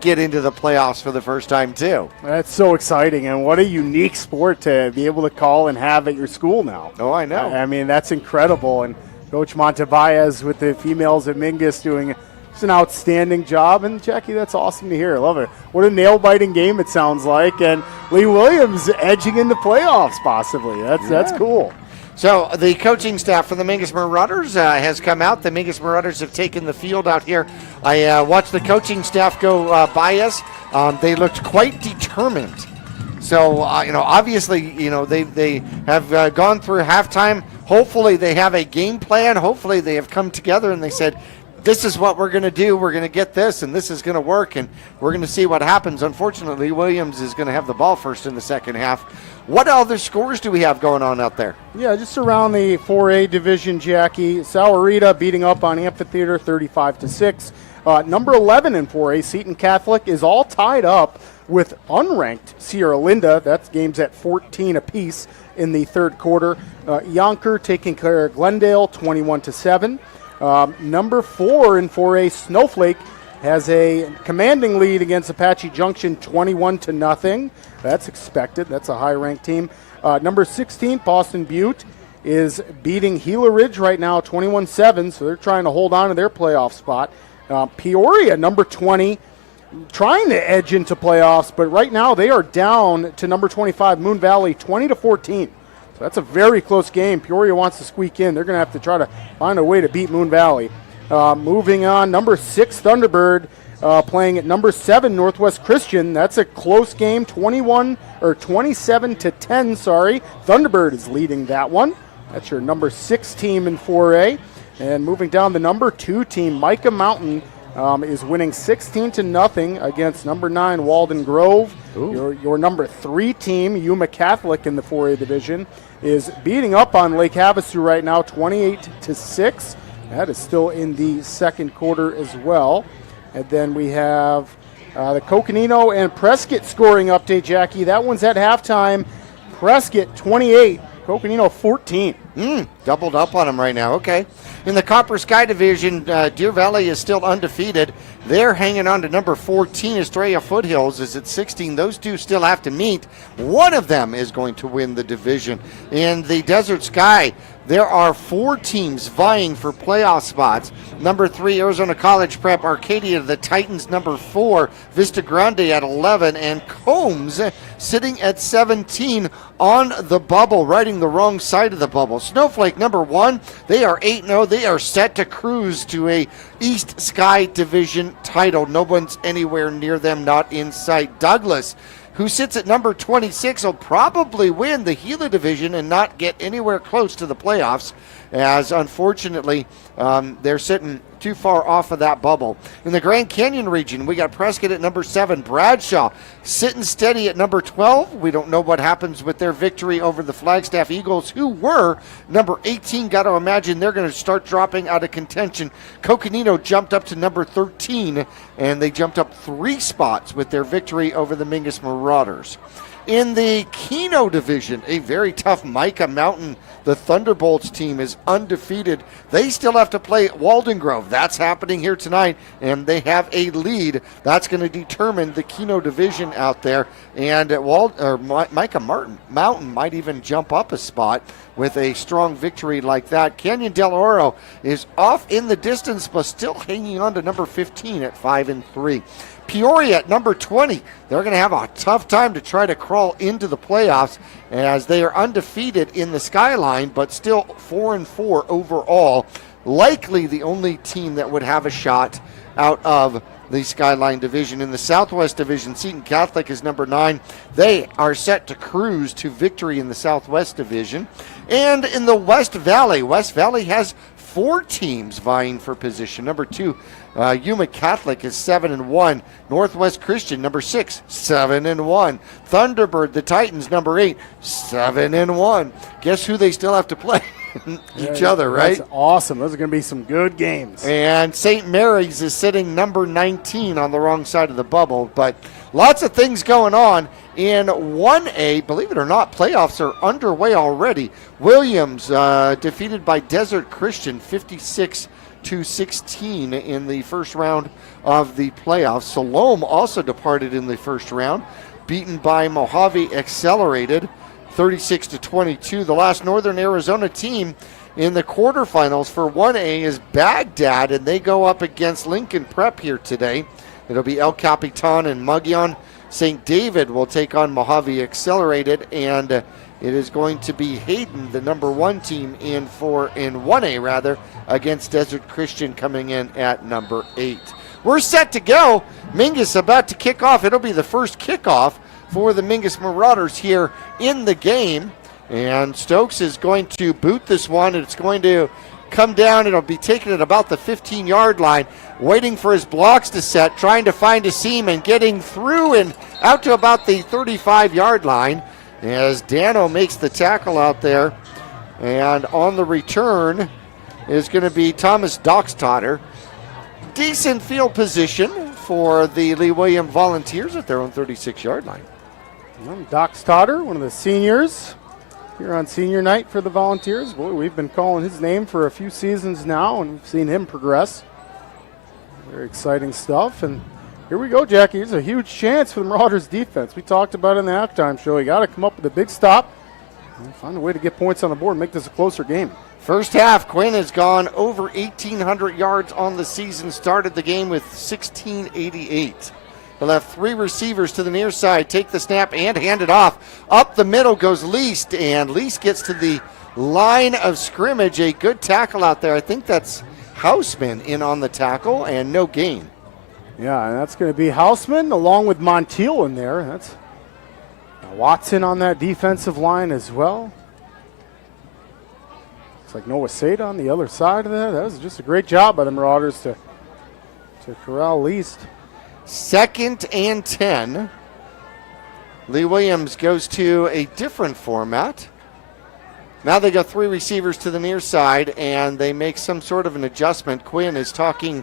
get into the playoffs for the first time too. That's so exciting, and what a unique sport to be able to call and have at your school now. Oh, I know. I mean, that's incredible, and Coach Montevalles with the females at Mingus doing just an outstanding job, and Jackie, that's awesome to hear. I love it. What a nail-biting game it sounds like, and Lee Williams edging into playoffs possibly. That's cool. So the coaching staff for the Mingus Marauders has come out. The Mingus Marauders have taken the field out here. I watched the coaching staff go by us. They looked quite determined. So, obviously, they have gone through halftime. Hopefully they have a game plan. Hopefully they have come together and they said, this is what we're going to do. We're going to get this, and this is going to work, and we're going to see what happens. Unfortunately, Williams is going to have the ball first in the second half. What other scores do we have going on out there? Yeah, just around the 4A division, Jackie. Sahuarita beating up on Amphitheater 35-6. Number 11 in 4A, Seton Catholic, is all tied up with unranked Sierra Linda. That's games at 14 apiece in the third quarter. Yonker taking care of Glendale 21-7. Number 4 in 4A, Snowflake, has a commanding lead against Apache Junction 21-0. That's expected. That's a high-ranked team. Number 16, Boston Butte, is beating Gila Ridge right now 21-7, so they're trying to hold on to their playoff spot. Peoria, number 20, trying to edge into playoffs, but right now they are down to number 25, Moon Valley, 20-14. So that's a very close game. Peoria wants to squeak in. They're going to have to try to find a way to beat Moon Valley. Moving on, number 6, Thunderbird, playing at number 7, Northwest Christian. That's a close game, 27-10, Thunderbird is leading that one. That's your number 6 team in 4A. And moving down, the number 2 team, Micah Mountain, is winning 16-0 against number 9, Walden Grove. Your number 3 team, Yuma Catholic in the 4A division, is beating up on Lake Havasu right now, 28-6. That is still in the second quarter as well. And then we have the Coconino and Prescott scoring update, Jackie. That one's at halftime. Prescott 28, Coconino 14. Doubled up on them right now. Okay. In the Copper Sky Division, Deer Valley is still undefeated. They're hanging on to number 14, Estrella Foothills is at 16. Those two still have to meet. One of them is going to win the division. In the Desert Sky, there are 4 teams vying for playoff spots. Number 3, Arizona College Prep, Arcadia, the Titans, number 4, Vista Grande at 11, and Combs sitting at 17 on the bubble, riding the wrong side of the bubble. Snowflake, number 1, they are 8-0. They are set to cruise to a East Sky Division title. No one's anywhere near them, not in sight. Douglas, who sits at number 26, will probably win the Gila Division and not get anywhere close to the playoffs, as unfortunately they're sitting too far off of that bubble. In the Grand Canyon region, we got Prescott at number 7, Bradshaw sitting steady at number 12. We don't know what happens with their victory over the Flagstaff Eagles, who were number 18. Got to imagine they're going to start dropping out of contention. Coconino jumped up to number 13, and they jumped up 3 spots with their victory over the Mingus Marauders. In the Keno division, a very tough Micah Mountain. The Thunderbolts team is undefeated. They still have to play Walden Grove. That's happening here tonight, and they have a lead. That's going to determine the Keno division out there. And Micah Mountain might even jump up a spot with a strong victory like that. Canyon Del Oro is off in the distance, but still hanging on to number 15 at 5-3. Peoria at number 20. They're going to have a tough time to try to crawl into the playoffs, as they are undefeated in the Skyline, but still 4-4 overall. Likely the only team that would have a shot out of the Skyline division. In the Southwest division, Seton Catholic is number 9. They are set to cruise to victory in the Southwest division. And in the West Valley has 4 teams vying for position. Number 2, Yuma Catholic is 7-1. Northwest Christian, number 6, 7-1. Thunderbird, the Titans, number 8, 7-1. Guess who they still have to play? Each other, right? That's awesome. Those are going to be some good games. And St. Mary's is sitting number 19 on the wrong side of the bubble. But lots of things going on. In 1A, believe it or not, playoffs are underway already. Williams defeated by Desert Christian 56-16 in the first round of the playoffs. Salome also departed in the first round, beaten by Mojave Accelerated 36-22. The last Northern Arizona team in the quarterfinals for 1A is Baghdad, and they go up against Lincoln Prep here today. It'll be El Capitan and Magyar. St. David will take on Mojave Accelerated, and it is going to be Hayden, the number 1 team in 1A against Desert Christian, coming in at number 8. We're set to go. Mingus about to kick off. It'll be the first kickoff for the Mingus Marauders here in the game. And Stokes is going to boot this one, and it's going to come down. It'll be taken at about the 15-yard line, waiting for his blocks to set, trying to find a seam and getting through and out to about the 35-yard line as Dano makes the tackle out there. And on the return is going to be Thomas Doxtotter. decent field position for the Lee William Volunteers at their own 36-yard line. Doc Stoddard, one of the seniors here on senior night for the Volunteers. Boy, we've been calling his name for a few seasons now, and we've seen him progress. Very exciting stuff. And here we go, Jackie. Here's a huge chance for the Marauders defense. We talked about it in the halftime show. You got to come up with a big stop and find a way to get points on the board and make this a closer game. First half, Quinn has gone over 1,800 yards on the season, started the game with 1,688. He'll have 3 receivers to the near side, take the snap and hand it off. Up the middle goes Least, and Least gets to the line of scrimmage. A good tackle out there. I think that's Houseman in on the tackle, and no gain. Yeah, and that's going to be Houseman along with Montiel in there. That's Watson on that defensive line as well. Looks like Noah Seda on the other side of that. That was just a great job by the Marauders to corral Least. 2nd and 10. Lee Williams goes to a different format. Now they go 3 receivers to the near side, and they make some sort of an adjustment. Quinn is talking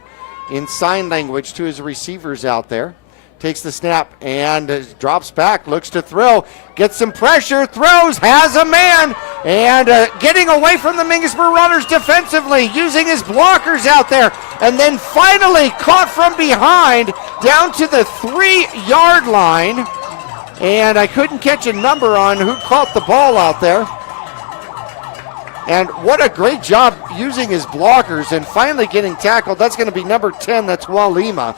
in sign language to his receivers out there. Takes the snap and drops back, looks to throw, gets some pressure, throws, has a man, and getting away from the Mingus Marauders defensively, using his blockers out there, and then finally caught from behind down to the 3-yard line. And I couldn't catch a number on who caught the ball out there. And what a great job using his blockers and finally getting tackled. That's going to be number 10, that's Walima.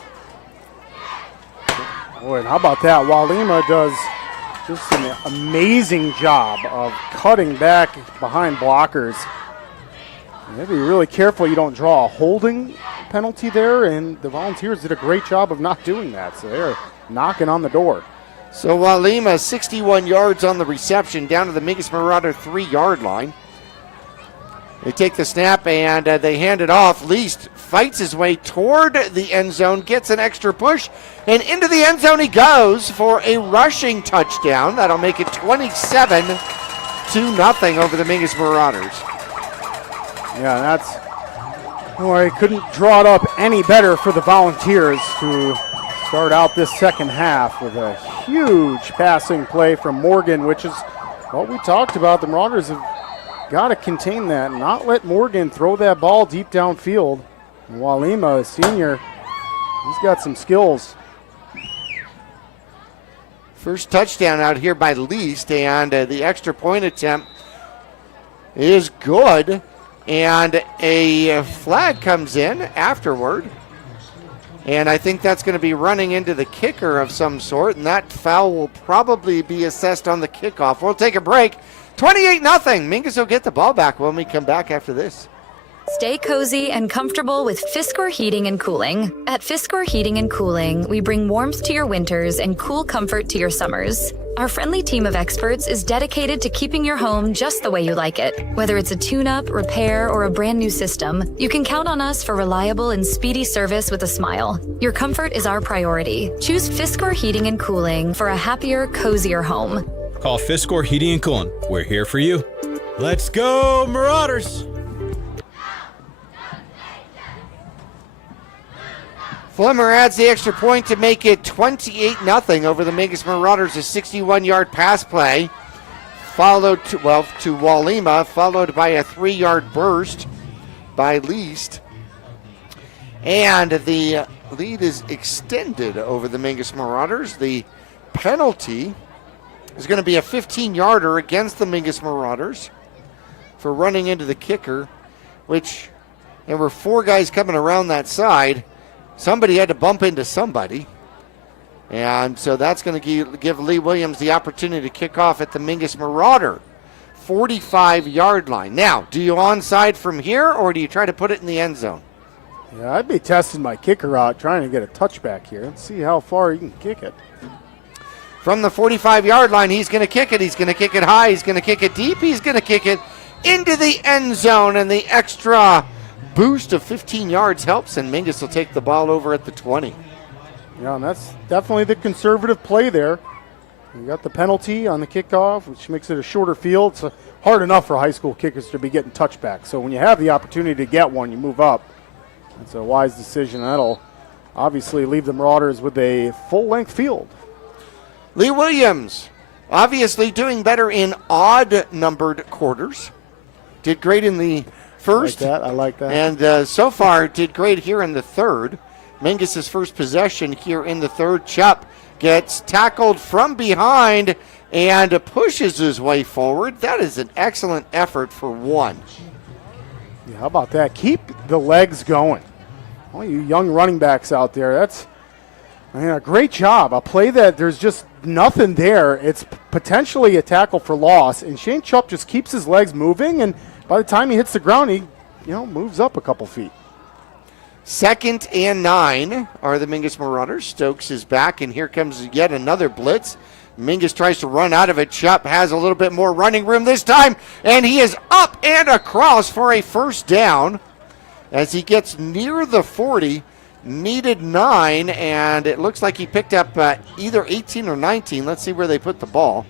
Boy, and how about that? Walima does just an amazing job of cutting back behind blockers. You have to be really careful you don't draw a holding penalty there, and the Volunteers did a great job of not doing that, so they're knocking on the door. So Walima, 61 yards on the reception, down to the Mingus Marauder 3-yard line. They take the snap and they hand it off. Least fights his way toward the end zone, gets an extra push, and into the end zone he goes for a rushing touchdown. That'll make it 27-0 over the Mingus Marauders. Yeah, that's, boy, couldn't draw it up any better for the Volunteers to start out this second half with a huge passing play from Morgan, which is what we talked about. The Marauders have got to contain that and not let Morgan throw that ball deep downfield. And Walima, a senior, he's got some skills. First touchdown out here by Least, and the extra point attempt is good. And a flag comes in afterward. And I think that's going to be running into the kicker of some sort, and that foul will probably be assessed on the kickoff. We'll take a break. 28-0. Mingus will get the ball back when we come back after this. Stay cozy and comfortable with Fiskor Heating and Cooling. At Fiskor Heating and Cooling, we bring warmth to your winters and cool comfort to your summers. Our friendly team of experts is dedicated to keeping your home just the way you like it. Whether it's a tune-up, repair, or a brand new system, you can count on us for reliable and speedy service with a smile. Your comfort is our priority. Choose Fiskor Heating and Cooling for a happier, cozier home. Call Fiskor Heating and Cooling. We're here for you. Let's go, Marauders! Flimmer adds the extra point to make it 28-0 over the Mingus Marauders. A 61-yard pass play followed to Walima, followed by a 3-yard burst by Least. And the lead is extended over the Mingus Marauders. The penalty is going to be a 15-yarder against the Mingus Marauders for running into the kicker, which there were 4 guys coming around that side. Somebody had to bump into somebody. And so that's going to give Lee Williams the opportunity to kick off at the Mingus Marauder 45-yard line. Now, do you onside from here, or do you try to put it in the end zone? Yeah, I'd be testing my kicker out, trying to get a touchback here. Let's see how far he can kick it. From the 45-yard line, he's going to kick it. He's going to kick it high. He's going to kick it deep. He's going to kick it into the end zone, and the extra boost of 15 yards helps, and Mingus will take the ball over at the 20. Yeah, and that's definitely the conservative play there. You got the penalty on the kickoff, which makes it a shorter field. It's hard enough for high school kickers to be getting touchbacks. So when you have the opportunity to get one, you move up. It's a wise decision. That'll obviously leave the Marauders with a full-length field. Lee Williams, obviously doing better in odd-numbered quarters. Did great in the first. I like that. And so far did great here in the third. Mingus' first possession here in the third. Chupp gets tackled from behind and pushes his way forward. That is an excellent effort for one. Yeah, how about that? Keep the legs going. All you young running backs out there, that's a great job. A play that there's just nothing there. It's potentially a tackle for loss, and Shane Chupp just keeps his legs moving, and by the time he hits the ground, he moves up a couple feet. 2nd and 9 are the Mingus Marauders. Stokes is back, and here comes yet another blitz. Mingus tries to run out of it. Chupp has a little bit more running room this time, and he is up and across for a first down as he gets near the 40. Needed 9, and it looks like he picked up either 18 or 19. Let's see where they put the ball.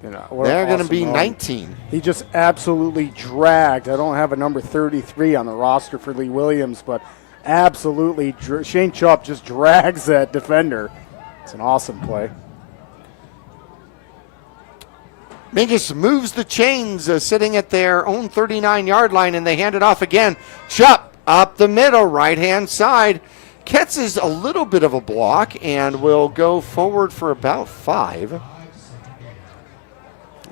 They're going to be 19. He just absolutely dragged. I don't have a number 33 on the roster for Lee Williams, but absolutely Shane Chupp just drags that defender. It's an awesome play. Mingus moves the chains, sitting at their own 39-yard line, and they hand it off again. Chupp up the middle, right-hand side. Catches a little bit of a block and will go forward for about 5.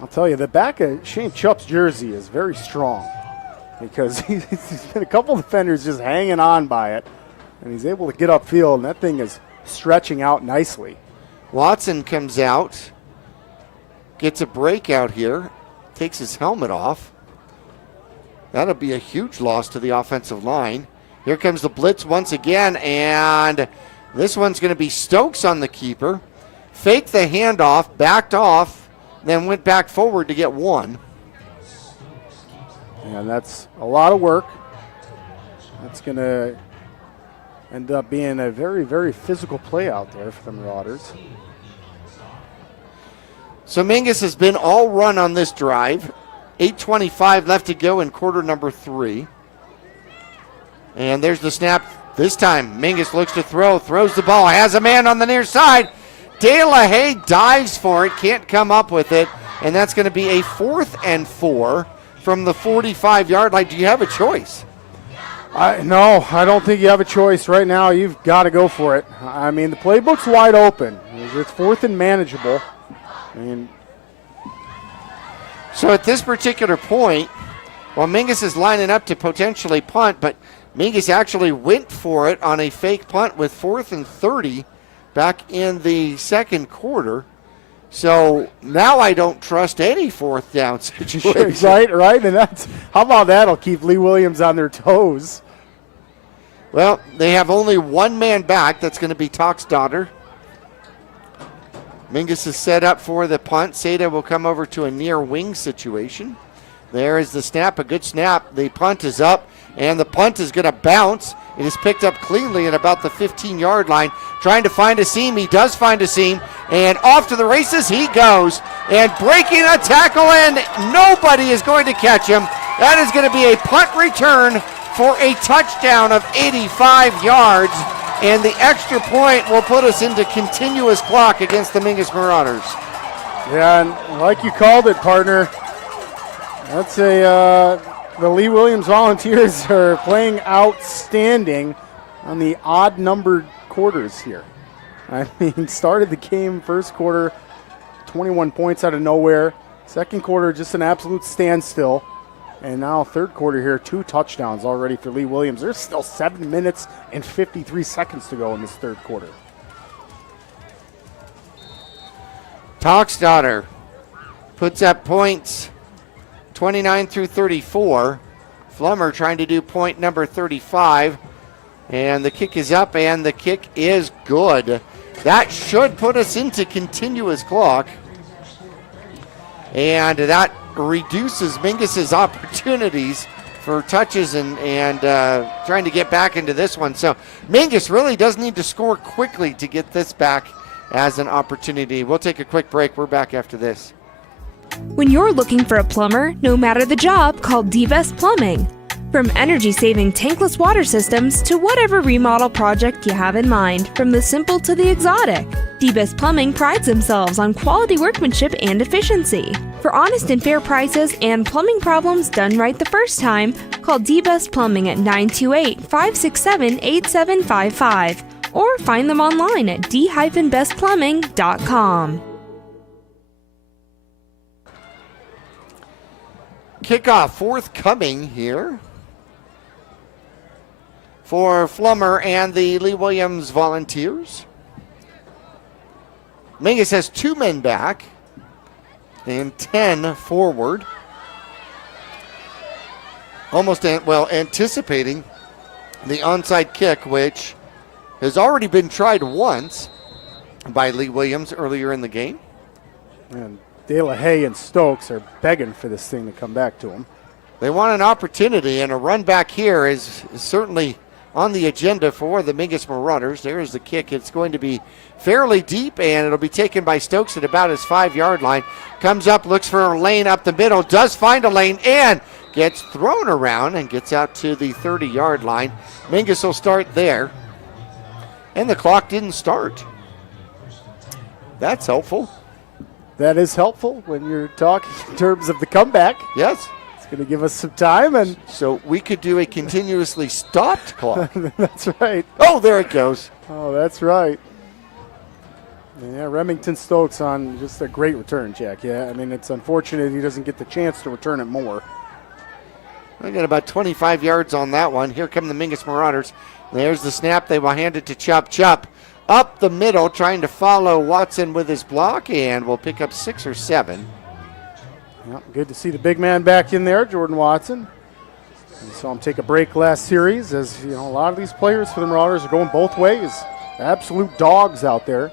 I'll tell you, the back of Shane Chupp's jersey is very strong because he's been a couple defenders just hanging on by it, and he's able to get upfield, and that thing is stretching out nicely. Watson comes out. Gets a breakout here, takes his helmet off. That'll be a huge loss to the offensive line. Here comes the blitz once again, and this one's going to be Stokes on the keeper. Faked the handoff, backed off, then went back forward to get 1. And that's a lot of work. That's going to end up being a very, very physical play out there for the Marauders. So Mingus has been all run on this drive. 8:25 left to go in quarter number 3. And there's the snap. This time, Mingus looks to throw, throws the ball, has a man on the near side. De La Haye dives for it, can't come up with it, and that's going to be a 4th and 4 from the 45-yard line. Do you have a choice? No, I don't think you have a choice. Right now, you've got to go for it. I mean, the playbook's wide open. It's 4th and manageable. So at this particular point, while Mingus is lining up to potentially punt, but Mingus actually went for it on a fake punt with 4th and 30 back in the second quarter. So now I don't trust any 4th down situation. Right, and that's how about that'll keep Lee Williams on their toes. Well, they have only one man back. That's going to be Toxdotter. Mingus is set up for the punt. Seda will come over to a near wing situation. There is the snap, a good snap. The punt is up, and the punt is going to bounce. It is picked up cleanly at about the 15-yard line. Trying to find a seam. He does find a seam, and off to the races he goes. And breaking a tackle, and nobody is going to catch him. That is going to be a punt return for a touchdown of 85 yards. And the extra point will put us into continuous clock against the Mingus Marauders. Yeah, and like you called it, partner, that's the Lee Williams Volunteers are playing outstanding on the odd-numbered quarters here. I mean, started the game first quarter, 21 points out of nowhere. Second quarter, just an absolute standstill. And now third quarter here, 2 touchdowns already for Lee Williams. There's still 7 minutes and 53 seconds to go in this third quarter. Toxdotter puts up points 29 through 34. Flummer trying to do point number 35. And the kick is up, and the kick is good. That should put us into continuous clock. And that reduces Mingus's opportunities for touches and trying to get back into this one. So Mingus really does need to score quickly to get this back as an opportunity. We'll take a quick break. We're back after this. When you're looking for a plumber, no matter the job, call D-Best Plumbing. From energy-saving tankless water systems to whatever remodel project you have in mind, from the simple to the exotic, D-Best Plumbing prides themselves on quality workmanship and efficiency. For honest and fair prices and plumbing problems done right the first time, call D-Best Plumbing at 928-567-8755 or find them online at d-bestplumbing.com. Kickoff forthcoming here for Flummer and the Lee Williams Volunteers. Mingus has 2 men back and 10 forward. Almost, anticipating the onside kick, which has already been tried once by Lee Williams earlier in the game. And De La Haye and Stokes are begging for this thing to come back to them. They want an opportunity, and a run back here is certainly on the agenda for the Mingus Marauders. There's the kick. It's going to be fairly deep, and it'll be taken by Stokes at about his 5-yard line. Comes up, looks for a lane up the middle, does find a lane, and gets thrown around and gets out to the 30-yard line. Mingus will start there. And the clock didn't start. That's helpful. That is helpful when you're talking in terms of the comeback. Yes. It's going to give us some time. And so we could do a continuously stopped clock. That's right. Oh, there it goes. Oh, that's right. Yeah, Remington Stokes on just a great return, Jack. Yeah, I mean, it's unfortunate he doesn't get the chance to return it more. I got about 25 yards on that one. Here come the Mingus Marauders. There's the snap. They will hand it to Chop Chop. Up the middle, trying to follow Watson with his block, and we'll pick up 6 or 7. Well, good to see the big man back in there, Jordan Watson. We saw him take a break last series, as you know, a lot of these players for the Marauders are going both ways. Absolute dogs out there.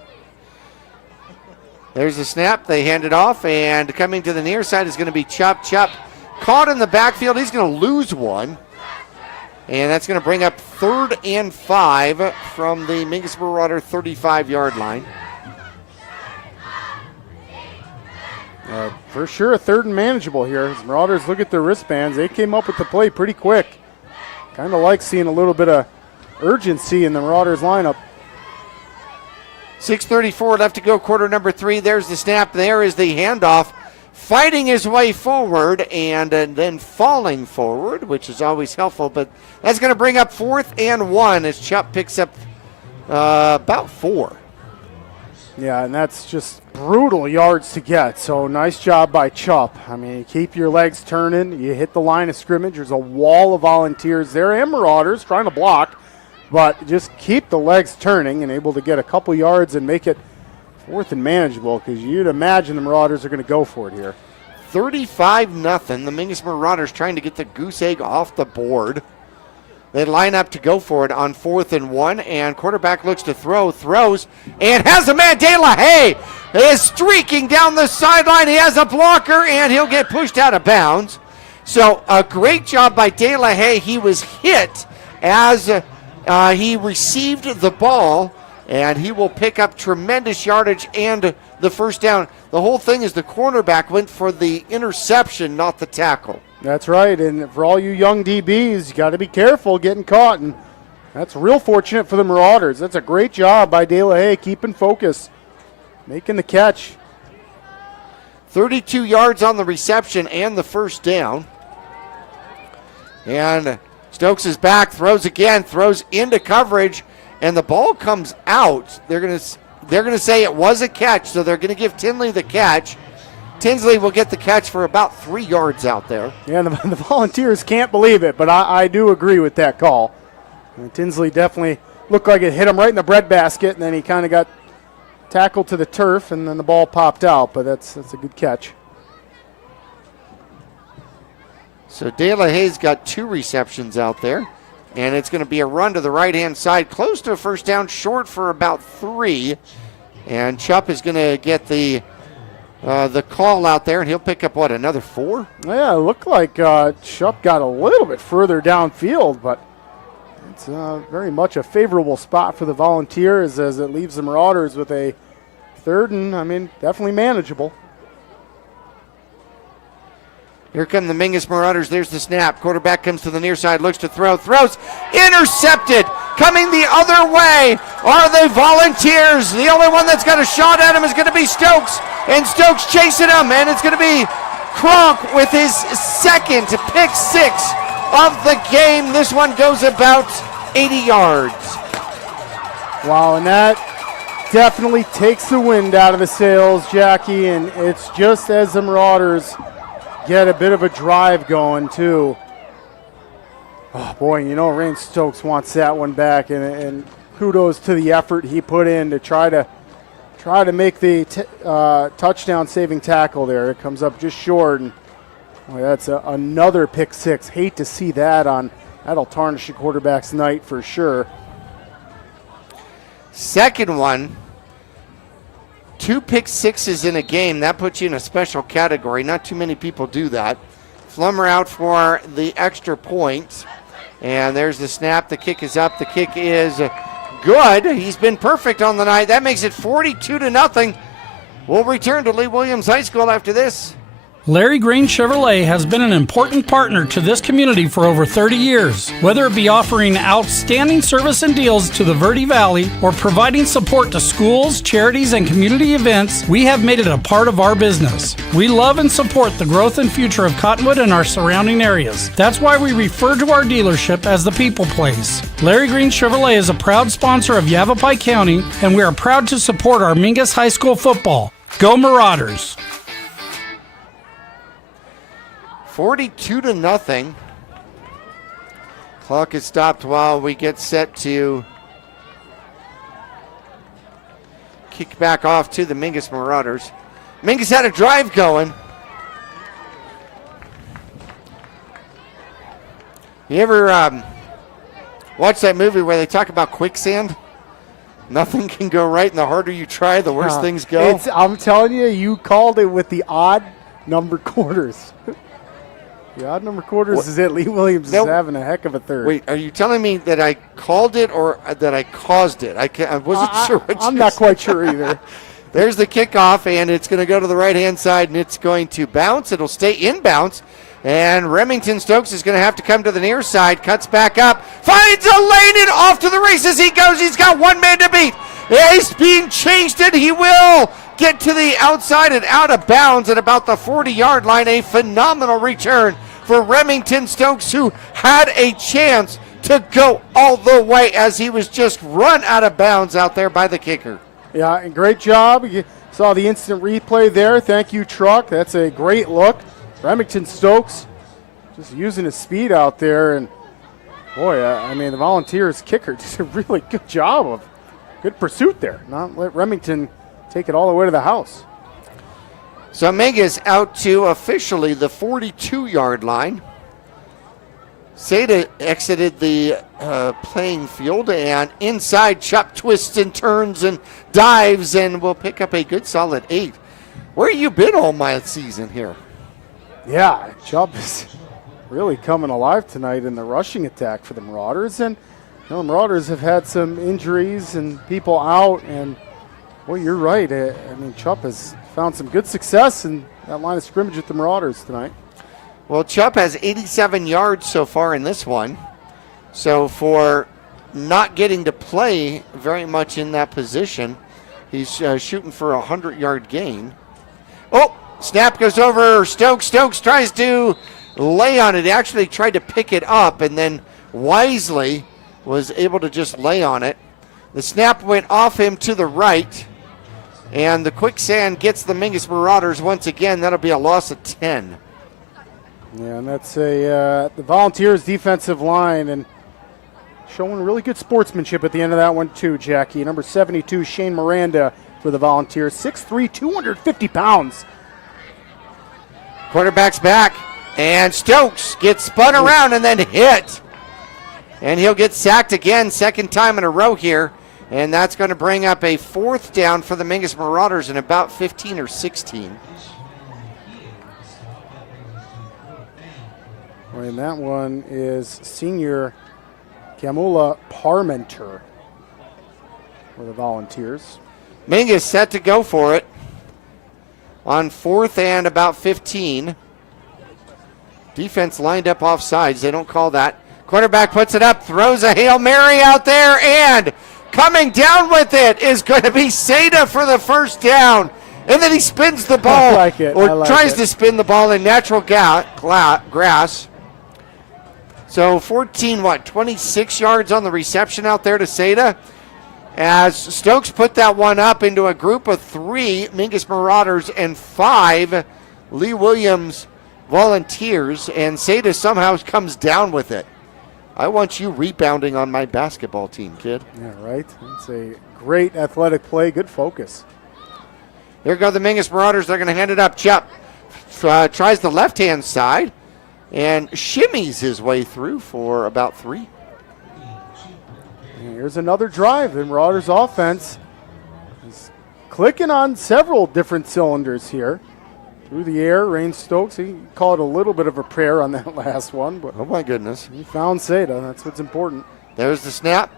There's the snap. They hand it off, and coming to the near side is going to be Chop Chop. Caught in the backfield. He's going to lose one. And that's going to bring up 3rd and 5 from the Mingus Marauder 35-yard line. For sure, 3rd and manageable here. As Marauders look at their wristbands, they came up with the play pretty quick. Kind of like seeing a little bit of urgency in the Marauders lineup. 6:34 left to go, quarter number 3. There's the snap. There is the handoff. Fighting his way forward and then falling forward, which is always helpful. But that's going to bring up 4th and 1 as Chup picks up about 4. Yeah, and that's just brutal yards to get. So nice job by Chup. I mean, you keep your legs turning. You hit the line of scrimmage. There's a wall of Volunteers there and Marauders trying to block. But just keep the legs turning and able to get a couple yards and make it 4th and manageable, because you'd imagine the Marauders are going to go for it here. 35-0. The Mingus Marauders trying to get the goose egg off the board. They line up to go for it on 4th and 1, and quarterback looks to throw, throws, and has a man. De La Haye is streaking down the sideline. He has a blocker, and he'll get pushed out of bounds. So a great job by De La Haye. He was hit as he received the ball, and he will pick up tremendous yardage and the first down. The whole thing is the cornerback went for the interception, not the tackle. That's right, and for all you young DBs, you got to be careful getting caught, and that's real fortunate for the Marauders. That's a great job by De La Haye, keeping focus, making the catch. 32 yards on the reception and the first down. And Stokes is back, throws again, throws into coverage, and the ball comes out. They're going to say it was a catch, so they're going to give Tinley the catch. Tinsley will get the catch for about 3 yards out there. Yeah, the Volunteers can't believe it, but I do agree with that call. And Tinsley definitely looked like it hit him right in the breadbasket, and then he kind of got tackled to the turf, and then the ball popped out, but that's a good catch. So De La Haye's got 2 receptions out there. And it's going to be a run to the right-hand side, close to a first down, short for about 3. And Chup is going to get the call out there, and he'll pick up, another 4? Yeah, it looked like Chup got a little bit further downfield, but it's very much a favorable spot for the Volunteers as it leaves the Marauders with a 3rd and, definitely manageable. Here come the Mingus Marauders. There's the snap. Quarterback comes to the near side, looks to throw, throws, intercepted. Coming the other way are the Volunteers. The only one that's got a shot at him is going to be Stokes, and Stokes chasing him, and it's going to be Kronk with his second pick six of the game. This one goes about 80 yards. Wow, and that definitely takes the wind out of the sails, Jackie, and it's just as the Marauders get a bit of a drive going, too. Oh, boy, you know Rain Stokes wants that one back, and kudos to the effort he put in to try to make the touchdown-saving tackle there. It comes up just short, and boy, that's another pick six. Hate to see that that'll tarnish a quarterback's night for sure. Second one, 2 pick sixes in a game. That puts you in a special category. Not too many people do that. Flummer out for the extra point. And there's the snap. The kick is up. The kick is good. He's been perfect on the night. That makes it 42-0. We'll return to Lee Williams High School after this. Larry Green Chevrolet has been an important partner to this community for over 30 years. Whether it be offering outstanding service and deals to the Verde Valley or providing support to schools, charities, and community events, we have made it a part of our business. We love and support the growth and future of Cottonwood and our surrounding areas. That's why we refer to our dealership as the People Place. Larry Green Chevrolet is a proud sponsor of Yavapai County, and we are proud to support our Mingus High School football. Go Marauders! 42-0. Clock is stopped while we get set to kick back off to the Mingus Marauders. Mingus had a drive going. You ever watch that movie where they talk about quicksand? Nothing can go right, and the harder you try, the worse things go. I'm telling you, you called it with the odd number quarters. The odd number quarters is it. Lee Williams is having a heck of a third. Wait, are you telling me that I called it or that I caused it? I wasn't sure. I'm not quite sure either. There's the kickoff, and it's going to go to the right-hand side, and it's going to bounce. It'll stay in bounds, and Remington Stokes is going to have to come to the near side, cuts back up, finds a lane, and off to the races he goes. He's got one man to beat. He's being chased, and he will get to the outside and out of bounds at about the 40-yard line. A phenomenal return for Remington Stokes, who had a chance to go all the way as he was just run out of bounds out there by the kicker. Yeah, and great job. You saw the instant replay there. Thank you, Truck. That's a great look. Remington Stokes just using his speed out there. And, boy, I mean, the Volunteers kicker did a really good job of good pursuit there. Not let Remington take it all the way to the house. So Mingus out to officially the 42-yard line. Seda exited the playing field, and inside Chuck twists and turns and dives and will pick up a good solid 8. Where you been all my season here? Yeah, Chubb is really coming alive tonight in the rushing attack for the Marauders. And you know, the Marauders have had some injuries and people out, and well, you're right. I mean, Chubb has found some good success in that line of scrimmage with the Marauders tonight. Well, Chubb has 87 yards so far in this one. So for not getting to play very much in that position, he's shooting for a 100-yard gain. Oh, snap goes over Stokes. Stokes tries to lay on it. He actually tried to pick it up and then wisely was able to just lay on it. The snap went off him to the right. And the quicksand gets the Mingus Marauders once again. That'll be a loss of 10. Yeah, and that's the Volunteers defensive line, and showing really good sportsmanship at the end of that one too, Jackie. Number 72, Shane Miranda for the Volunteers, 6'3", 250 pounds. Quarterback's back, and Stokes gets spun around and then hit. And he'll get sacked again, second time in a row here. And that's going to bring up a 4th down for the Mingus Marauders in about 15 or 16. And that one is senior Kamula Parmenter for the Volunteers. Mingus set to go for it on 4th and about 15. Defense lined up off sides. They don't call that. Quarterback puts it up, throws a Hail Mary out there, and coming down with it is going to be Seda for the first down. And then he spins the ball, tries to spin the ball in natural grass. So 26 yards on the reception out there to Seda. As Stokes put that one up into a group of 3 Mingus Marauders and 5 Lee Williams Volunteers, and Seda somehow comes down with it. I want you rebounding on my basketball team, kid. Yeah, right. It's a great athletic play, good focus. Here go the Mingus Marauders. They're going to hand it up. Chup tries the left-hand side and shimmies his way through for about 3. And here's another drive. The Marauders offense is clicking on several different cylinders here. Through the air, Rain Stokes, he called a little bit of a prayer on that last one. But oh, my goodness. He found Seda. That's what's important. There's the snap.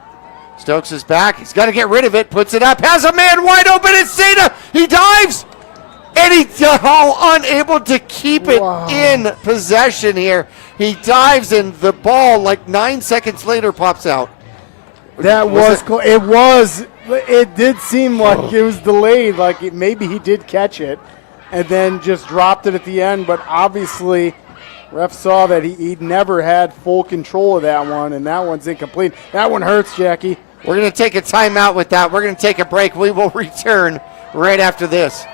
Stokes is back. He's got to get rid of it. Puts it up. Has a man wide open. It's Seda. He dives. And he's unable to keep it in possession here. He dives, and the ball, like 9 seconds later, pops out. That was cool. It did seem like it was delayed. Like maybe he did catch it and then just dropped it at the end. But obviously, ref saw that he never had full control of that one, and that one's incomplete. That one hurts, Jackie. We're going to take a timeout with that. We're going to take a break. We will return right after this.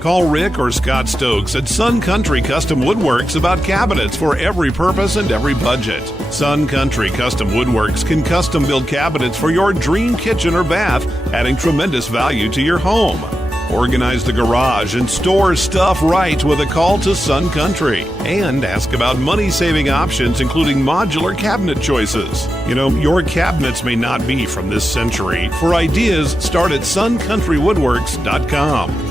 Call Rick or Scott Stokes at Sun Country Custom Woodworks about cabinets for every purpose and every budget. Sun Country Custom Woodworks can custom build cabinets for your dream kitchen or bath, adding tremendous value to your home. Organize the garage and store stuff right with a call to Sun Country. And ask about money-saving options, including modular cabinet choices. You know, your cabinets may not be from this century. For ideas, start at suncountrywoodworks.com.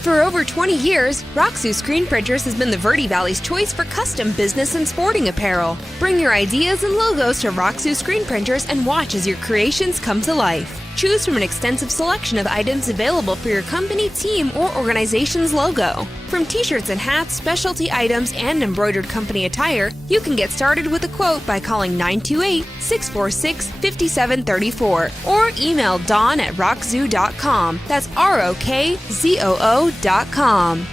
For over 20 years, Roxu Screen Printers has been the Verde Valley's choice for custom business and sporting apparel. Bring your ideas and logos to Roxu Screen Printers and watch as your creations come to life. Choose from an extensive selection of items available for your company, team, or organization's logo. From t-shirts and hats, specialty items, and embroidered company attire, you can get started with a quote by calling 928-646-5734 or email dawn@rockzoo.com. That's ROKZOO.com.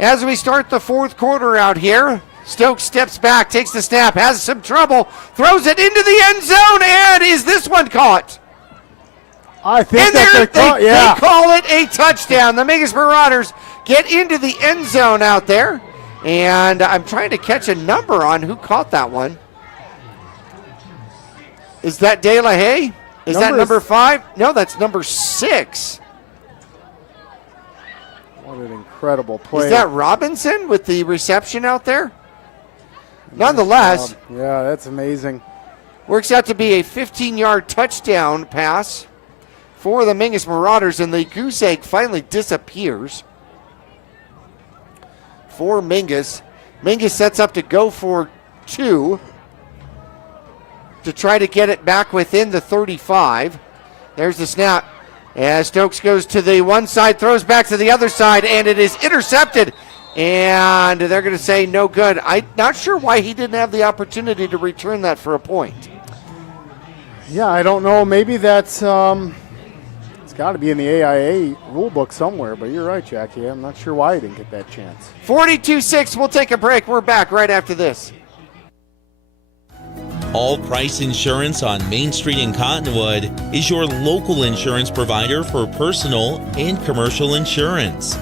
As we start the fourth quarter out here, Stokes steps back, takes the snap, has some trouble, throws it into the end zone, and is this one caught? I think they call it a touchdown. The Mingus Marauders get into the end zone out there, and I'm trying to catch a number on who caught that one. Is that De La Haye? Is that number 5? No, that's number 6. What an incredible play. Is that Robinson with the reception out there? Nonetheless. Yeah, that's amazing. Works out to be a 15-yard touchdown pass for the Mingus Marauders, and the goose egg finally disappears for Mingus. Mingus sets up to go for 2 to try to get it back within the 35. There's the snap. As Stokes goes to the one side, throws back to the other side, and it is intercepted. And they're going to say no good. I'm not sure why he didn't have the opportunity to return that for a point. Yeah, I don't know. Maybe that's it's got to be in the AIA rule book somewhere. But you're right, Jackie. I'm not sure why he didn't get that chance. 42-6. We'll take a break. We're back right after this. All Price Insurance on Main Street in Cottonwood is your local insurance provider for personal and commercial insurance.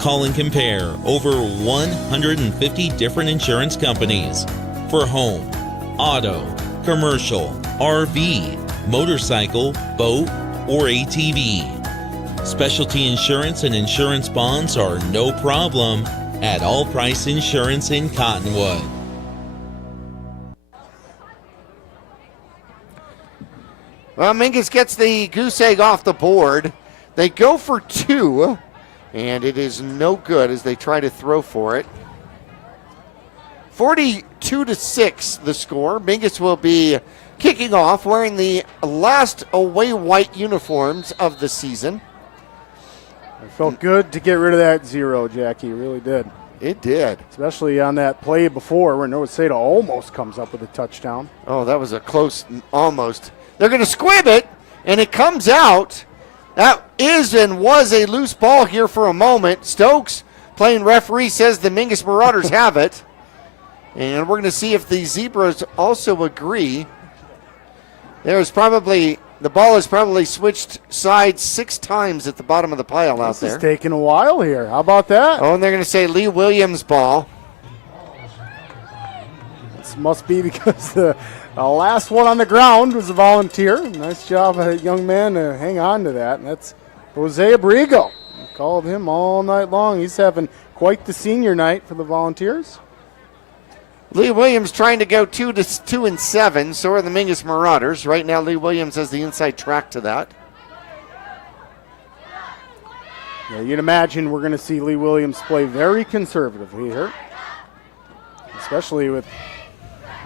Call and compare over 150 different insurance companies for home, auto, commercial, RV, motorcycle, boat, or ATV. Specialty insurance and insurance bonds are no problem at All Price Insurance in Cottonwood. Well, Mingus gets the goose egg off the board. They go for 2, and it is no good as they try to throw for it. 42-6 the score. Mingus will be kicking off wearing the last away white uniforms of the season. It felt good to get rid of that 0, Jackie. It really did. It did. Especially on that play before where Noah Seda almost comes up with a touchdown. Oh, that was a close almost. They're going to squib it, and it comes out. That is and was a loose ball here for a moment. Stokes, playing referee, says the Mingus Marauders have it. And we're going to see if the Zebras also agree. The ball has probably switched sides 6 times at the bottom of the pile out there. This is taking a while here. How about that? Oh, and they're going to say Lee Williams' ball. This must be because the last one on the ground was a volunteer. Nice job, young man, to hang on to that. And that's Jose Abrigo. I called him all night long. He's having quite the senior night for the Volunteers. Lee Williams trying to go 2-7. So are the Mingus Marauders. Right now, Lee Williams has the inside track to that. Yeah, you'd imagine we're going to see Lee Williams play very conservatively here, especially with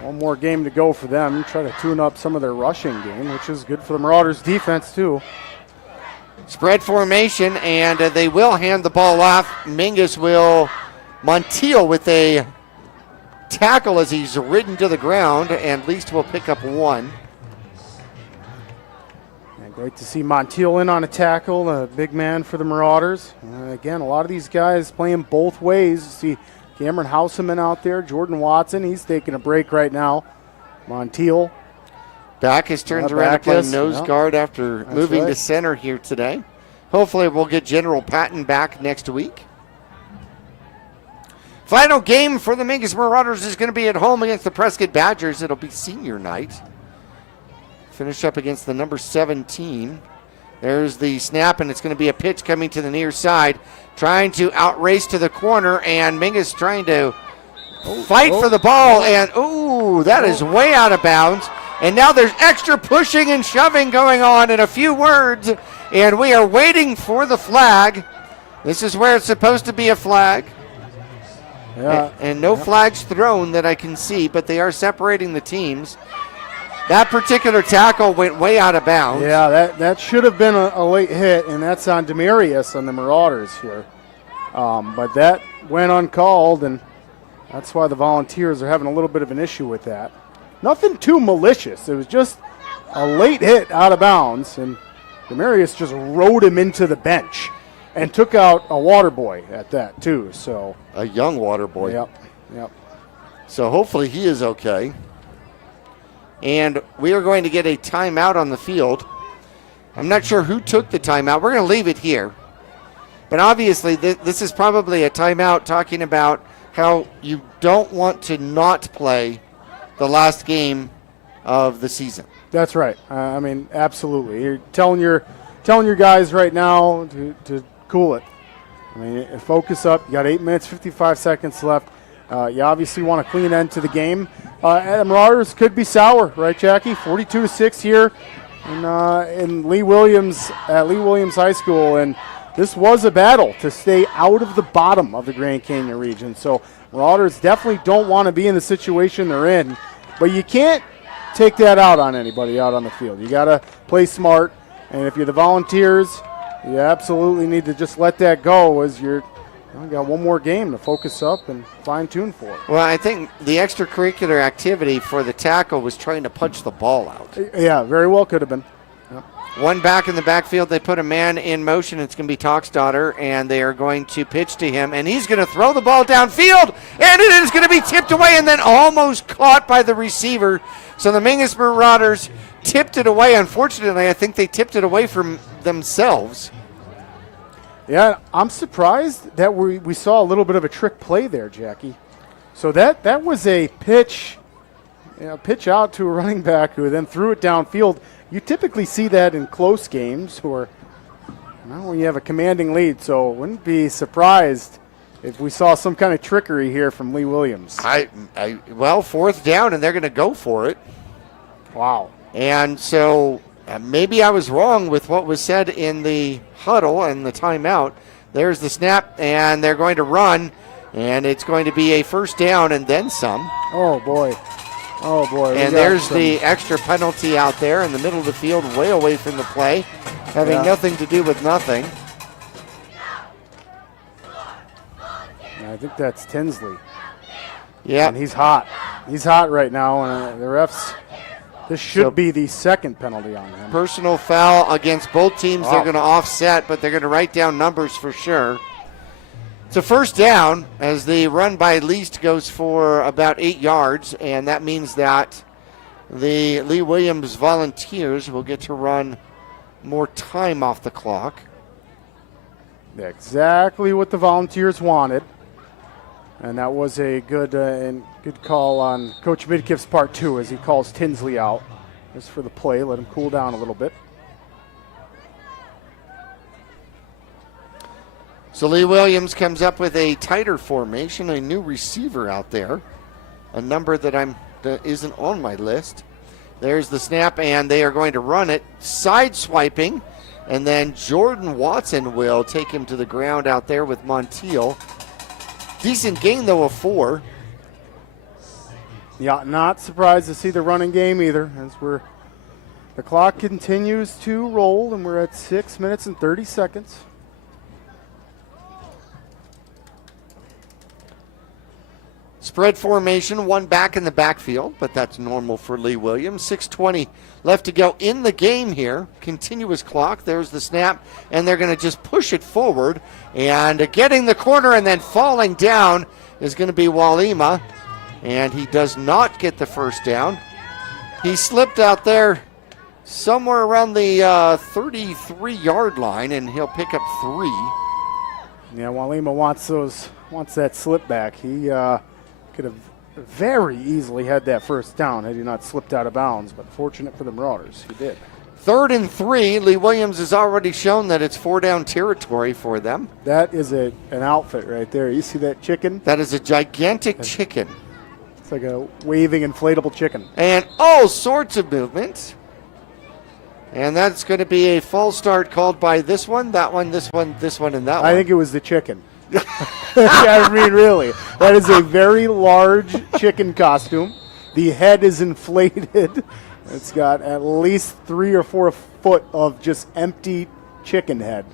one more game to go for them. Try to tune up some of their rushing game, which is good for the Marauders' defense, too. Spread formation, and they will hand the ball off. Mingus will Montiel with a tackle as he's ridden to the ground, and Least will pick up 1. And great to see Montiel in on a tackle, a big man for the Marauders. Again, a lot of these guys playing both ways. You see Cameron Houseman out there, Jordan Watson, he's taking a break right now. Montiel. Backus turns around to play nose guard after moving to center here today. Hopefully we'll get General Patton back next week. Final game for the Mingus Marauders is going to be at home against the Prescott Badgers. It'll be senior night. Finish up against the number 17. There's the snap, and it's going to be a pitch coming to the near side. Trying to outrace to the corner, and Mingus trying to fight for the ball. And, that is way out of bounds. And now there's extra pushing and shoving going on in a few words. And we are waiting for the flag. This is where it's supposed to be a flag. Yeah. And no flags thrown that I can see, but they are separating the teams. That particular tackle went way out of bounds. Yeah, that should have been a late hit, and that's on Demarius on the Marauders here. But that went uncalled, and that's why the Volunteers are having a little bit of an issue with that. Nothing too malicious. It was just a late hit out of bounds, and Demarius just rode him into the bench and took out a water boy at that, too. So a young water boy. Yep. So hopefully he is okay. And we are going to get a timeout on the field. I'm not sure who took the timeout. We're going to leave it here. But obviously this is probably a timeout talking about how you don't want to not play the last game of the season. That's right. I mean, absolutely. You're telling your guys right now to cool it. I mean, focus up. You got 8 minutes, 55 seconds left. You obviously want a clean end to the game. And the Marauders could be sour, right, Jackie? 42-6 here in Lee Williams at Lee Williams High School, and this was a battle to stay out of the bottom of the Grand Canyon region. So Marauders definitely don't want to be in the situation they're in, but you can't take that out on anybody out on the field. You got to play smart, and if you're the Volunteers, you absolutely need to just let that go as you're got one more game to focus up and fine-tune for it. Well, I think the extracurricular activity for the tackle was trying to punch the ball out. Yeah, very well could have been. Yep. One back in the backfield, they put a man in motion. It's going to be Talkstotter, and they are going to pitch to him, and he's going to throw the ball downfield, and it is going to be tipped away and then almost caught by the receiver. So the Mingus Marauders tipped it away. Unfortunately, I think they tipped it away from themselves. Yeah, I'm surprised that we saw a little bit of a trick play there, Jackie. So that was a pitch out to a running back who then threw it downfield. You typically see that in close games or when you have a commanding lead, so wouldn't be surprised if we saw some kind of trickery here from Lee Williams. Well, 4th down, and they're going to go for it. Wow. And so maybe I was wrong with what was said in the huddle and the timeout. There's the snap, and they're going to run. And it's going to be a first down and then some. Oh, boy. Oh, boy. And there's the extra penalty out there in the middle of the field, way away from the play, having nothing to do with nothing. I think that's Tinsley. Yeah. And he's hot. He's hot right now, and the refs, this should be the second penalty on him. Personal foul against both teams. They're going to offset, but they're going to write down numbers for sure. It's a first down as the run by Least goes for about 8 yards, and that means that the Lee Williams Volunteers will get to run more time off the clock. Exactly what the Volunteers wanted. And that was a good call on Coach Midkiff's part, too, as he calls Tinsley out just for the play. Let him cool down a little bit. So Lee Williams comes up with a tighter formation, a new receiver out there, a number that isn't on my list. There's the snap, and they are going to run it, side-swiping, and then Jordan Watson will take him to the ground out there with Montiel. Decent gain, though, of 4. Yeah, not surprised to see the running game either, as the clock continues to roll, and we're at 6 minutes and 30 seconds. Spread formation, one back in the backfield, but that's normal for Lee Williams. 6:20 left to go in the game here. Continuous clock. There's the snap, and they're going to just push it forward. And getting the corner and then falling down is going to be Walima, and he does not get the first down. He slipped out there somewhere around the 33-yard line, and he'll pick up 3. Yeah, Walima wants that slip back. He could have very easily had that first down had he not slipped out of bounds, but fortunate for the Marauders, he did. 3rd and 3. Lee Williams has already shown that it's 4-down territory for them. That is an outfit right there. You see that chicken? That is a gigantic chicken. It's like a waving inflatable chicken. And all sorts of movement. And that's going to be a false start called by this one, that one, this one, this one, and that one. I think it was the chicken. I mean, really. That is a very large chicken costume. The head is inflated. It's got at least 3 or 4 foot of just empty chicken head.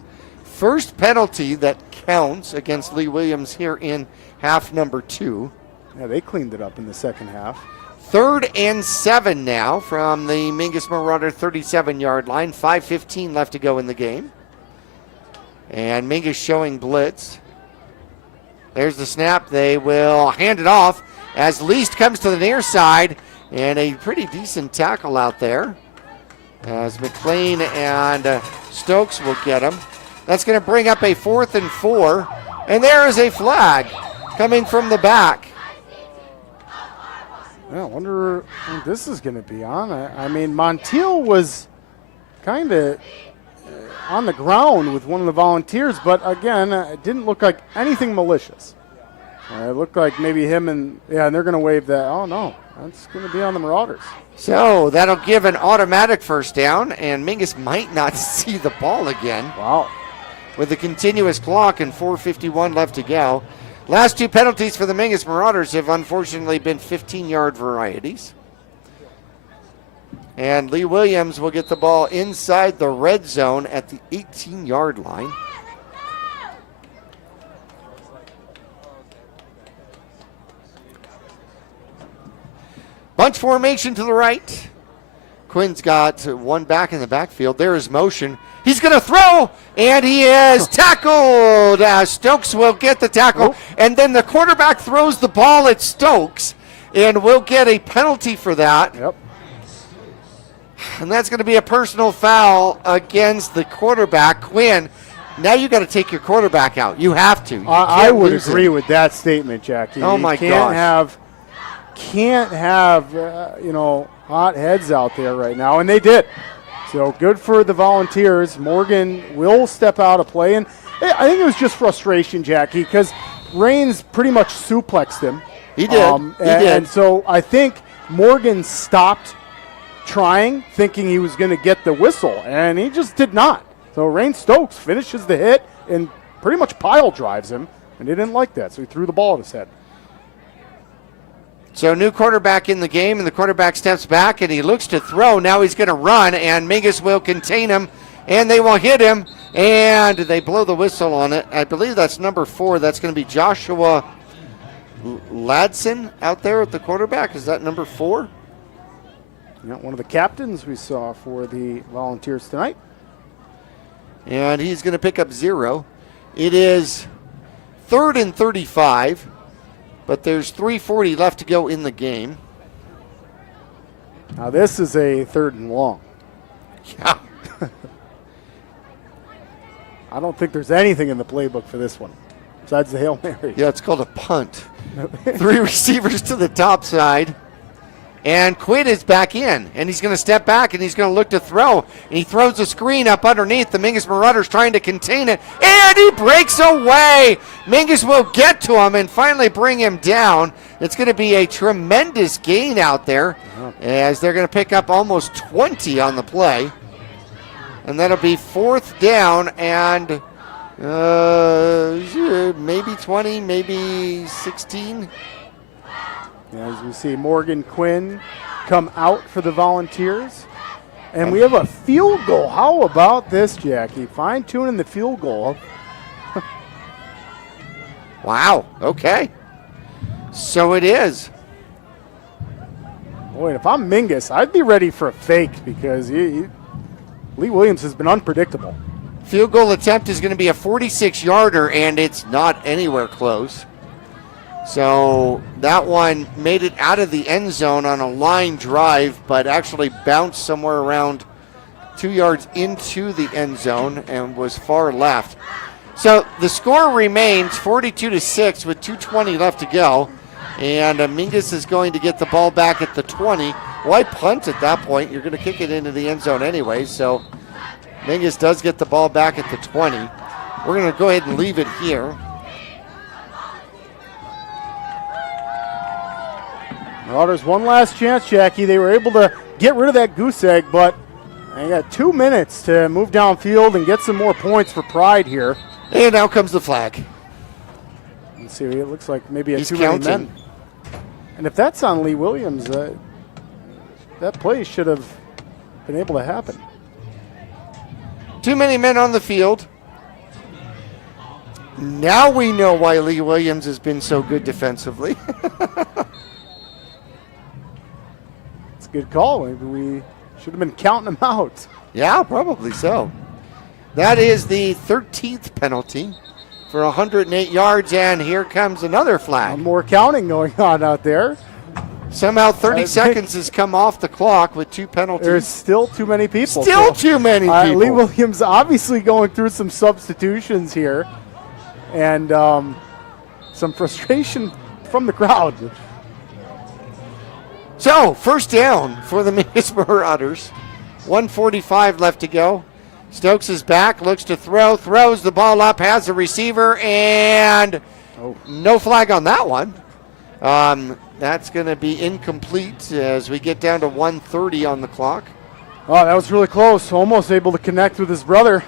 First penalty that counts against Lee Williams here in half number 2. Yeah, they cleaned it up in the second half. 3rd and 7 now from the Mingus Marauder 37-yard line. 5:15 left to go in the game. And Mingus showing blitz. There's the snap. They will hand it off as Least comes to the near side, and a pretty decent tackle out there as McLean and Stokes will get him. That's going to bring up a 4th and 4, and there is a flag coming from the back. Yeah, I wonder what this is going to be on. I mean, Montiel was kind of on the ground with one of the Volunteers, but again, it didn't look like anything malicious. It looked like maybe him and they're going to wave that. Oh, no, that's going to be on the Marauders. So that'll give an automatic first down, and Mingus might not see the ball again. Wow. With the continuous clock and 4:51 left to go. Last 2 penalties for the Mingus Marauders have unfortunately been 15-yard varieties. And Lee Williams will get the ball inside the red zone at the 18-yard line. Bunch formation to the right. Quinn's got one back in the backfield. There is motion. He's going to throw, and he is tackled. Stokes will get the tackle, and then the quarterback throws the ball at Stokes, and we'll get a penalty for that. Yep. And that's going to be a personal foul against the quarterback. Quinn, now you got to take your quarterback out. You have to. I would agree with that statement, Jackie. Oh, my gosh. Can't have hot heads out there right now, and they did. So good for the Volunteers. Morgan will step out of play, and I think it was just frustration, Jackie, because Raines pretty much suplexed him. He did. He did. And so I think Morgan stopped trying, thinking he was going to get the whistle, and he just did not. So Rain Stokes finishes the hit and pretty much pile drives him And he didn't like that, so he threw the ball at his head. So new quarterback in the game, and the quarterback steps back, and he looks to throw. Now he's going to run, and Mingus will contain him, and they will hit him, and they blow the whistle on it. I believe that's number 4. That's going to be Joshua Ladson out there at the quarterback. Is that number 4? Yeah, one of the captains we saw for the Volunteers tonight. And he's going to pick up 0. It is 3rd and 35. But there's 3:40 left to go in the game. Now this is a 3rd and long. Yeah. I don't think there's anything in the playbook for this one besides the Hail Mary. Yeah, it's called a punt. 3 receivers to the top side. And Quinn is back in, and he's going to step back, and he's going to look to throw. And he throws a screen up underneath. The Mingus Marauders trying to contain it, and he breaks away. Mingus will get to him and finally bring him down. It's going to be a tremendous gain out there, as they're going to pick up almost 20 on the play. And that'll be 4th down and maybe 20, maybe 16. As we see Morgan Quinn come out for the Volunteers. And we have a field goal. How about this, Jackie? Fine-tuning the field goal. Wow, okay. So it is. Boy, if I'm Mingus, I'd be ready for a fake because Lee Williams has been unpredictable. Field goal attempt is going to be a 46-yarder, and it's not anywhere close. So that one made it out of the end zone on a line drive, but actually bounced somewhere around 2 yards into the end zone and was far left. So the score remains 42-6 with 2:20 left to go. And Mingus is going to get the ball back at the 20. Why punt at that point? You're going to kick it into the end zone anyway. So Mingus does get the ball back at the 20. We're going to go ahead and leave it here. Marauders one last chance, Jackie. They were able to get rid of that goose egg, but they got 2 minutes to move downfield and get some more points for Pride here. And out comes the flag. Let's see, it looks like maybe He's too many counting. men. And if that's on Lee Williams, that play should have been able to happen. Too many men on the field. Now we know why Lee Williams has been so good defensively. It's a good call. Maybe we should have been counting them out. Yeah, probably so. That is the 13th penalty for 108 yards, and here comes another flag. More counting going on out there. Somehow 30 seconds has come off the clock with 2 penalties. There's still too many people. Still too many people. Lee Williams obviously going through some substitutions here and some frustration from the crowd. So, first down for the Mingus Marauders. 1:45 left to go. Stokes is back, looks to throw, throws the ball up, has the receiver, and no flag on that one. That's going to be incomplete as we get down to 1:30 on the clock. Oh, that was really close. Almost able to connect with his brother.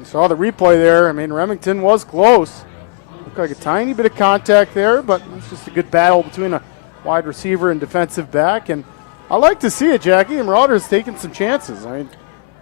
You saw the replay there. I mean, Remington was close. Looked like a tiny bit of contact there, but it's just a good battle between a wide receiver and defensive back. And I like to see it, Jackie. The Marauders taking some chances. I mean,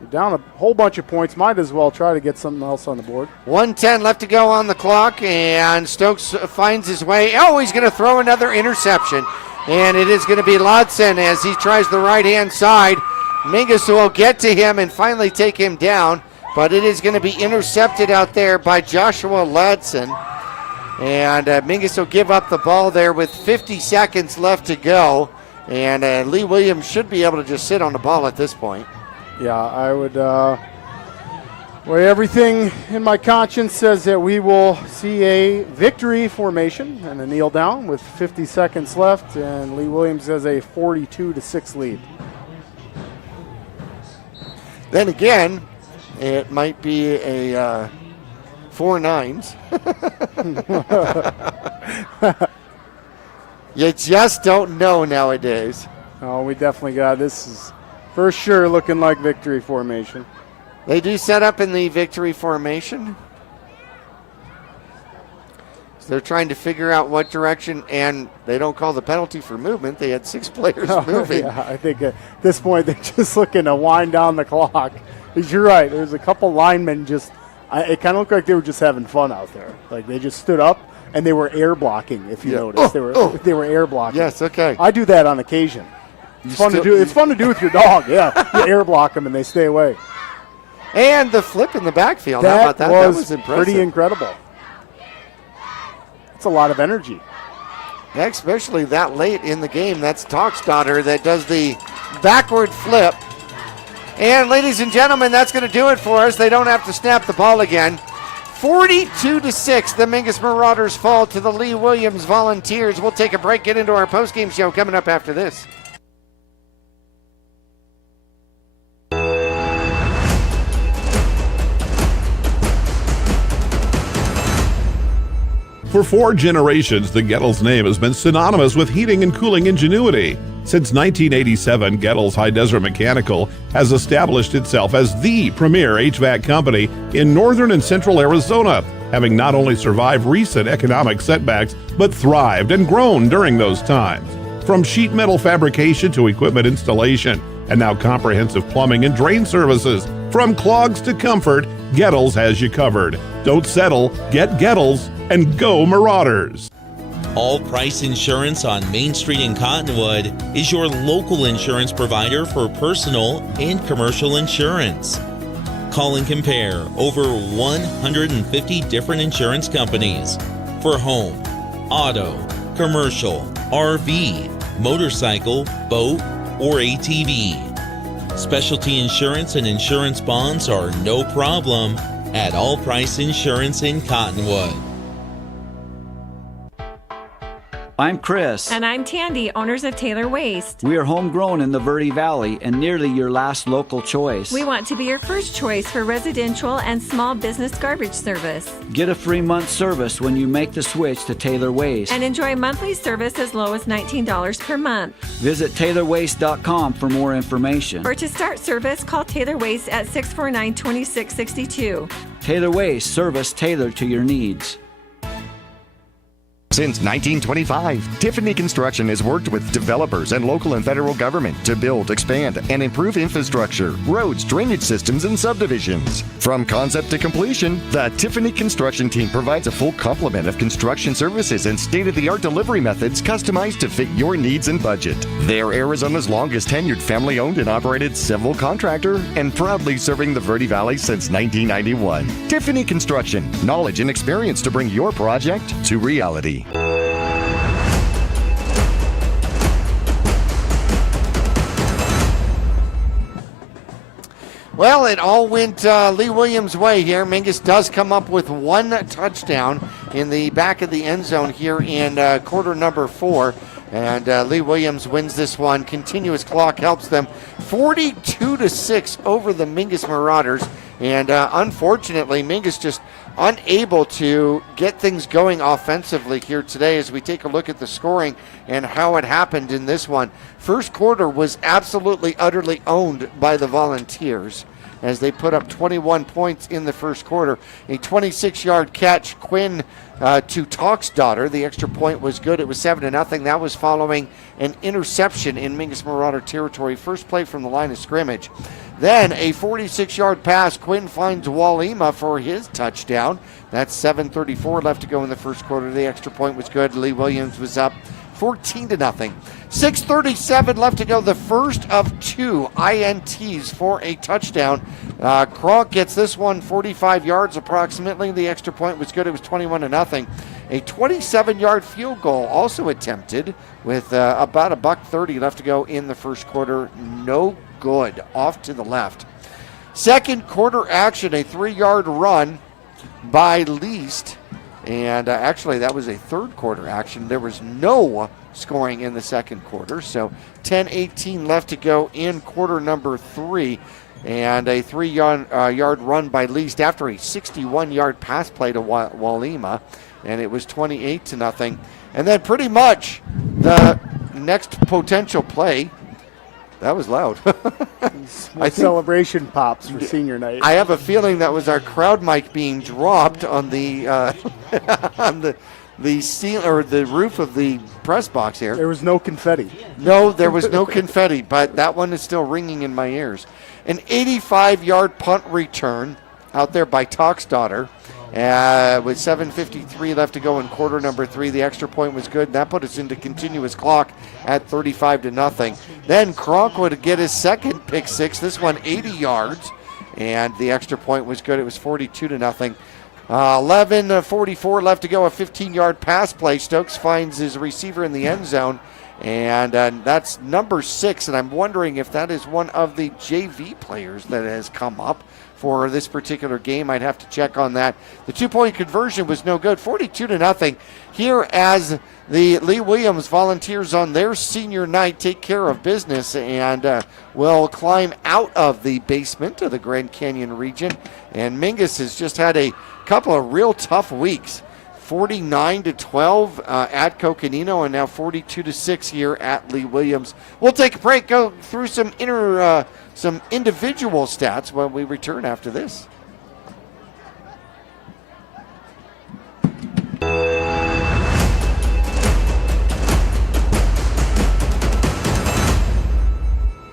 you're down a whole bunch of points. Might as well try to get something else on the board. 1:10 left to go on the clock, and Stokes finds his way. Oh, he's going to throw another interception, and it is going to be Lodson as he tries the right-hand side. Mingus will get to him and finally take him down, but it is going to be intercepted out there by Joshua Lodson. And Mingus will give up the ball there with 50 seconds left to go, and Lee Williams should be able to just sit on the ball at this point. Yeah, I would. Everything in my conscience says that we will see a victory formation and a kneel down with 50 seconds left, and Lee Williams has a 42-6 lead. Then again, it might be a 4-9s. You just don't know nowadays. Oh, we definitely got this. Is for sure looking like victory formation. They do set up in the victory formation. They're trying to figure out what direction, and they don't call the penalty for movement. They had 6 players moving. Yeah, I think at this point they're just looking to wind down the clock. Because you're right, there's a couple linemen just it kind of looked like they were just having fun out there. Like they just stood up and they were air blocking, if you noticed. They were air blocking. Yes, okay. I do that on occasion. It's fun to do. It's fun to do with your dog, yeah. You air block them and they stay away. And the flip in the backfield. That How about that? That was impressive. Pretty incredible. It's a lot of energy. Especially that late in the game. That's Toxdotter that does the backward flip. And ladies and gentlemen, that's going to do it for us. They don't have to snap the ball again. 42-6, the Mingus Marauders fall to the Lee Williams Volunteers. We'll take a break, get into our postgame show coming up after this. For 4 generations, the Gettles name has been synonymous with heating and cooling ingenuity. Since 1987, Gettles High Desert Mechanical has established itself as the premier HVAC company in northern and central Arizona, having not only survived recent economic setbacks, but thrived and grown during those times. From sheet metal fabrication to equipment installation, and now comprehensive plumbing and drain services. From clogs to comfort, Gettles has you covered. Don't settle, get Gettles, and go Marauders. All Price Insurance on Main Street in Cottonwood is your local insurance provider for personal and commercial insurance. Call and compare over 150 different insurance companies for home, auto, commercial, RV, motorcycle, boat, or ATV. Specialty insurance and insurance bonds are no problem at All Price Insurance in Cottonwood. I'm Chris. And I'm Tandy, owners of Taylor Waste. We are homegrown in the Verde Valley and nearly your last local choice. We want to be your first choice for residential and small business garbage service. Get a free month service when you make the switch to Taylor Waste. And enjoy monthly service as low as $19 per month. Visit TaylorWaste.com for more information. Or to start service, call Taylor Waste at 649-2662. Taylor Waste, service tailored to your needs. Since 1925, Tiffany Construction has worked with developers and local and federal government to build, expand, and improve infrastructure, roads, drainage systems, and subdivisions. From concept to completion, the Tiffany Construction team provides a full complement of construction services and state-of-the-art delivery methods customized to fit your needs and budget. They're Arizona's longest tenured family-owned and operated civil contractor and proudly serving the Verde Valley since 1991. Tiffany Construction, knowledge and experience to bring your project to reality. Well, it all went Lee Williams' way here. Mingus does come up with 1 touchdown in the back of the end zone here in quarter number 4. And Lee Williams wins this one. Continuous clock helps them 42-6 over the Mingus Marauders. And unfortunately, Mingus just unable to get things going offensively here today as we take a look at the scoring and how it happened in this one. First quarter was absolutely, utterly owned by the Volunteers as they put up 21 points in the first quarter. A 26-yard catch, Quinn to Toxdotter. The extra point was good. It was 7-0. That was following an interception in Mingus Marauder territory. First play from the line of scrimmage. Then a 46-yard pass. Quinn finds Walima for his touchdown. That's 7:34 left to go in the first quarter. The extra point was good. Lee Williams was up 14-0. 6:37 left to go. The first of 2 INTs for a touchdown. Kronk gets this one 45 yards approximately. The extra point was good. It was 21-0. A 27-yard field goal also attempted with about $1.30 left to go in the first quarter. No good. Off to the left. Second quarter action, a 3-yard run by Least. And actually, that was a third quarter action. There was no scoring in the second quarter. So 10:18 left to go in quarter number 3. And a 3-yard run by Least after a 61-yard pass play to Walima. And it was 28-0. And then pretty much the next potential play. That was loud. I think celebration pops for senior night. I have a feeling that was our crowd mic being dropped on the the roof of the press box here. There was no confetti. No, there was no confetti, but that one is still ringing in my ears. An 85-yard punt return out there by Toxdottir. With 7:53 left to go in quarter number 3, the extra point was good. That put us into continuous clock at 35-0. Then Kronk would get his second pick six. This one 80 yards, and the extra point was good. It was 42-0. 11:44 left to go. A 15-yard pass play. Stokes finds his receiver in the end zone, and that's number 6. And I'm wondering if that is one of the JV players that has come up for this particular game. I'd have to check on that. The 2-point conversion was no good. 42-0 here as the Lee Williams Volunteers on their senior night take care of business and will climb out of the basement of the Grand Canyon region. And Mingus has just had a couple of real tough weeks. 49-12 at Coconino, and now 42-6 here at Lee Williams. We'll take a break, go through some individual stats when we return after this.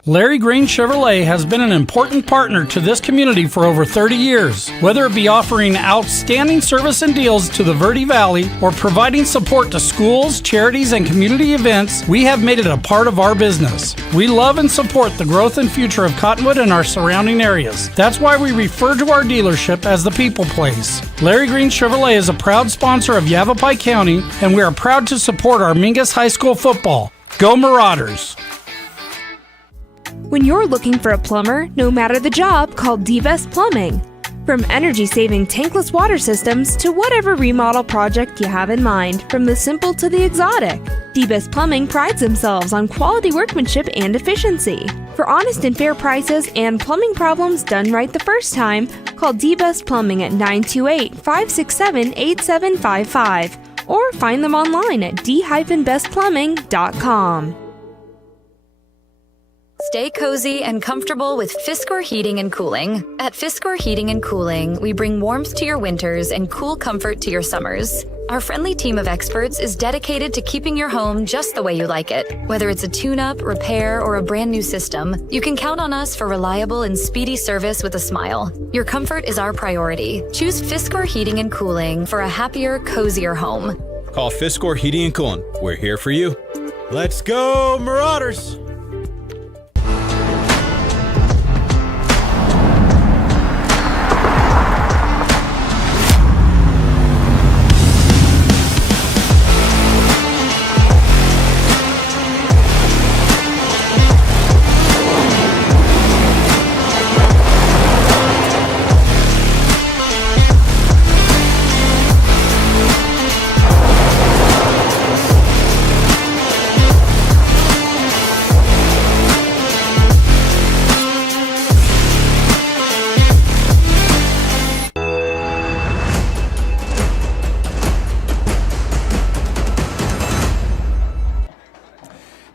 Larry Green Chevrolet has been an important partner to this community for over 30 years. Whether it be offering outstanding service and deals to the Verde Valley or providing support to schools, charities, and community events, we have made it a part of our business. We love and support the growth and future of Cottonwood and our surrounding areas. That's why we refer to our dealership as the People Place. Larry Green Chevrolet is a proud sponsor of Yavapai County, and we are proud to support our Mingus High School football. Go Marauders! When you're looking for a plumber, no matter the job, call D-Best Plumbing. From energy-saving tankless water systems to whatever remodel project you have in mind, from the simple to the exotic, D-Best Plumbing prides themselves on quality workmanship and efficiency. For honest and fair prices and plumbing problems done right the first time, call D-Best Plumbing at 928-567-8755 or find them online at d-bestplumbing.com. Stay cozy and comfortable with Fiskor Heating and Cooling. At Fiskor Heating and Cooling, we bring warmth to your winters and cool comfort to your summers. Our friendly team of experts is dedicated to keeping your home just the way you like it. Whether it's a tune-up, repair, or a brand new system, you can count on us for reliable and speedy service with a smile. Your comfort is our priority. Choose Fiskor Heating and Cooling for a happier, cozier home. Call Fiskor Heating and Cooling. We're here for you. Let's go, Marauders!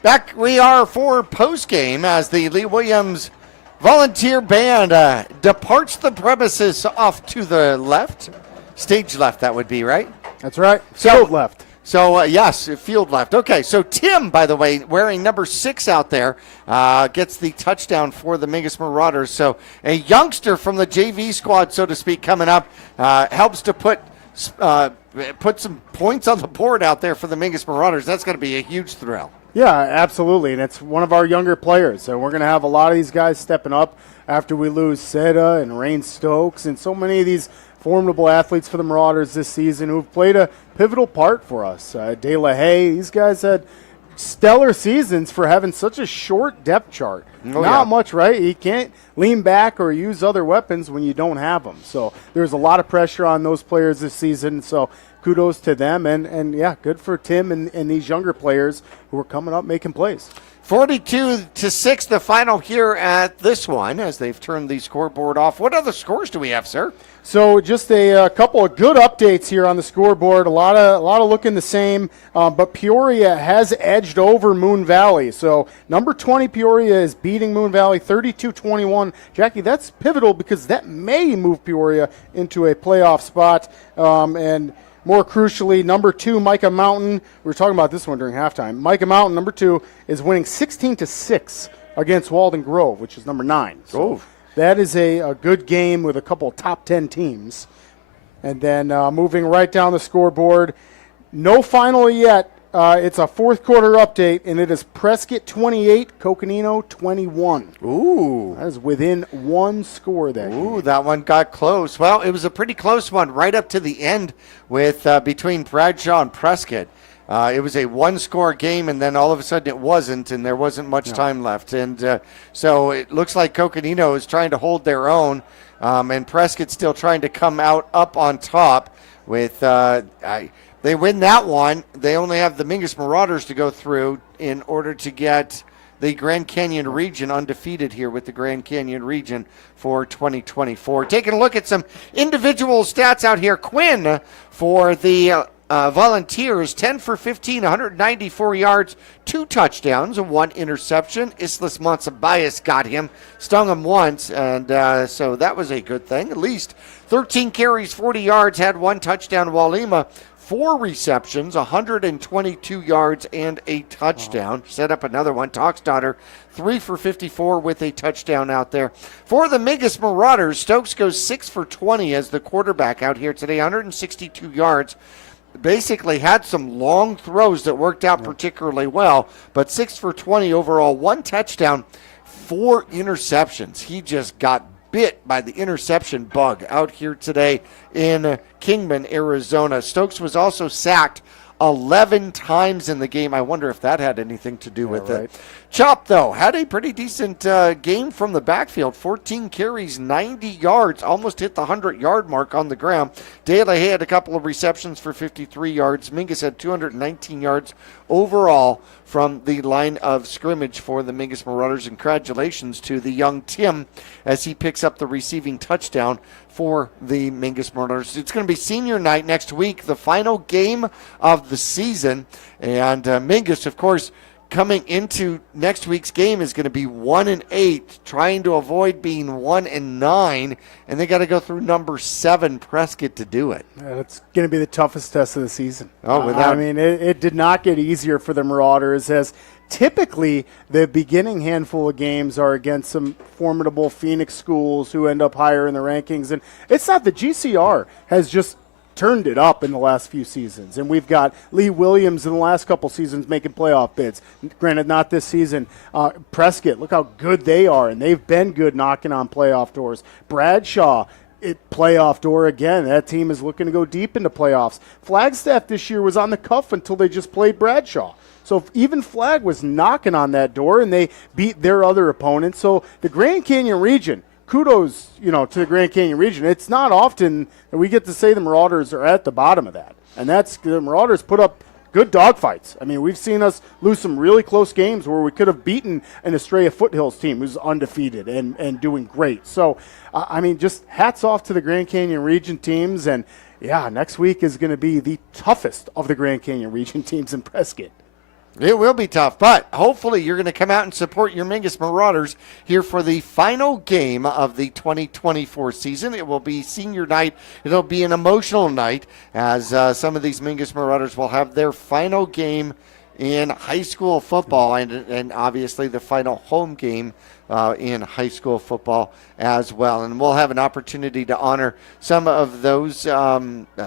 Back we are for postgame as the Lee Williams Volunteer Band departs the premises off to the left. Stage left, that would be, right? That's right. Field left. So, yes, field left. Okay, so Tim, by the way, wearing number 6 out there, gets the touchdown for the Mingus Marauders. So a youngster from the JV squad, so to speak, coming up, helps to put some points on the board out there for the Mingus Marauders. That's going to be a huge thrill. Yeah, absolutely, and it's one of our younger players. And we're going to have a lot of these guys stepping up after we lose Seda and Rain Stokes and so many of these formidable athletes for the Marauders this season who've played a pivotal part for us. De La Haye, these guys had stellar seasons for having such a short depth chart. Not much, right? You can't lean back or use other weapons when you don't have them. So there's a lot of pressure on those players this season. So kudos to them, and yeah, good for Tim and these younger players who are coming up making plays. 42-6, the final here at this one as they've turned the scoreboard off. What other scores do we have, sir? So just a couple of good updates here on the scoreboard. A lot of looking the same, but Peoria has edged over Moon Valley. So number 20 Peoria is beating Moon Valley 32-21. Jackie, that's pivotal because that may move Peoria into a playoff spot. And more crucially, number 2, Micah Mountain. We were talking about this one during halftime. Micah Mountain, number 2, is winning 16-6 against Walden Grove, which is number 9. So that is a good game with a couple of top 10 teams. And then moving right down the scoreboard, no final yet. It's a fourth quarter update, and it is Prescott 28, Coconino 21. Ooh. That is within one score there. Ooh, that one got close. Well, it was a pretty close one right up to the end with between Bradshaw and Prescott. It was a one-score game, and then all of a sudden it wasn't, and there wasn't much time left. And so it looks like Coconino is trying to hold their own, and Prescott's still trying to come out up on top with they win that one. They only have the Mingus Marauders to go through in order to get the Grand Canyon region undefeated here with the Grand Canyon region for 2024. Taking a look at some individual stats out here. Quinn for the Volunteers, 10 for 15, 194 yards, 2 touchdowns, and 1 interception. Islas Monsabayas got him, stung him once, and so that was a good thing. At least 13 carries, 40 yards, had 1 touchdown. Walima, 4 receptions, 122 yards, and a touchdown. Set up another one. Toxdottir, 3 for 54 with a touchdown out there. For the Mingus Marauders, Stokes goes 6 for 20 as the quarterback out here today, 162 yards. Basically had some long throws that worked out particularly well, but 6 for 20 overall, 1 touchdown, 4 interceptions. He just got bit by the interception bug out here today in Kingman, Arizona. Stokes was also sacked 11 times in the game. I wonder if that had anything to do with it. Chop, though, had a pretty decent game from the backfield. 14 carries, 90 yards, almost hit the 100-yard mark on the ground. De La Haye had a couple of receptions for 53 yards. Mingus had 219 yards overall from the line of scrimmage for the Mingus Marauders. And congratulations to the young Tim as he picks up the receiving touchdown for the Mingus Marauders. It's going to be senior night next week, the final game of the season. And Mingus, of course, coming into next week's game is going to be 1-8, trying to avoid being 1-9, and they got to go through number 7 Prescott to do it. It's going to be the toughest test of the season. I mean, it did not get easier for the Marauders, as typically the beginning handful of games are against some formidable Phoenix schools who end up higher in the rankings, and it's not the GCR has just turned it up in the last few seasons. And we've got Lee Williams in the last couple seasons making playoff bids. Granted, not this season. Prescott, look how good they are, and they've been good knocking on playoff doors. Bradshaw, playoff door again. That team is looking to go deep into playoffs. Flagstaff this year was on the cuff until they just played Bradshaw. So even Flag was knocking on that door, and they beat their other opponents. So the Grand Canyon region, kudos, to the Grand Canyon region. It's not often that we get to say the Marauders are at the bottom of that. And that's the Marauders put up good dogfights. I mean, we've seen us lose some really close games where we could have beaten an Estrella Foothills team who's undefeated and doing great. So, just hats off to the Grand Canyon region teams. And, next week is going to be the toughest of the Grand Canyon region teams in Prescott. It will be tough, but hopefully you're going to come out and support your Mingus Marauders here for the final game of the 2024 season. It will be senior night. It'll be an emotional night as some of these Mingus Marauders will have their final game in high school football and obviously the final home game in high school football as well. And we'll have an opportunity to honor some of those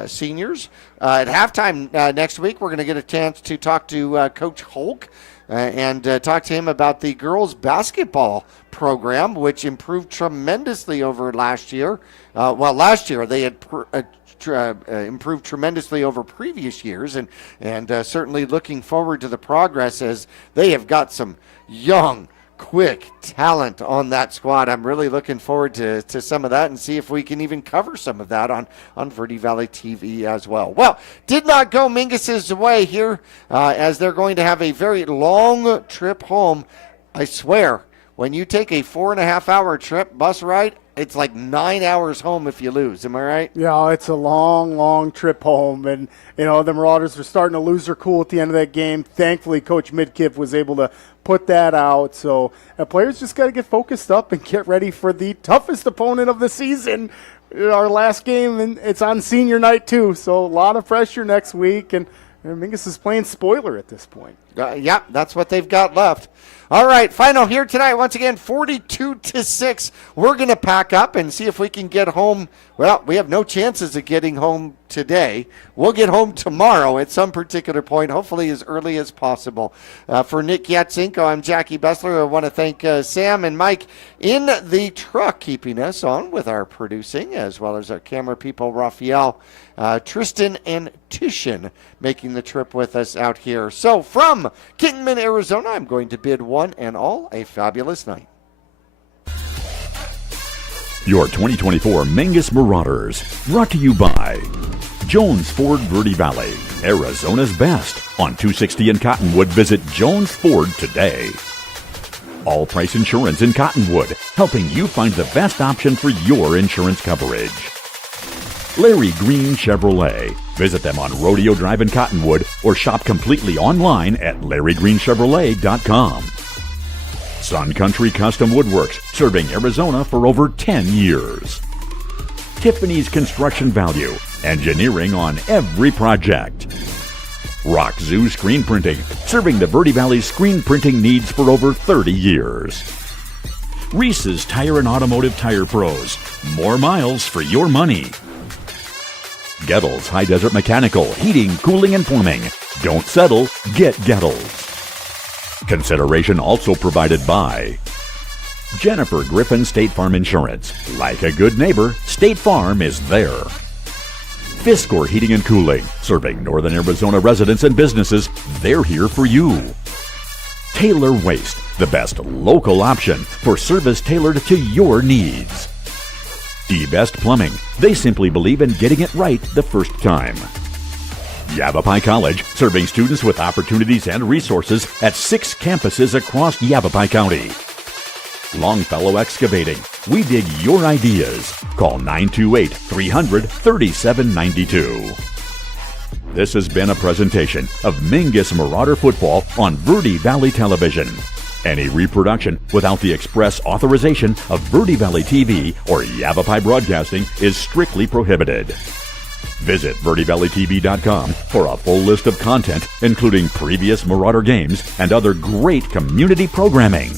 seniors. At halftime next week, we're going to get a chance to talk to Coach Hulk and talk to him about the girls basketball program, which improved tremendously over last year. Last year they had improved tremendously over previous years, and certainly looking forward to the progress as they have got some young, quick talent on that squad. I'm really looking forward to some of that and see if we can even cover some of that on Verde Valley TV as well. Well, did not go Mingus's way here as they're going to have a very long trip home. I swear, when you take a 4.5-hour trip bus ride, it's like 9 hours home if you lose. Am I right? Yeah, it's a long, long trip home. And, the Marauders were starting to lose their cool at the end of that game. Thankfully, Coach Midkiff was able to put that out. So players just got to get focused up and get ready for the toughest opponent of the season, our last game, and it's on senior night too, so a lot of pressure next week, and Mingus is playing spoiler at this point. Yeah, that's what they've got left. All right, final here tonight. Once again, 42-6. We're going to pack up and see if we can get home. Well, we have no chances of getting home today. We'll get home tomorrow at some particular point, hopefully as early as possible. For Nick Yatsenko, I'm Jackie Bessler. I want to thank Sam and Mike in the truck keeping us on with our producing, as well as our camera people, Raphael, Tristan, and Tishan making the trip with us out here. So from Kingman, Arizona, I'm going to bid one and all a fabulous night. Your 2024 Mingus Marauders, brought to you by Jones Ford Verde Valley, Arizona's best. On 260 in Cottonwood, visit Jones Ford today. All Price Insurance in Cottonwood, helping you find the best option for your insurance coverage. Larry Green Chevrolet. Visit them on Rodeo Drive in Cottonwood or shop completely online at LarryGreenChevrolet.com. Sun Country Custom Woodworks, serving Arizona for over 10 years. Tiffany's Construction Value, engineering on every project. Rock Zoo Screen Printing, serving the Verde Valley screen printing needs for over 30 years. Reese's Tire and Automotive Tire Pros, more miles for your money. Gettles High Desert Mechanical, Heating, Cooling, and Plumbing. Don't settle, get Gettles. Consideration also provided by Jennifer Griffin State Farm Insurance. Like a good neighbor, State Farm is there. Fiskor Heating and Cooling, serving Northern Arizona residents and businesses. They're here for you. Taylor Waste, the best local option for service tailored to your needs. D-Best Plumbing, they simply believe in getting it right the first time. Yavapai College, serving students with opportunities and resources at 6 campuses across Yavapai County. Longfellow Excavating, we dig your ideas. Call 928-300-3792. This has been a presentation of Mingus Marauder Football on Verde Valley Television. Any reproduction without the express authorization of Verde Valley TV or Yavapai Broadcasting is strictly prohibited. Visit VerdeValleyTV.com for a full list of content, including previous Marauder games and other great community programming.